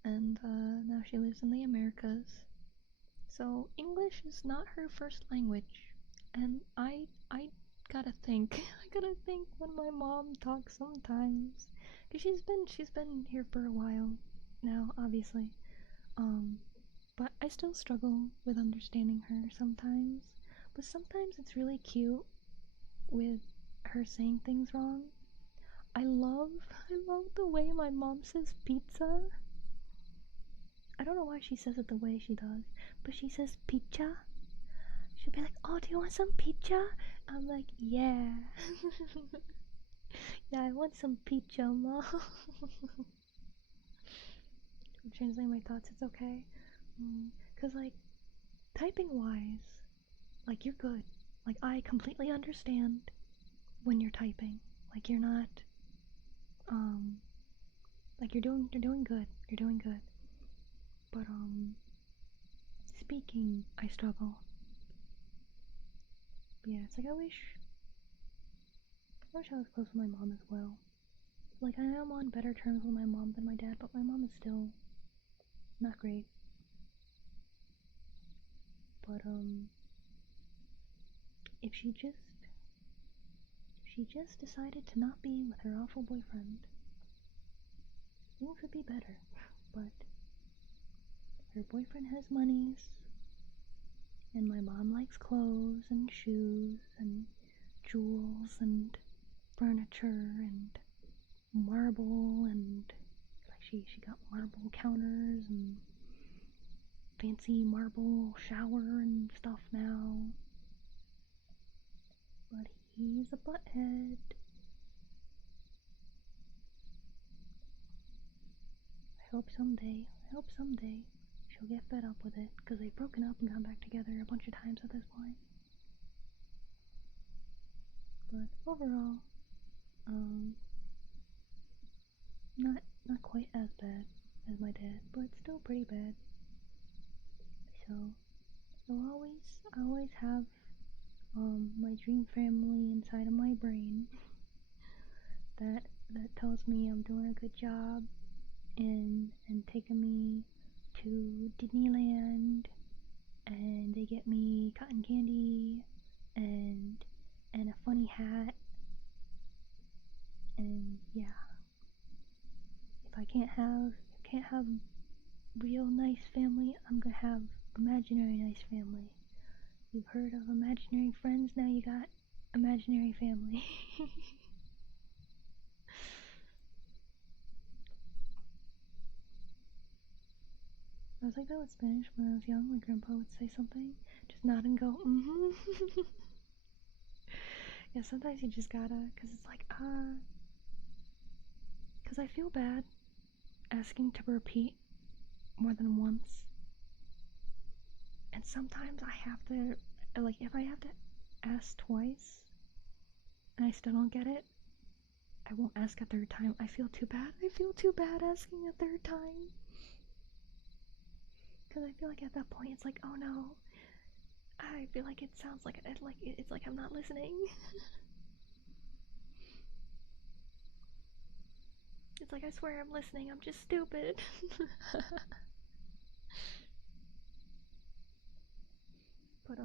and now she lives in the Americas. So English is not her first language, and I gotta think. I gotta think when my mom talks sometimes, cause she's been here for a while now, obviously. But I still struggle with understanding her sometimes. But sometimes it's really cute with her saying things wrong. I love the way my mom says pizza. I don't know why she says it the way she does, but she says pizza. She'll be like, oh, do you want some pizza? I'm like, yeah. Yeah, I want some pizza, Mom. I'm translating my thoughts, it's okay. Cause like typing wise, like you're good. Like I completely understand when you're typing. Like you're not, like you're doing good. You're doing good. But speaking, I struggle. Yeah, it's like I wish I was close with my mom as well. Like I am on better terms with my mom than my dad, but my mom is still not great. But if she just decided to not be with her awful boyfriend, things would be better. But her boyfriend has monies, and my mom likes clothes and shoes and jewels and furniture and marble, and like she got marble counters and fancy marble shower and stuff now. But he's a butthead. I hope someday she'll get fed up with it, because they've broken up and gone back together a bunch of times at this point. But overall, not quite as bad as my dad, but still pretty bad. So I always have my dream family inside of my brain that tells me I'm doing a good job and taking me to Disneyland, and they get me cotton candy and a funny hat. And yeah, if I can't have real nice family, I'm gonna have imaginary nice family. You've heard of imaginary friends, now you got imaginary family. I was like that with Spanish when I was young. My grandpa would say something, just nod and go, mm-hmm. Yeah, sometimes you just gotta, cause it's like, cause I feel bad asking to repeat more than once. And sometimes I have to, like, if I have to ask twice and I still don't get it, I won't ask a third time. I feel too bad. I feel too bad asking a third time. Because I feel like at that point it's like, oh no. I feel like it sounds like it's like I'm not listening. It's like I swear I'm listening. I'm just stupid. But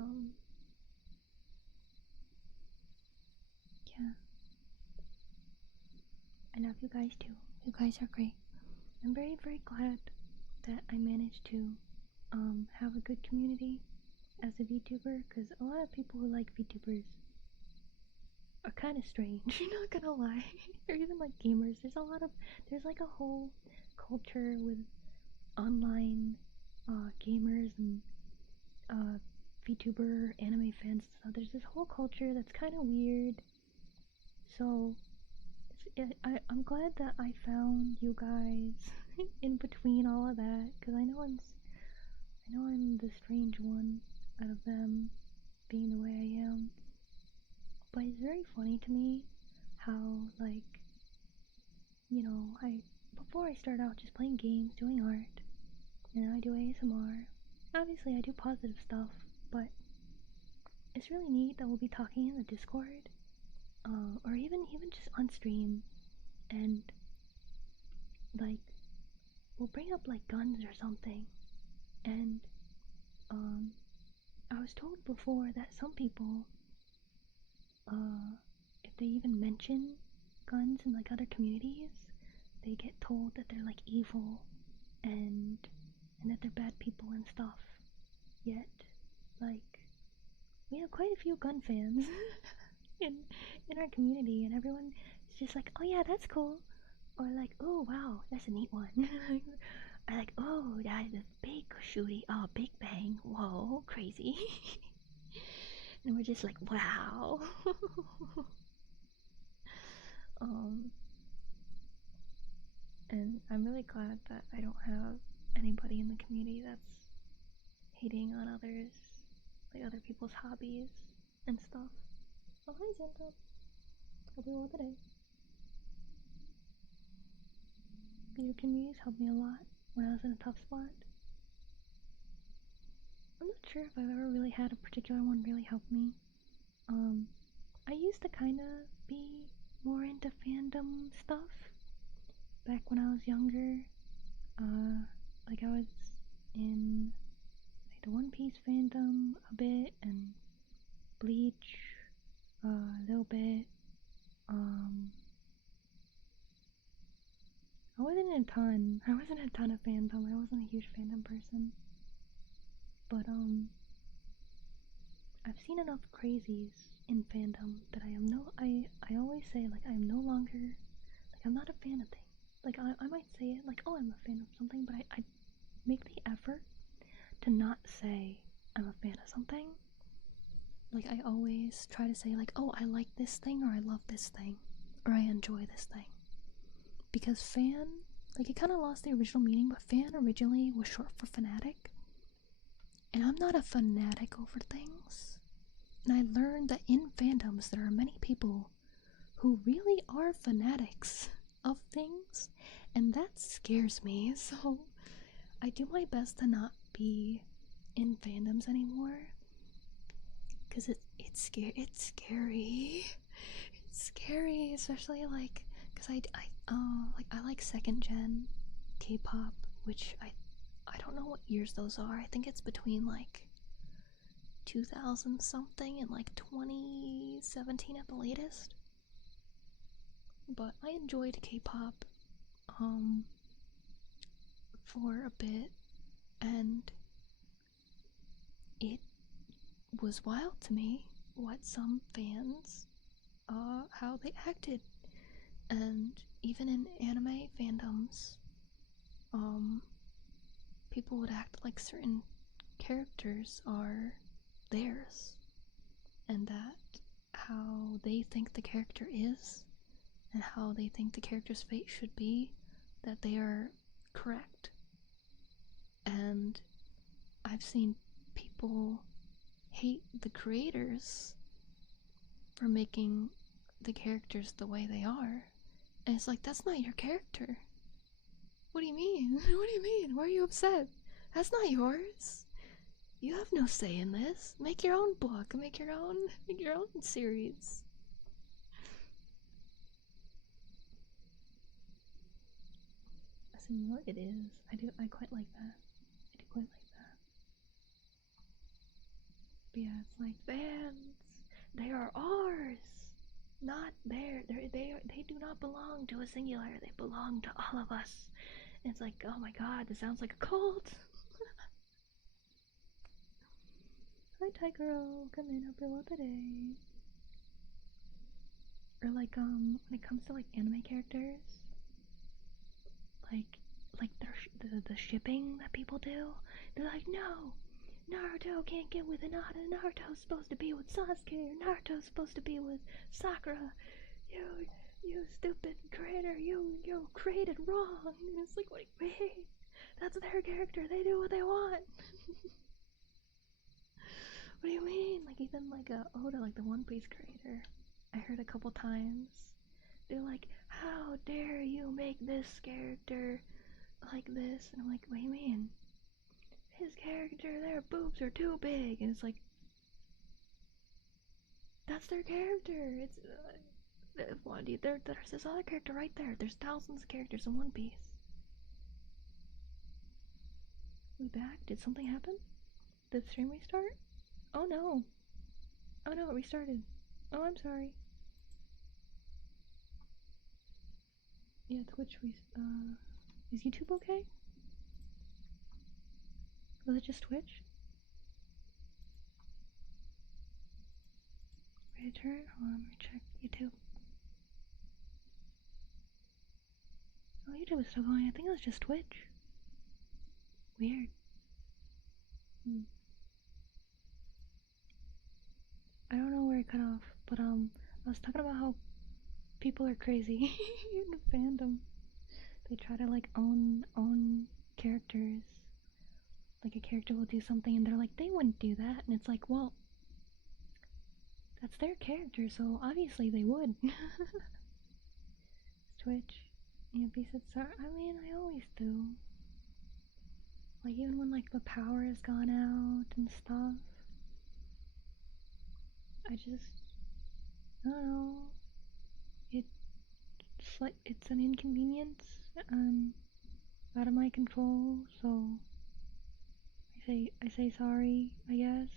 yeah. I love you guys too. You guys are great. I'm very, very glad that I managed to have a good community as a VTuber, because a lot of people who like VTubers are kind of strange. Not gonna lie. Or even like gamers. There's like a whole culture with online gamers and VTuber anime fans. So there's this whole culture that's kind of weird. So I'm glad that I found you guys in between all of that, because I know I'm the strange one out of them, being the way I am. But it's very funny to me how, like, you know, before I started out just playing games, doing art, and now I do ASMR. Obviously I do positive stuff, but it's really neat that we'll be talking in the Discord, or even just on stream, and like we'll bring up like guns or something. And I was told before that some people, if they even mention guns in like other communities, they get told that they're like evil and that they're bad people and stuff. Yet, like, we have quite a few gun fans in our community, and everyone is just like, oh yeah, that's cool, or like, oh wow, that's a neat one. Or like, oh, that is a big shooty, oh, big bang, whoa, crazy. And we're just like, wow. And I'm really glad that I don't have anybody in the community that's hating on others, like other people's hobbies and stuff. Oh, hi, Santa. Hope you're well today. Your communities helped me a lot when I was in a tough spot. I'm not sure if I've ever really had a particular one really help me. I used to kind of be more into fandom stuff back when I was younger. Like I was in like the One Piece fandom a bit, and Bleach a little bit. I wasn't a ton of fandom. I wasn't a huge fandom person. But I've seen enough crazies in fandom that I always say, like, I'm no longer, like, I'm not a fan of things. Like, I might say it, like, oh, I'm a fan of something, but I make the effort to not say I'm a fan of something. Like, I always try to say, like, oh, I like this thing, or I love this thing, or I enjoy this thing. Because fan, like, it kind of lost the original meaning, but fan originally was short for fanatic. And I'm not a fanatic over things. And I learned that in fandoms there are many people who really are fanatics of things, and that scares me. So I do my best to not be in fandoms anymore, because it's scary. It's scary, especially like because I like second gen K-pop, which I don't know what years those are. I think it's between like 2000 something and like 2017 at the latest. But I enjoyed K-pop for a bit, and it was wild to me what some fans how they acted. And even in anime fandoms, people would act like certain characters are theirs, and that how they think the character is and how they think the character's fate should be, that they are correct. And I've seen people hate the creators for making the characters the way they are, and it's like, that's not your character. What do you mean? What do you mean? Why are you upset? That's not yours. You have no say in this. Make your own book. Make your own series. So you know what it is. I quite like that. I do quite like that. But yeah, it's like, fans, they are ours. Not theirs. They do not belong to a singular. They belong to all of us. And it's like, oh my god, this sounds like a cult. Hi, Tigero. Come in. Hope you're well today. Or like, when it comes to like anime characters, like the shipping that people do, they're like, no, Naruto can't get with Hinata. Naruto's supposed to be with Sasuke, or Naruto's supposed to be with Sakura. You stupid creator, you created wrong. And it's like, wait, that's their character. They do what they want. What do you mean? Like, even like Oda, like the One Piece creator, I heard a couple times, they're like, how dare you make this character like this? And I'm like, what do you mean? His character, their boobs are too big. And it's like, that's their character. It's there's this other character right there. There's thousands of characters in One Piece. We back? Did something happen? Did the stream restart? Oh no. Oh no, it restarted. Oh, I'm sorry. Yeah, Twitch is YouTube okay? Was it just Twitch? Return? Hold on, let me check YouTube. Oh, YouTube is still going. I think it was just Twitch. Weird. I don't know where it cut off, but I was talking about how people are crazy in fandom. They try to like own characters, like a character will do something and they're like, they wouldn't do that, and it's like, well, that's their character, so obviously they would. Twitch. Yeah, besides, I mean, I always do. Like, even when, like, the power has gone out and stuff. I don't know. It's like, it's an inconvenience, out of my control, so I say sorry, I guess.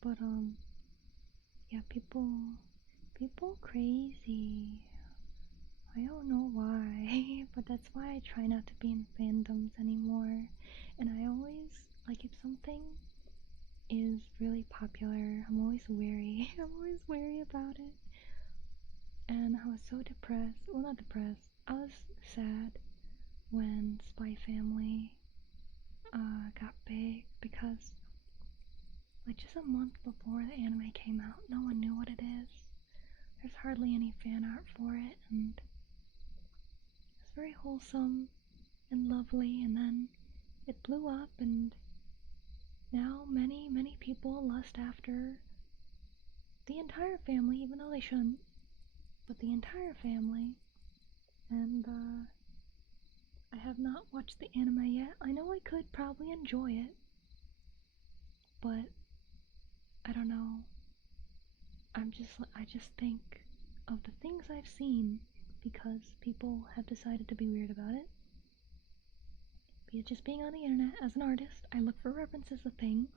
But, yeah, people crazy. I don't know why, but that's why I try not to be in fandoms anymore. And I always, like, if something is really popular, I'm always wary. I'm always wary about it. And I was so depressed. Well, not depressed. I was sad when Spy Family got big because, like, just a month before the anime came out, no one knew what it is. There's hardly any fan art for it, and it's very wholesome and lovely, and then it blew up, and now many people lust after the entire family, even though they shouldn't, but the entire family. And I have not watched the anime yet. I know I could probably enjoy it, but I don't know. I just think of the things I've seen because people have decided to be weird about it. Because just being on the internet as an artist, I look for references of things,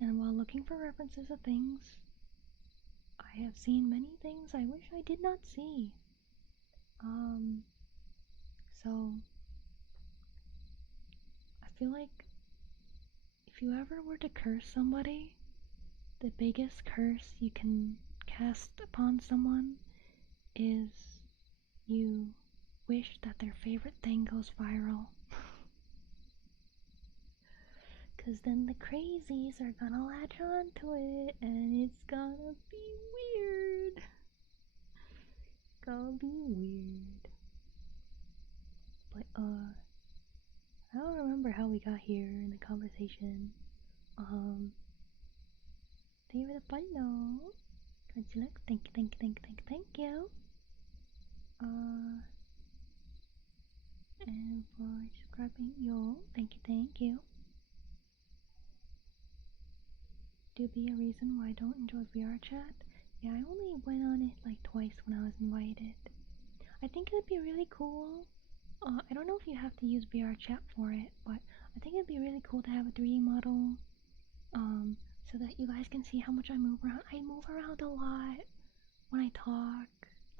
and while looking for references of things, I have seen many things I wish I did not see. So I feel like if you ever were to curse somebody, the biggest curse you can cast upon someone is you wish that their favorite thing goes viral. Cause then the crazies are gonna latch on to it and it's gonna be weird. Gonna be weird. But I don't remember how we got here in the conversation. Leave it a follow. Thank you. And for subscribing, yo, thank you. Do be a reason why I don't enjoy VR chat. Yeah, I only went on it like twice when I was invited. I think it would be really cool. I don't know if you have to use VR chat for it, but I think it'd be really cool to have a 3D model, so that you guys can see how much I move around. I move around a lot when I talk,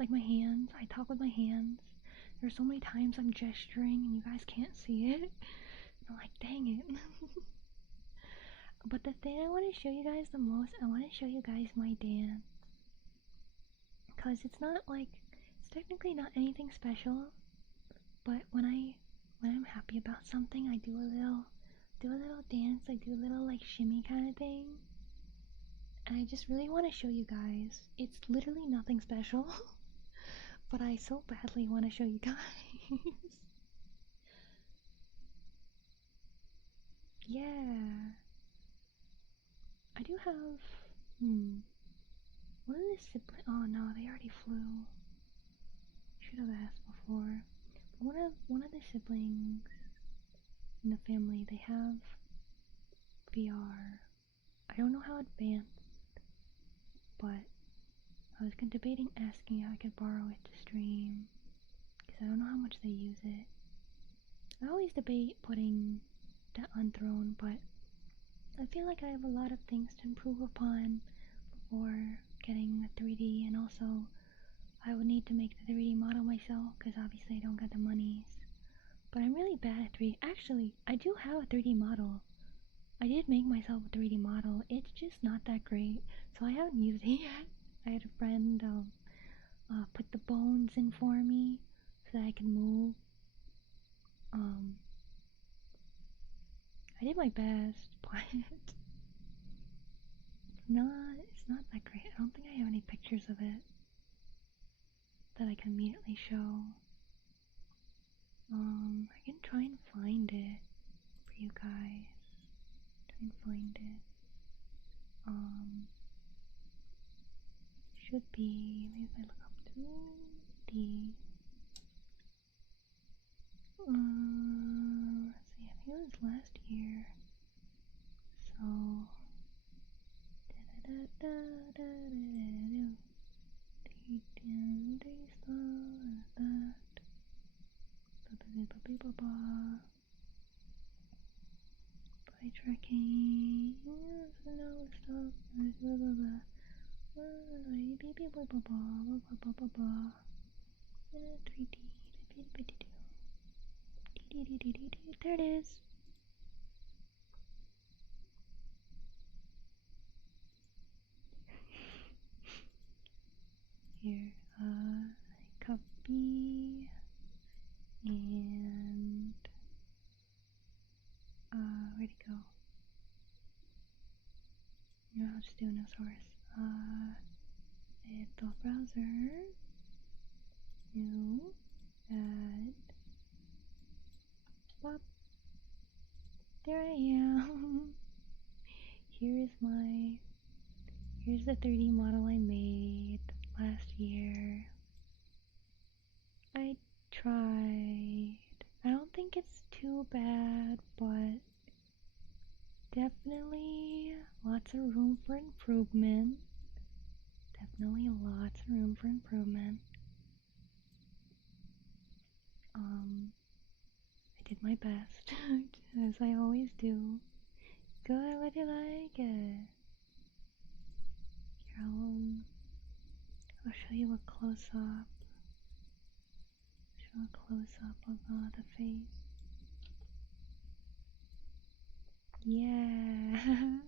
like my hands. I talk with my hands. There's so many times I'm gesturing and you guys can't see it. I'm like, dang it. But the thing I want to show you guys the most, I want to show you guys my dance. Cause it's not like, it's technically not anything special, but when I'm happy about something, I do a little dance. I do a little like shimmy kind of thing. And I just really want to show you guys. It's literally nothing special, but I so badly want to show you guys. Yeah. I do have, one of the siblings, oh no, they already flew. Should have asked before. But one of the siblings in the family, they have VR. I don't know how advanced, but I was debating asking if I could borrow it to stream, because I don't know how much they use it. I always debate putting that on Throne, but I feel like I have a lot of things to improve upon before getting the 3D, and also I would need to make the 3D model myself, because obviously I don't got the monies. But I'm really bad at 3D. Actually, I do have a 3D model. I did make myself a 3D model. It's just not that great, so I haven't used it yet. I had a friend put the bones in for me so that I can move. I did my best, but it's not that great. I don't think I have any pictures of it that I can immediately show. I can try and find it for you guys. Try and find it. Should be, maybe if I look up 3D. Let's see, I think it was last year. So, by tracking, no stuff, 3D. There it is. Here, copy and where'd it go? No, I'll just do no source. The browser, new, add, pop. There I am. Here's the 3D model I made last year. I tried. I don't think it's too bad, but definitely lots of room for improvement. Definitely lots of room for improvement. I did my best, as I always do. Good, what do you like it? Here, I'll show you a close-up. Show a close-up of the face. Yeah.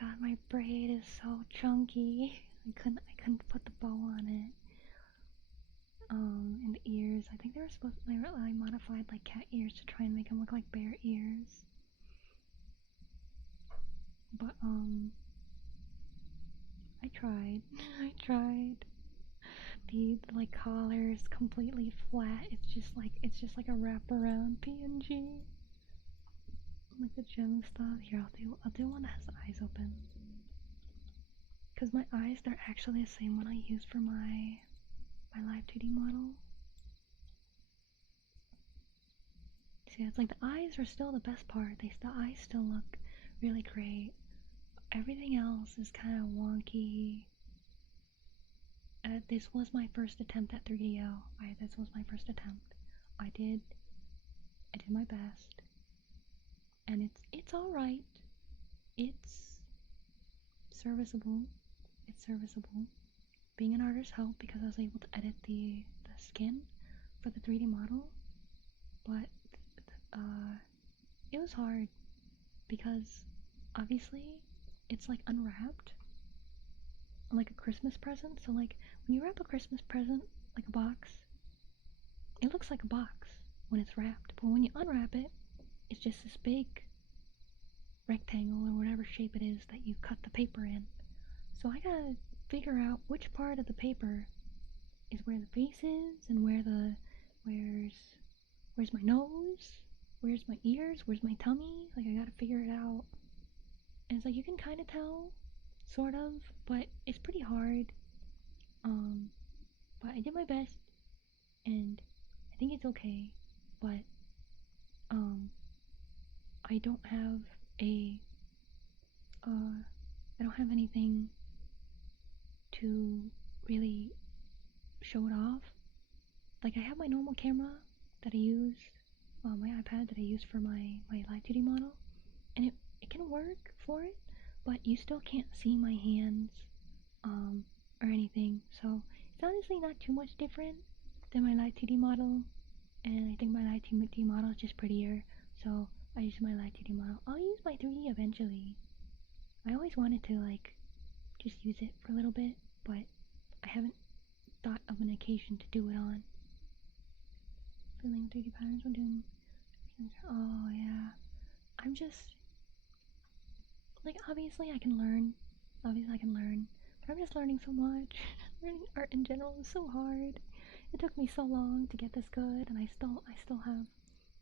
God, my braid is so chunky. I couldn't put the bow on it. And the ears. I think they were supposed to, I modified like cat ears to try and make them look like bear ears. But I tried. I tried. The like collar is completely flat. It's just like a wraparound PNG. Like the gem stuff. Here, I'll do one that has the eyes open. Cause my eyes, they're actually the same one I use for my live 2D model. See, it's like the eyes are still the best part. The eyes still look really great. Everything else is kind of wonky. This was my first attempt at 3DO. This was my first attempt. I did my best, and it's all right. It's serviceable. It's serviceable. Being an artist helped because I was able to edit the skin for the 3D model, but it was hard because obviously it's like unwrapped like a Christmas present. So like when you wrap a Christmas present like a box, it looks like a box when it's wrapped, but when you unwrap it, it's just this big rectangle or whatever shape it is that you cut the paper in. So I gotta figure out which part of the paper is where the face is and where's my nose, where's my ears, where's my tummy. Like I gotta figure it out. And it's like you can kind of tell, sort of, but it's pretty hard. But I did my best, and I think it's okay. But I don't have I don't have anything to really show it off. Like I have my normal camera that I use, my iPad that I use for my live 2D model, and it can work for it, but you still can't see my hands or anything. So it's honestly not too much different than my live 2D model, and I think my live 2D model is just prettier. So I use my live 2D model. I'll use my 3D eventually. I always wanted to like just use it for a little bit, but I haven't thought of an occasion to do it on. Filling 3D patterns when doing. Oh yeah, I'm just like obviously I can learn, but I'm just learning so much. Learning art in general is so hard. it took me so long to get this good, and I still have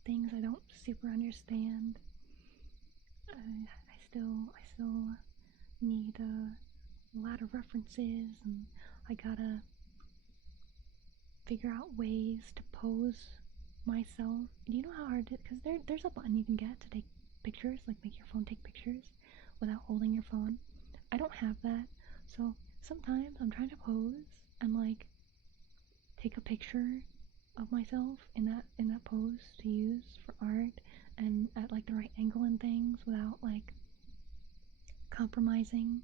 things I don't super understand. I still need a lot of references, and I gotta figure out ways to pose myself. Do you know how hard it is? Because there's a button you can get to take pictures, like make your phone take pictures without holding your phone. I don't have that, so sometimes I'm trying to pose and like take a picture of myself in that pose to use for art and at like the right angle and things without like compromising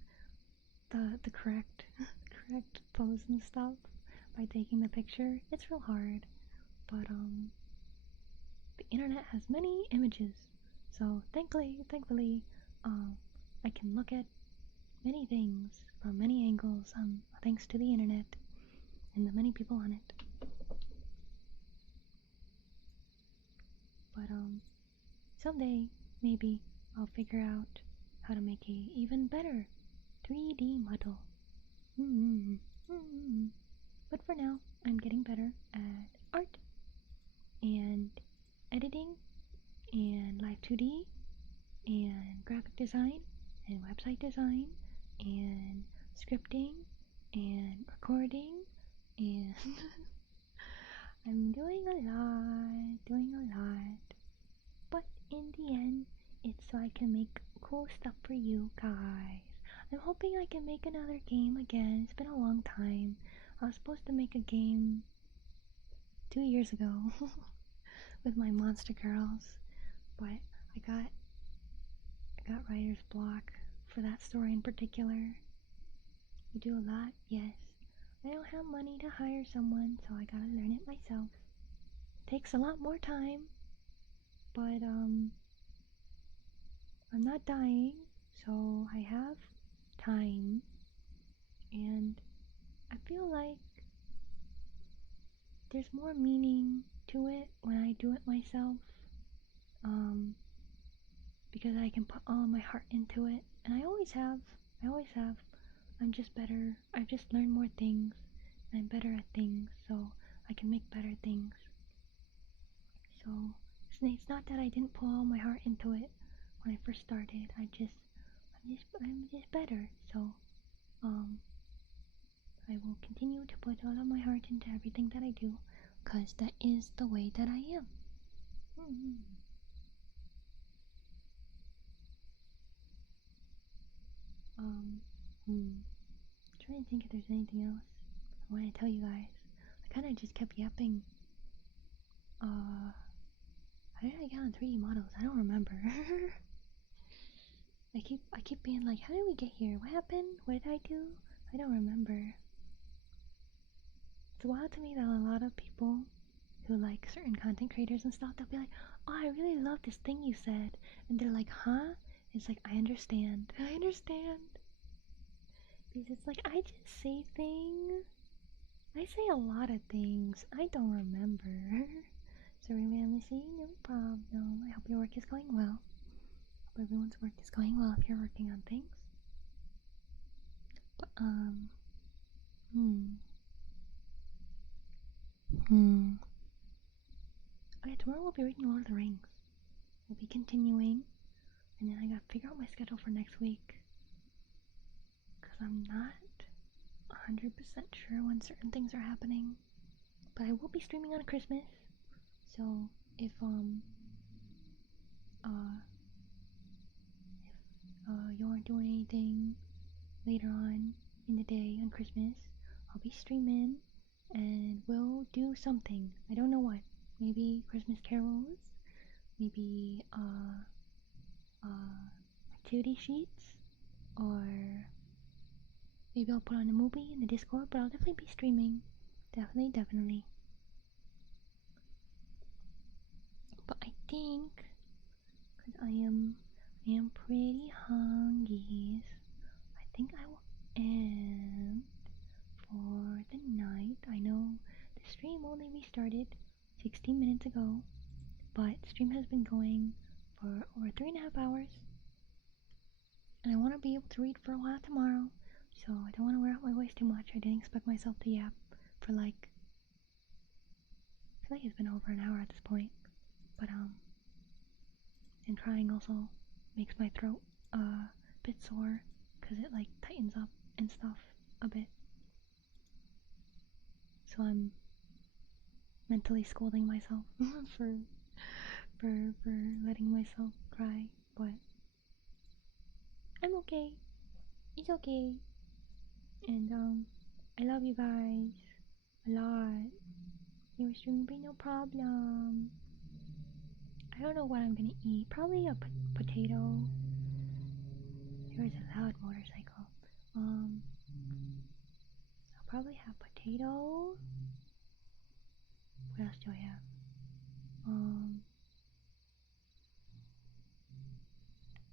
the correct correct pose and stuff by taking the picture. It's real hard, but the internet has many images, so thankfully I can look at many things from many angles thanks to the internet and the many people on it. But someday maybe I'll figure out how to make a even better 3D model. But for now, I'm getting better at art and editing and live 2D and graphic design and website design and scripting and recording, and I'm doing a lot, but in the end it's so I can make cool stuff for you guys. I'm hoping I can make another game again. It's been a long time. I was supposed to make a game 2 years ago with my monster girls, but I got writer's block for that story in particular. You do a lot? Yes. I don't have money to hire someone, so I gotta learn it myself. It takes a lot more time, but I'm not dying, so I have time, and I feel like there's more meaning to it when I do it myself, because I can put all of my heart into it, and I always have. I'm just better. I've just learned more things, and I'm better at things, so I can make better things. So it's not that I didn't put all my heart into it when I first started. I'm just better. So I will continue to put all of my heart into everything that I do, cause that is the way that I am. Trying to think if there's anything else I want to tell you guys. I kind of just kept yapping. How did I get on 3D models? I don't remember. I keep being like, how did we get here? What happened? What did I do? I don't remember. It's wild to me that a lot of people who like certain content creators and stuff, they'll be like, oh, I really love this thing you said, and they're like, huh? It's like, I understand. Because it's like, I just say things. I say a lot of things. I don't remember. So reminiscing, no problem. I hope your work is going well. Hope everyone's work is going well if you're working on things. But, Okay, tomorrow we'll be reading Lord of the Rings. We'll be continuing, and then I gotta figure out my schedule for next week, because I'm not 100% sure when certain things are happening, but I will be streaming on Christmas, so if you aren't doing anything later on in the day on Christmas, I'll be streaming, and we'll do something. I don't know what. Maybe Christmas carols, maybe activity sheets, or maybe I'll put on a movie in the Discord, but I'll definitely be streaming. Definitely. But I think, because I am pretty hungry, I think I will end for the night. I know the stream only restarted 16 minutes ago, but the stream has been going for over 3.5 hours, and I want to be able to read for a while tomorrow, so I don't want to wear out my voice too much. I didn't expect myself to yap for like feel like it's been over an hour at this point. But and crying also makes my throat a bit sore because it like tightens up and stuff a bit. So I'm mentally scolding myself for letting myself cry, but I'm okay. It's okay. And I love you guys a lot. Your stream will be no problem. I don't know what I'm gonna eat. Probably a potato. There is a loud motorcycle. I'll probably have potato. What else do I have?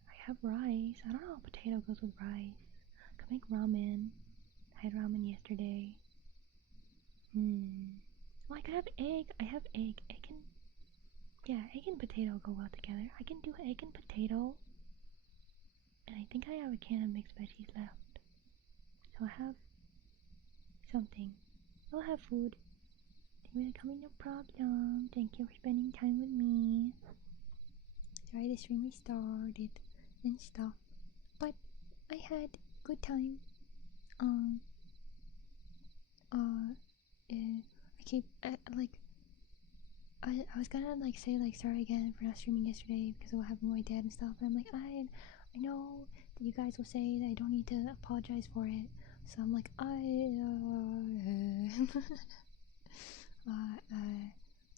I have rice. I don't know how potato goes with rice. I could make ramen. I had ramen yesterday. Well, I could have egg. I have egg. Egg and egg and potato go well together. I can do egg and potato. And I think I have a can of mixed veggies left. So I have something. I'll have food. Thank you for coming, no problem. Thank you for spending time with me. Sorry the stream restarted and stuff. But I had good time. I was gonna like say like sorry again for not streaming yesterday because of what happened with my dad and stuff, and I'm like I know that you guys will say that I don't need to apologize for it, so I'm like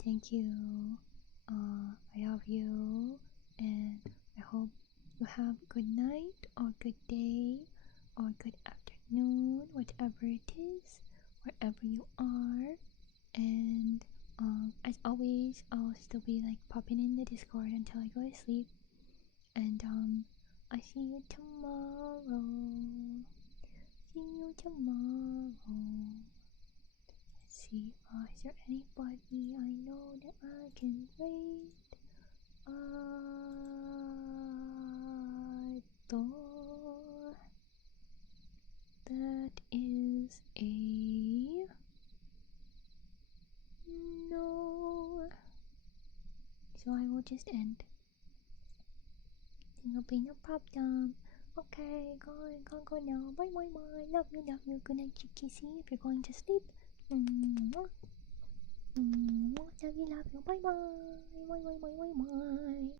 thank you, I love you, and I hope you have good night or good day or good afternoon, whatever it is, wherever you are, and as always, I'll still be like popping in the Discord until I go to sleep. And I see you tomorrow. See you tomorrow. Let's see, is there anybody I know that I can rate? Thor. That is a no. So I will just end. It'll be no problem. Okay, go now. Bye. Love you. Good night, kissy. If you're going to sleep. Love you. Bye.